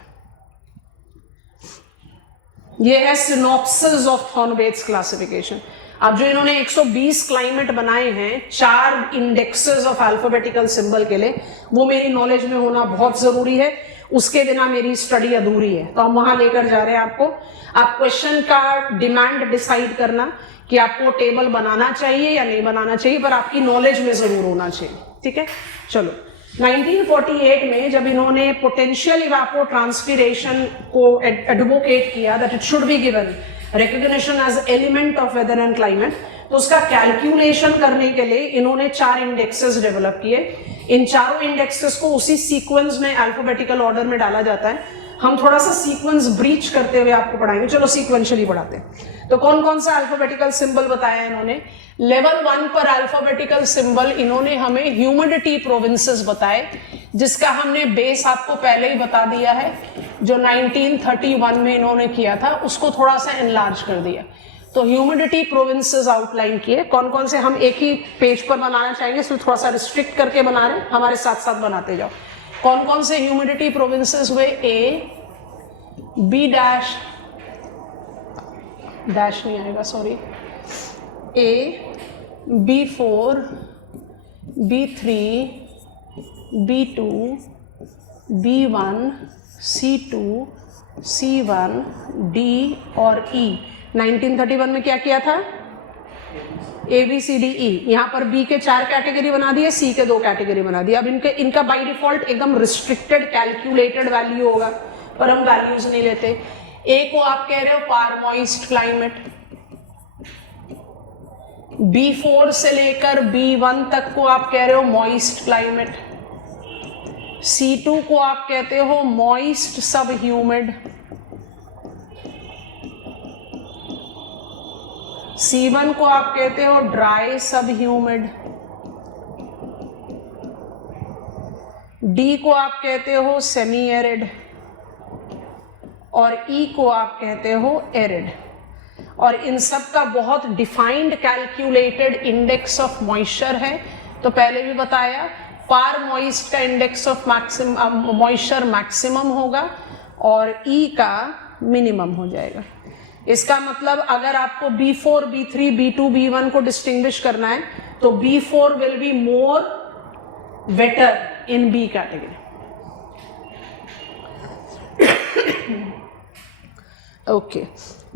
ये है सिनॉप्सिस ऑफ थॉर्नवेट्स क्लासिफिकेशन। अब जो इन्होंने 120 क्लाइमेट बनाए हैं 4 इंडेक्सेस ऑफ अल्फाबेटिकल सिंबल के लिए, वो मेरी नॉलेज में होना बहुत जरूरी है। उसके बिना मेरी स्टडी अधूरी है। तो हम वहां लेकर जा रहे हैं आपको। आप क्वेश्चन का डिमांड डिसाइड करना कि आपको टेबल बनाना चाहिए या नहीं बनाना चाहिए, पर आपकी नॉलेज में जरूर होना चाहिए। ठीक है, चलो 1948 में जब इन्होंने पोटेंशियल इवापोट्रांसपिरेशन को एडवोकेट किया that it should be given recognition as element of weather and climate, तो उसका कैलकुलेशन करने के लिए इन्होंने 4 इंडेक्सेस डेवलप किए। इन चारों इंडेक्सेस को उसी सीक्वेंस में अल्फाबेटिकल ऑर्डर में डाला जाता है। हम थोड़ा सा सीक्वेंस ब्रीच करते हुए आपको पढ़ाएंगे, चलो सीक्वेंशियली पढ़ाते हैं। तो कौन कौन सा अल्फाबेटिकल सिंबल बताया इन्होंने? लेवल 1 पर अल्फाबेटिकल सिंबल इन्होंने हमें ह्यूमिडिटी प्रोविंसेस बताए, जिसका हमने बेस आपको पहले ही बता दिया है, जो 1931 में इन्होंने किया था, उसको थोड़ा सा एनलार्ज कर दिया। तो ह्यूमिडिटी प्रोविंसेस आउटलाइन किए, कौन कौन से हम एक ही पेज पर बनाना चाहेंगे, इसलिए थोड़ा सा रिस्ट्रिक्ट करके बना रहे हैं, हमारे साथ साथ बनाते जाओ। कौन कौन से ह्यूमिडिटी प्रोविंसेस हुए? ए, बी डैश नहीं आएगा, सॉरी, ए, B4, B3, B2, B1, C2, C1, D और E। 1931 में क्या किया था? ABCDE। यहाँ पर B के 4 कैटेगरी बना दिए, C के 2 कैटेगरी बना दिए। अब इनका बाय डिफॉल्ट एकदम रिस्ट्रिक्टेड कैलकुलेटेड वैल्यू होगा, पर हम वैल्यूज नहीं लेते। A को आप कह रहे हो पार मॉइस्ट क्लाइमेट, B4 से लेकर B1 तक को आप कह रहे हो मॉइस्ट क्लाइमेट, C2 को आप कहते हो मॉइस्ट सब ह्यूमिड, C1 को आप कहते हो ड्राई सब ह्यूमिड, D को आप कहते हो सेमी एरिड और E को आप कहते हो एरिड। और इन सब का बहुत defined calculated index of moisture है। तो पहले भी बताया, पार मॉइस्ट का इंडेक्स ऑफ मॉइस्चर मैक्सिमम होगा और E का मिनिमम हो जाएगा। इसका मतलब अगर आपको B4, B3, B2, B1 को डिस्टिंग्विश करना है तो B4 will be more waiter in B category. Okay,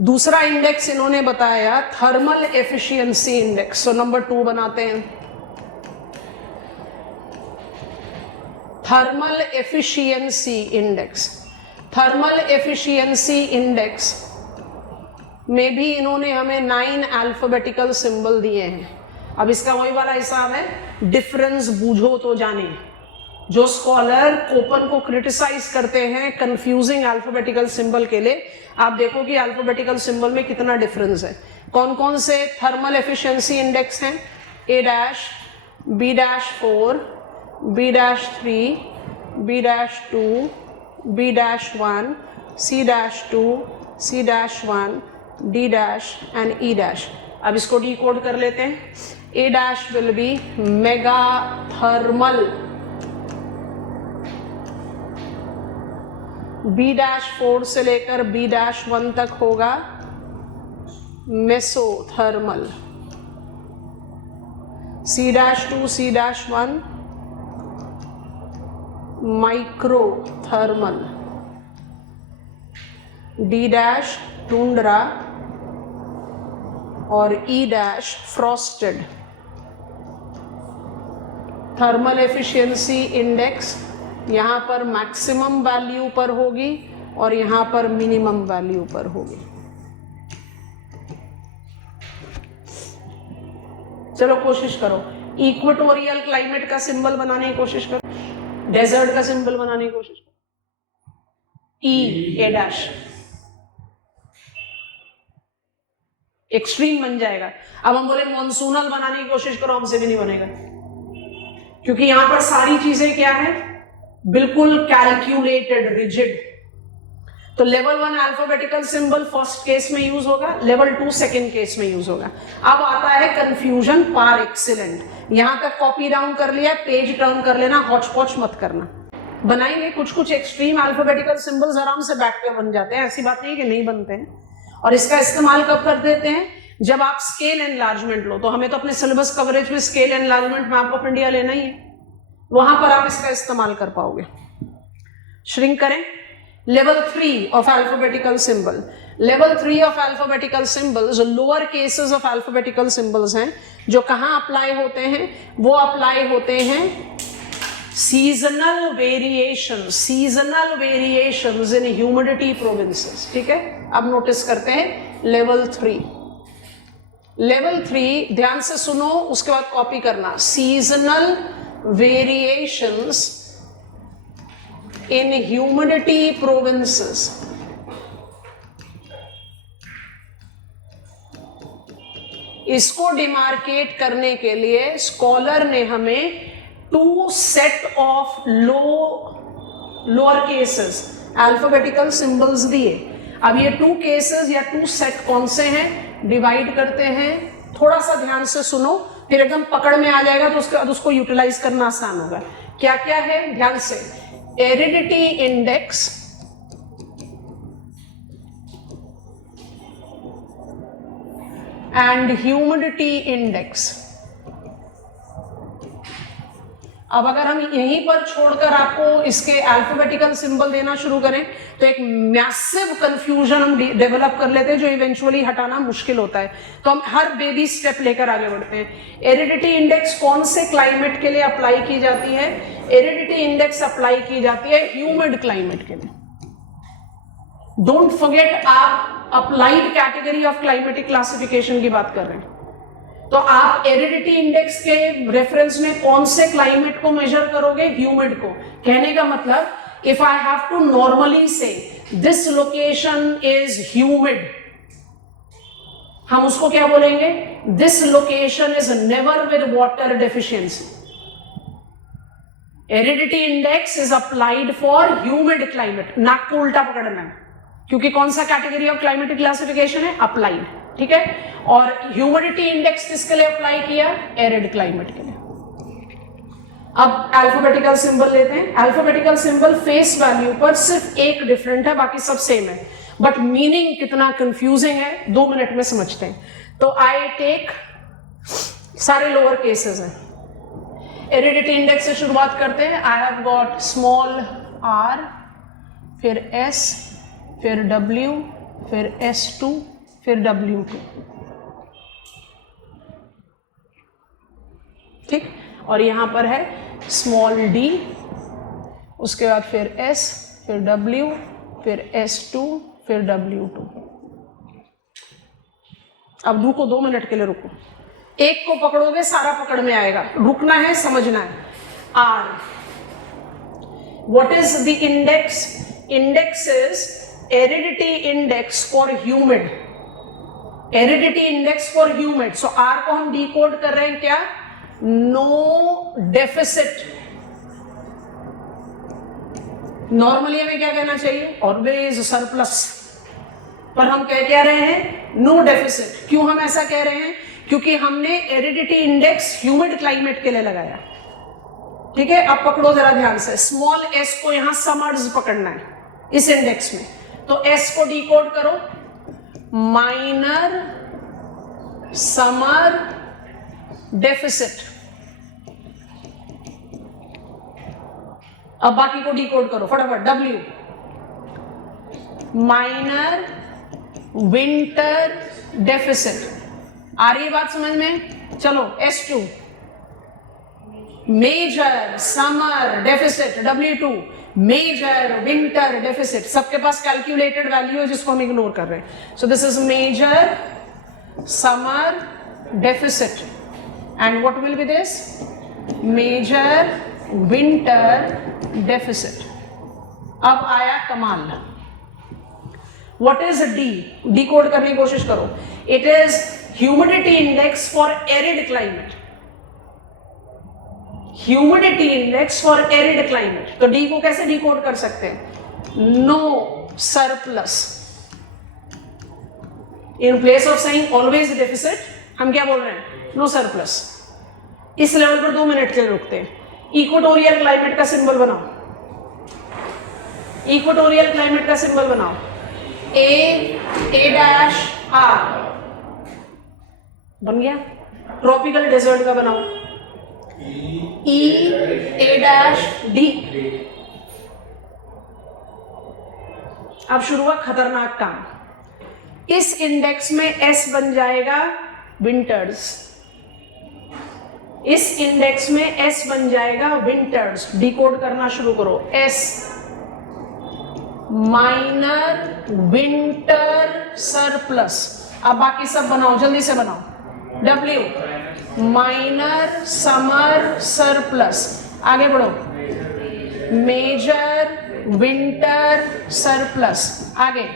दूसरा इंडेक्स इन्होंने बताया thermal efficiency index. So number 2 बनाते हैं, thermal efficiency index. Thermal efficiency index में भी इन्होंने हमें 9 अल्फाबेटिकल सिंबल दिए हैं। अब इसका वही वाला हिसाब है, डिफरेंस बूझो तो जाने। जो स्कॉलर कोपन को क्रिटिसाइज करते हैं कंफ्यूजिंग अल्फाबेटिकल सिंबल के लिए, आप देखो कि अल्फाबेटिकल सिंबल में कितना डिफरेंस है। कौन कौन से थर्मल एफिशिएंसी इंडेक्स हैं? A dash, B dash 4, B dash 3, B dash 2, B dash 1, C dash 2, C dash 1, D dash and E dash. अब इसको डिकोड कर लेते हैं। A dash will be mega thermal, B dash 4 से लेकर B dash 1 तक होगा मेसोथर्मल, C dash 2, C dash 1 माइक्रोथर्मल, D dash tundra और E dash frosted. Thermal efficiency index यहाँ पर मैक्सिमम वैल्यू पर होगी और यहाँ पर मिनिमम वैल्यू पर होगी। चलो कोशिश करो, इक्वेटोरियल क्लाइमेट का सिंबल बनाने की कोशिश करो, डेजर्ट का सिंबल बनाने की कोशिश करो। E, A डैश एक्सट्रीम बन जाएगा। अब हम बोले मॉनसूनल बनाने की कोशिश करो, हमसे भी नहीं बनेगा, क्योंकि यहां पर सारी चीजें क्या है, बिल्कुल कैलकुलेटेड, रिजिड। तो level 1 alphabetical symbol first case में यूज होगा, लेवल 2 सेकंड केस में यूज होगा। अब आता है कंफ्यूजन पार एक्सीलेंट। यहां तक कॉपी डाउन कर लिया, पेज टर्न कर लेना, हॉच पॉच मत करना। बनाएंगे कुछ एक्सट्रीम अल्फाबेटिकल सिंबल्स आराम से बैक पे बन जाते हैं, ऐसी बात नहीं कि नहीं बनते हैं। और इसका इस्तेमाल कब कर देते हैं? जब आप स्केल एनलार्जमेंट लो। तो हमें तो अपने सिलेबस कवरेज में scale enlargement map of India लेना ही है, वहां पर आप इसका इस्तेमाल कर पाओगे। श्रिंक करें। Level 3 of alphabetical symbol. Level 3 of alphabetical symbols lower cases of alphabetical symbols हैं, जो कहाँ अप्लाई होते हैं? वो अप्लाई होते हैं seasonal variations in humidity provinces. ठीक है, अब नोटिस करते हैं लेवल 3। लेवल 3 ध्यान से सुनो, उसके बाद कॉपी करना। Seasonal variations in humidity provinces. इसको डिमार्केट करने के लिए स्कॉलर ने हमें 2 set of lower cases alphabetical symbols दिए। अब ये 2 केसेस या 2 सेट कौन से हैं? डिवाइड करते हैं। थोड़ा सा ध्यान से सुनो, फिर एकदम पकड़ में आ जाएगा तो उसके बाद उसको यूटिलाइज करना आसान होगा। क्या क्या है ध्यान से? Aridity index, and humidity index. अब अगर हम यहीं पर छोड़कर आपको इसके अल्फाबेटिकल सिंबल देना शुरू करें तो एक मैसिव कंफ्यूजन हम डेवलप कर लेते हैं, जो इवेंचुअली हटाना मुश्किल होता है। तो हम हर बेबी स्टेप लेकर आगे बढ़ते हैं। एरिडिटी इंडेक्स कौन से क्लाइमेट के लिए अप्लाई की जाती है? एरिडिटी इंडेक्स अप्लाई की जाती है ह्यूमिड क्लाइमेट के लिए। डोंट फॉरगेट, आप applied category of climatic classification की बात कर रहे हैं। तो आप एरिडिटी इंडेक्स के रेफरेंस में कौन से क्लाइमेट को मेजर करोगे? ह्यूमिड को। कहने का मतलब, if I have to normally say this location is humid, हम उसको क्या बोलेंगे? This location is never with water deficiency. Aridity index is applied for humid climate. नाक को उल्टा पकड़ना है, क्योंकि कौन सा कैटेगरी ऑफ क्लाइमेटिक क्लासिफिकेशन है? अप्लाइड। ठीक है, और ह्यूमिडिटी इंडेक्स किसके लिए अप्लाई किया? एरिड क्लाइमेट के लिए। अब अल्फाबेटिकल सिंबल लेते हैं। अल्फाबेटिकल सिंबल फेस वैल्यू पर सिर्फ एक डिफरेंट है, बाकी सब सेम है, बट मीनिंग कितना कंफ्यूजिंग है 2 मिनट में समझते हैं। तो आई टेक, सारे लोअर केसेस हैं। एरिडिटी इंडेक्स से शुरुआत करते हैं। I have got small r, फिर s, फिर w, फिर s2, फिर W2। ठीक, और यहां पर है स्मॉल d, उसके बाद फिर S, फिर W, फिर S2, फिर W2। अब रुको, 2 मिनट के लिए रुको। एक को पकड़ोगे सारा पकड़ में आएगा, रुकना है, समझना है। R, what is the index? Index is aridity index for humid। Aridity index for humid. So R को हम डिकोड कर रहे हैं क्या? No deficit. नॉर्मली हमें क्या कहना चाहिए? ऑलवेज सरप्लस, पर हम क्या रहे हैं? No deficit. क्यों हम ऐसा कह रहे हैं? क्योंकि हमने एरिडिटी इंडेक्स ह्यूमिड क्लाइमेट के लिए लगाया। ठीक है, अब पकड़ो जरा ध्यान से। स्मॉल s को यहां समर्स पकड़ना है इस इंडेक्स में, तो s को डिकोड करो माइनर समर डेफिसिट। अब बाकी को डिकोड करो फटाफट। W, minor winter deficit. आ रही है बात समझ में? चलो S2, major summer deficit. W2, major winter deficit. सबके पास कैलकुलेटेड वैल्यू है जिसको हम इग्नोर कर रहे हैं। So this is major summer deficit, and what will be this? Major winter deficit. अब आया कमाल। What is D? डिकोड करने की कोशिश करो। It is humidity index for arid climate. Humidity index for arid climate. तो D को कैसे डिकोड कर सकते हैं? No surplus. In place of saying always deficit, हम क्या बोल रहे हैं? No surplus. इस लेवल पर 2 मिनट के लिए रुकते हैं। इक्वेटोरियल क्लाइमेट का सिंबल बनाओ। इक्वेटोरियल क्लाइमेट का सिंबल बनाओ। A' R बन गया। ट्रॉपिकल डेजर्ट का बनाओ। E', D। अब शुरू हुआ खतरनाक काम। इस इंडेक्स में S बन जाएगा विंटर्स, इस इंडेक्स में एस बन जाएगा विंटर्स, डिकोड करना शुरू करो, एस माइनर विंटर सरप्लस। अब बाकी सब बनाओ, जल्दी से बनाओ, डब्ल्यू माइनर समर सरप्लस, आगे बढ़ो, मेजर विंटर सरप्लस, आगे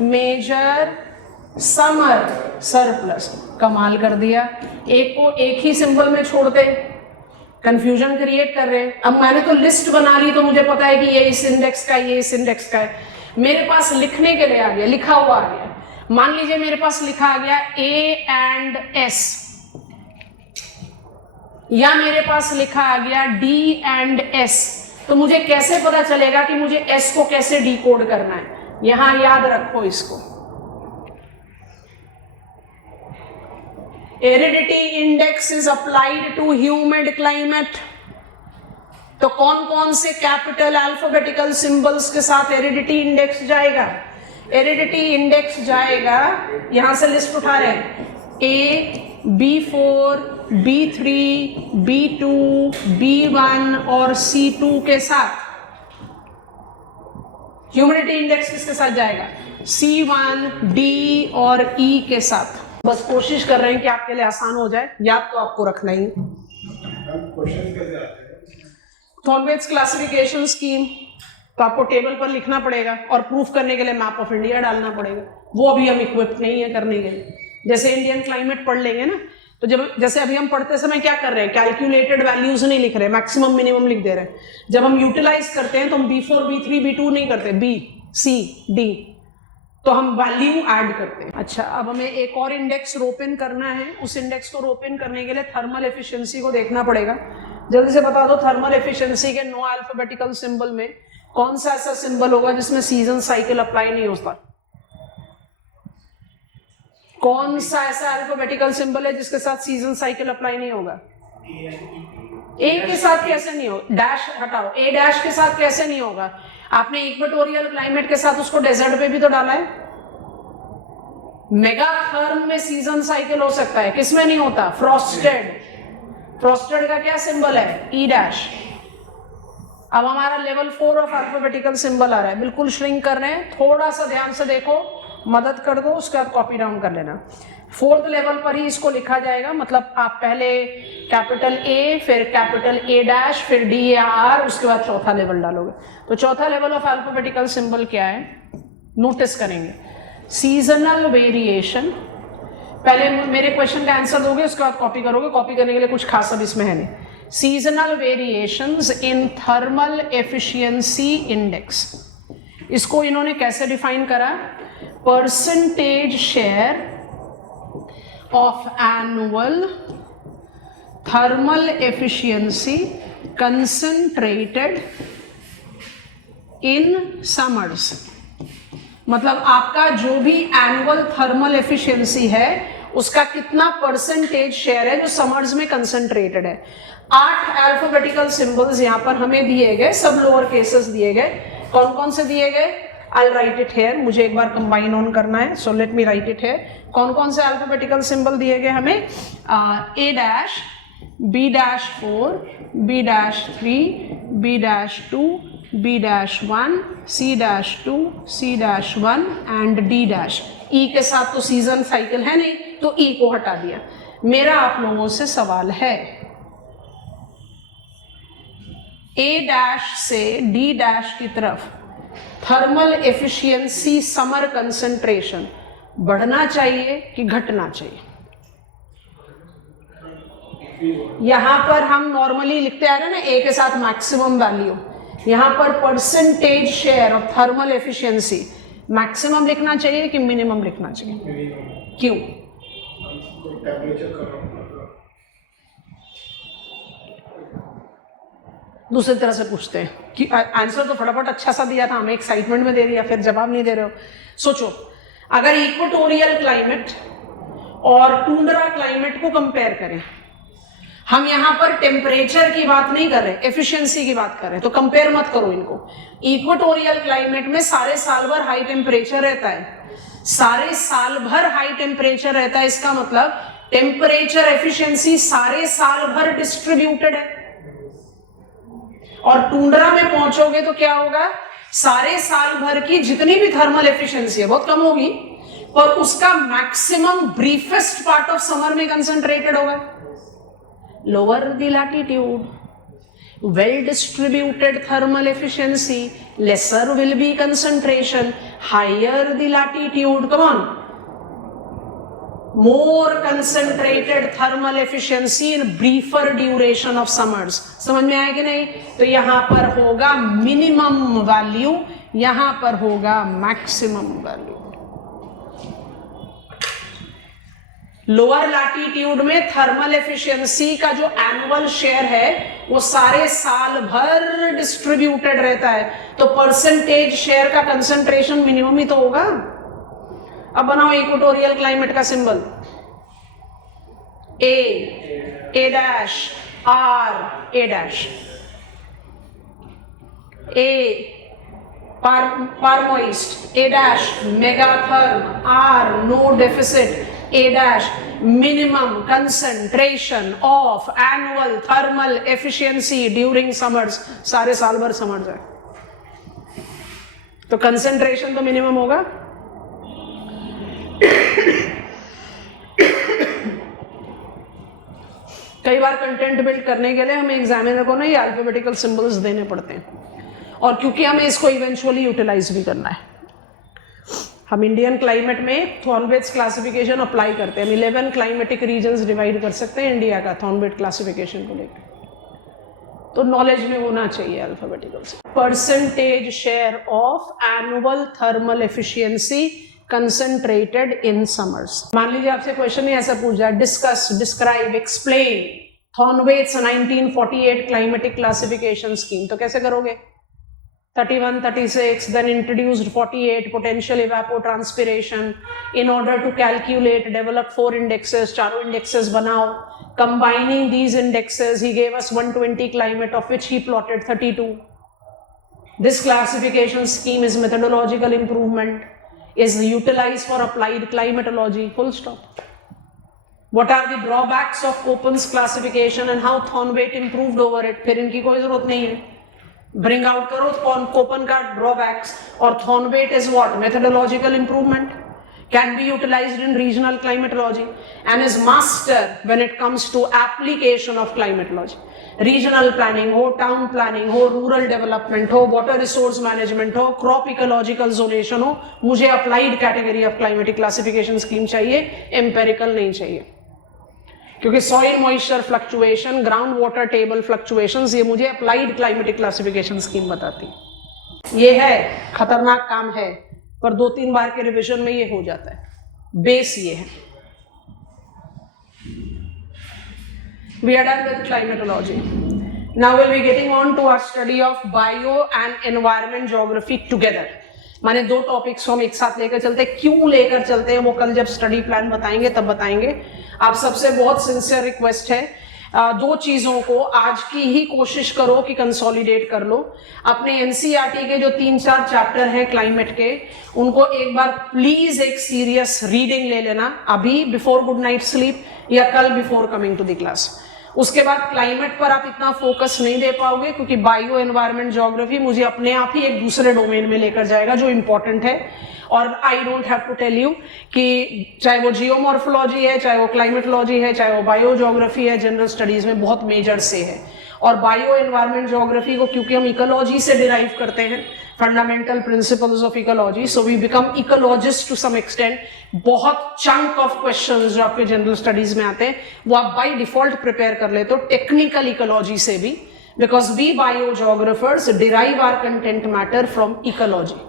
मेजर समर सरप्लस। कमाल कर दिया, एक को एक ही सिंबल में छोड़ते, कंफ्यूजन क्रिएट कर रहे हैं। अब मैंने तो लिस्ट बना ली तो मुझे पता है कि ये इस इंडेक्स का है, ये इस इंडेक्स का है। मेरे पास लिखने के लिए आ गया, लिखा हुआ आ गया। मान लीजिए मेरे पास लिखा आ गया ए एंड एस, या मेरे पास लिखा आ गया डी एंड एस, तो मुझे कैसे पता चलेगा कि मुझे एस को कैसे डिकोड करना है? यहां याद रखो इसको, aridity index is applied to humid climate. तो कौन कौन से कैपिटल अल्फाबेटिकल सिंबल्स के साथ हेरिडिटी इंडेक्स जाएगा? हेरिडिटी इंडेक्स जाएगा, यहां से लिस्ट उठा रहे हैं, ए, B4, B3, B2, B1 और C2 के साथ। ह्यूमिडिटी इंडेक्स किसके साथ जाएगा? C1, D और E के साथ। बस कोशिश कर रहे हैं कि आपके लिए आसान हो जाए, याद तो आपको रखना ही। थॉर्नवेट्स क्लासिफिकेशन स्कीम, तो आपको टेबल पर लिखना पड़ेगा और प्रूफ करने के लिए मैप ऑफ इंडिया डालना पड़ेगा। वो अभी हम इक्विप्ड नहीं है करने के लिए। जैसे इंडियन क्लाइमेट पढ़ लेंगे ना, तो जब जैसे अभी हम पढ़ते समय क्या कर रहे हैं, कैलकुलेटेड वैल्यूज नहीं लिख रहे, मैक्सिमम मिनिमम लिख दे रहे हैं। जब हम यूटिलाइज करते हैं तो हम B4, B3, B2 नहीं करते, B, C, D, तो हम वैल्यू ऐड करते हैं। अच्छा, अब हमें एक और इंडेक्स रोपिन करना है। उस इंडेक्स को रोपिन करने के लिए थर्मल एफिशिएंसी को देखना पड़ेगा। जल्दी से बता दो, थर्मल एफिशिएंसी के नो अल्फाबेटिकल सिंबल में कौन सा ऐसा सिंबल होगा जिसमें सीजन साइकिल अप्लाई नहीं होता? कौन सा ऐसा अल्फाबेटिकल सिंबल है जिसके साथ सीजन साइकिल अप्लाई नहीं होगा? ए के साथ कैसे नहीं होगा? डैश हटाओ, ए डैश के साथ कैसे नहीं होगा? आपने इक्वेटोरियल क्लाइमेट के साथ उसको डेजर्ट पे भी तो डाला है। मेगाथर्म में सीजन साइकिल हो सकता है, किसमें नहीं होता? फ्रॉस्टेड। फ्रॉस्टेड का क्या सिंबल है? ई डैश। अब हमारा लेवल 4 ऑफ अल्फाबेटिकल सिंबल आ रहा है, बिल्कुल श्रिंक कर रहे हैं, थोड़ा सा ध्यान से देखो, मदद कर दो, उसके बाद कॉपी डाउन कर लेना। 4th लेवल पर ही इसको लिखा जाएगा, मतलब आप पहले कैपिटल ए, फिर कैपिटल ए डैश, फिर डी या आर, उसके बाद चौथा लेवल डालोगे। तो चौथा लेवल ऑफ अल्फाबेटिकल सिंबल क्या है? नोटिस करेंगे, सीजनल वेरिएशन। पहले मेरे क्वेश्चन का आंसर दोगे, उसके बाद कॉपी करोगे। कॉपी करने के लिए कुछ खास अब इसमें है नहीं। Seasonal variations in thermal efficiency index, इसको इन्होंने कैसे डिफाइन करा? Percentage share of annual thermal efficiency concentrated in summers. मतलब आपका जो भी एनुअल थर्मल एफिशिएंसी है उसका कितना परसेंटेज शेयर है जो समर्स में कंसंट्रेटेड है। 8 अल्फाबेटिकल सिंबल्स यहां पर हमें दिए गए, सब लोअर केसेस दिए गए। कौन कौन से दिए गए? आई राइट इट हेयर, मुझे एक बार कंबाइन ऑन करना है, so let me write it here. कौन कौन से अल्फाबेटिकल सिंबल दिए गए हमें? A dash, B dash 4, B dash 3, B dash 2, B dash 1, C dash 2, C dash 1 and D dash. E के साथ तो सीजन साइकिल है नहीं, तो ई को हटा दिया। मेरा आप लोगों से सवाल है, ए डैश से डी डैश की तरफ थर्मल एफिशिएंसी समर कंसंट्रेशन बढ़ना चाहिए कि घटना चाहिए? यहां पर हम नॉर्मली लिखते आ रहे हैं ना, ए के साथ मैक्सिमम वैल्यू, यहां पर percentage share of thermal efficiency maximum लिखना चाहिए कि मिनिमम लिखना चाहिए? क्यों? दूसरी तरह से पूछते हैं कि आंसर तो फटाफट अच्छा सा दिया था, हमें एक्साइटमेंट में दे दिया, फिर जवाब नहीं दे रहे हो। सोचो, अगर इक्वेटोरियल क्लाइमेट और टुंड्रा क्लाइमेट को कंपेयर करें, हम यहां पर टेम्परेचर की बात नहीं कर रहे, एफिशिएंसी की बात कर रहे हैं, तो कंपेयर मत करो इनको। इक्वेटोरियल क्लाइमेट में सारे साल भर हाई टेम्परेचर रहता है, सारे साल भर हाई टेम्परेचर रहता है। इसका मतलब टेम्परेचर एफिशिएंसी सारे साल भर डिस्ट्रीब्यूटेड है, और टुंड्रा में पहुंचोगे तो क्या होगा, सारे साल भर की जितनी भी थर्मल एफिशिएंसी है बहुत कम होगी, पर उसका मैक्सिमम ब्रीफेस्ट पार्ट ऑफ समर में कंसंट्रेटेड होगा। Lower the latitude, well distributed thermal efficiency, lesser will be concentration, higher the latitude, come on, more concentrated thermal efficiency in briefer duration of summers। समझ में आया कि नहीं? तो यहां पर होगा मिनिमम वैल्यू, यहां पर होगा मैक्सिमम वैल्यू। लोअर लैटिट्यूड में थर्मल एफिशिएंसी का जो एनुअल शेयर है वो सारे साल भर डिस्ट्रीब्यूटेड रहता है, तो परसेंटेज शेयर का कंसंट्रेशन मिनिमम ही तो होगा। अब बनाओ इक्वेटोरियल क्लाइमेट का symbol, A dash R A dash, A permoist, A dash megatherm, R no deficit, A dash minimum concentration of annual thermal efficiency during summers, सारे साल भर समर्स है तो कंसेंट्रेशन तो मिनिमम होगा। कई बार कंटेंट बिल्ड करने के लिए हमें एग्जामिनर को ना ये अल्फाबेटिकल सिंबल्स देने पड़ते हैं, और क्योंकि हमें इसको इवेंचुअली यूटिलाइज भी करना है। हम इंडियन क्लाइमेट में थॉर्नवेट्स क्लासिफिकेशन अप्लाई करते हैं, हम 11 क्लाइमेटिक रीजन्स डिवाइड कर सकते हैं इंडिया का थॉर्नवेट क्लासिफिकेशन को लेकर, तो नॉलेज में होना चाहिए अल्फाबेटिकल से। Percentage share of annual thermal efficiency concentrated in summers. मान लीजिए आपसे क्वेश्चन ही ऐसा पूछा, discuss, describe, explain Thornthwaite's 1948 climatic classification scheme, तो कैसे करोगे? 31, 36, then introduced 48, potential evapotranspiration, in order to calculate, develop 4 indexes, चारों indexes बनाओ, combining these indexes, he gave us 120 climate, of which he plotted 32. This classification scheme is methodological improvement, is utilized for applied climatology, full stop. What are the drawbacks of Köppen's classification and how Thornweight improved over it? फिर इनकी कोई जरूरत नहीं है, bring out करो Koppen का drawbacks, और Thornthwaite is what, methodological improvement, can be utilised in regional climatology and is master when it comes to application of climatology. Regional planning हो, टाउन प्लानिंग हो, रूरल डेवलपमेंट हो, water resource management हो, crop ecological zonation हो, मुझे applied category of climatic classification scheme चाहिए, empirical नहीं चाहिए, क्योंकि soil moisture fluctuation, ground water table fluctuations, ये मुझे अप्लाइड क्लाइमेटिक क्लासिफिकेशन स्कीम बताती है। ये है खतरनाक काम है, पर 2-3 बार के रिवीजन में ये हो जाता है। बेस ये है। We are done with climatology. Now we'll be getting on to our study of bio and environment geography together. माने 2 टॉपिक्स हम एक साथ लेकर चलते हैं। क्यों लेकर चलते हैं वो कल जब स्टडी प्लान बताएंगे तब बताएंगे। आप सबसे बहुत सिंसियर रिक्वेस्ट है, 2 चीजों को आज की ही कोशिश करो कि कंसोलिडेट कर लो। अपने एनसीईआरटी के जो 3-4 चैप्टर हैं क्लाइमेट के, उनको एक बार प्लीज एक सीरियस रीडिंग ले लेना अभी बिफोर गुड नाइट स्लीप या कल before coming to the class. उसके बाद क्लाइमेट पर आप इतना फोकस नहीं दे पाओगे, क्योंकि बायो एनवायरमेंट ज्योग्राफी मुझे अपने आप ही एक दूसरे डोमेन में लेकर जाएगा जो इंपॉर्टेंट है। और I don't have to tell you कि चाहे वो जियोमॉर्फोलॉजी है, चाहे वो क्लाइमेटोलॉजी है, चाहे वो बायो ज्योग्राफी है, जनरल स्टडीज में बहुत मेजर से है। और बायो एनवायरमेंट ज्योग्राफी को क्योंकि हम इकोलॉजी से डिराइव करते हैं, fundamental principles of ecology, so we become ecologist to some extent. बहुत चंक ऑफ क्वेश्चंस जो आपके जनरल स्टडीज में आते हैं वो आप बाय डिफॉल्ट प्रिपेयर कर लेते हो टेक्निकल इकोलॉजी से भी, because we biogeographers derive our content matter from ecology.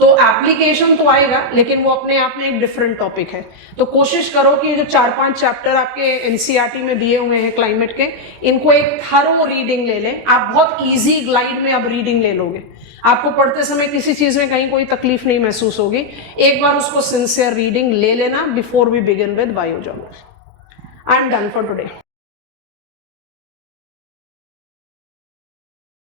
तो एप्लीकेशन तो आएगा, लेकिन वो अपने आप में एक डिफरेंट टॉपिक है। तो कोशिश करो कि जो 4-5 चैप्टर आपके एनसीईआरटी में दिए हुए हैं क्लाइमेट के, इनको एक थरो रीडिंग ले लें। आप बहुत इजी ग्लाइड में अब रीडिंग ले लोगे, आपको पढ़ते समय किसी चीज में कहीं कोई तकलीफ नहीं महसूस होगी। एक बार उसको सिंसियर रीडिंग ले लेना before we begin with biogeography. I am done for today.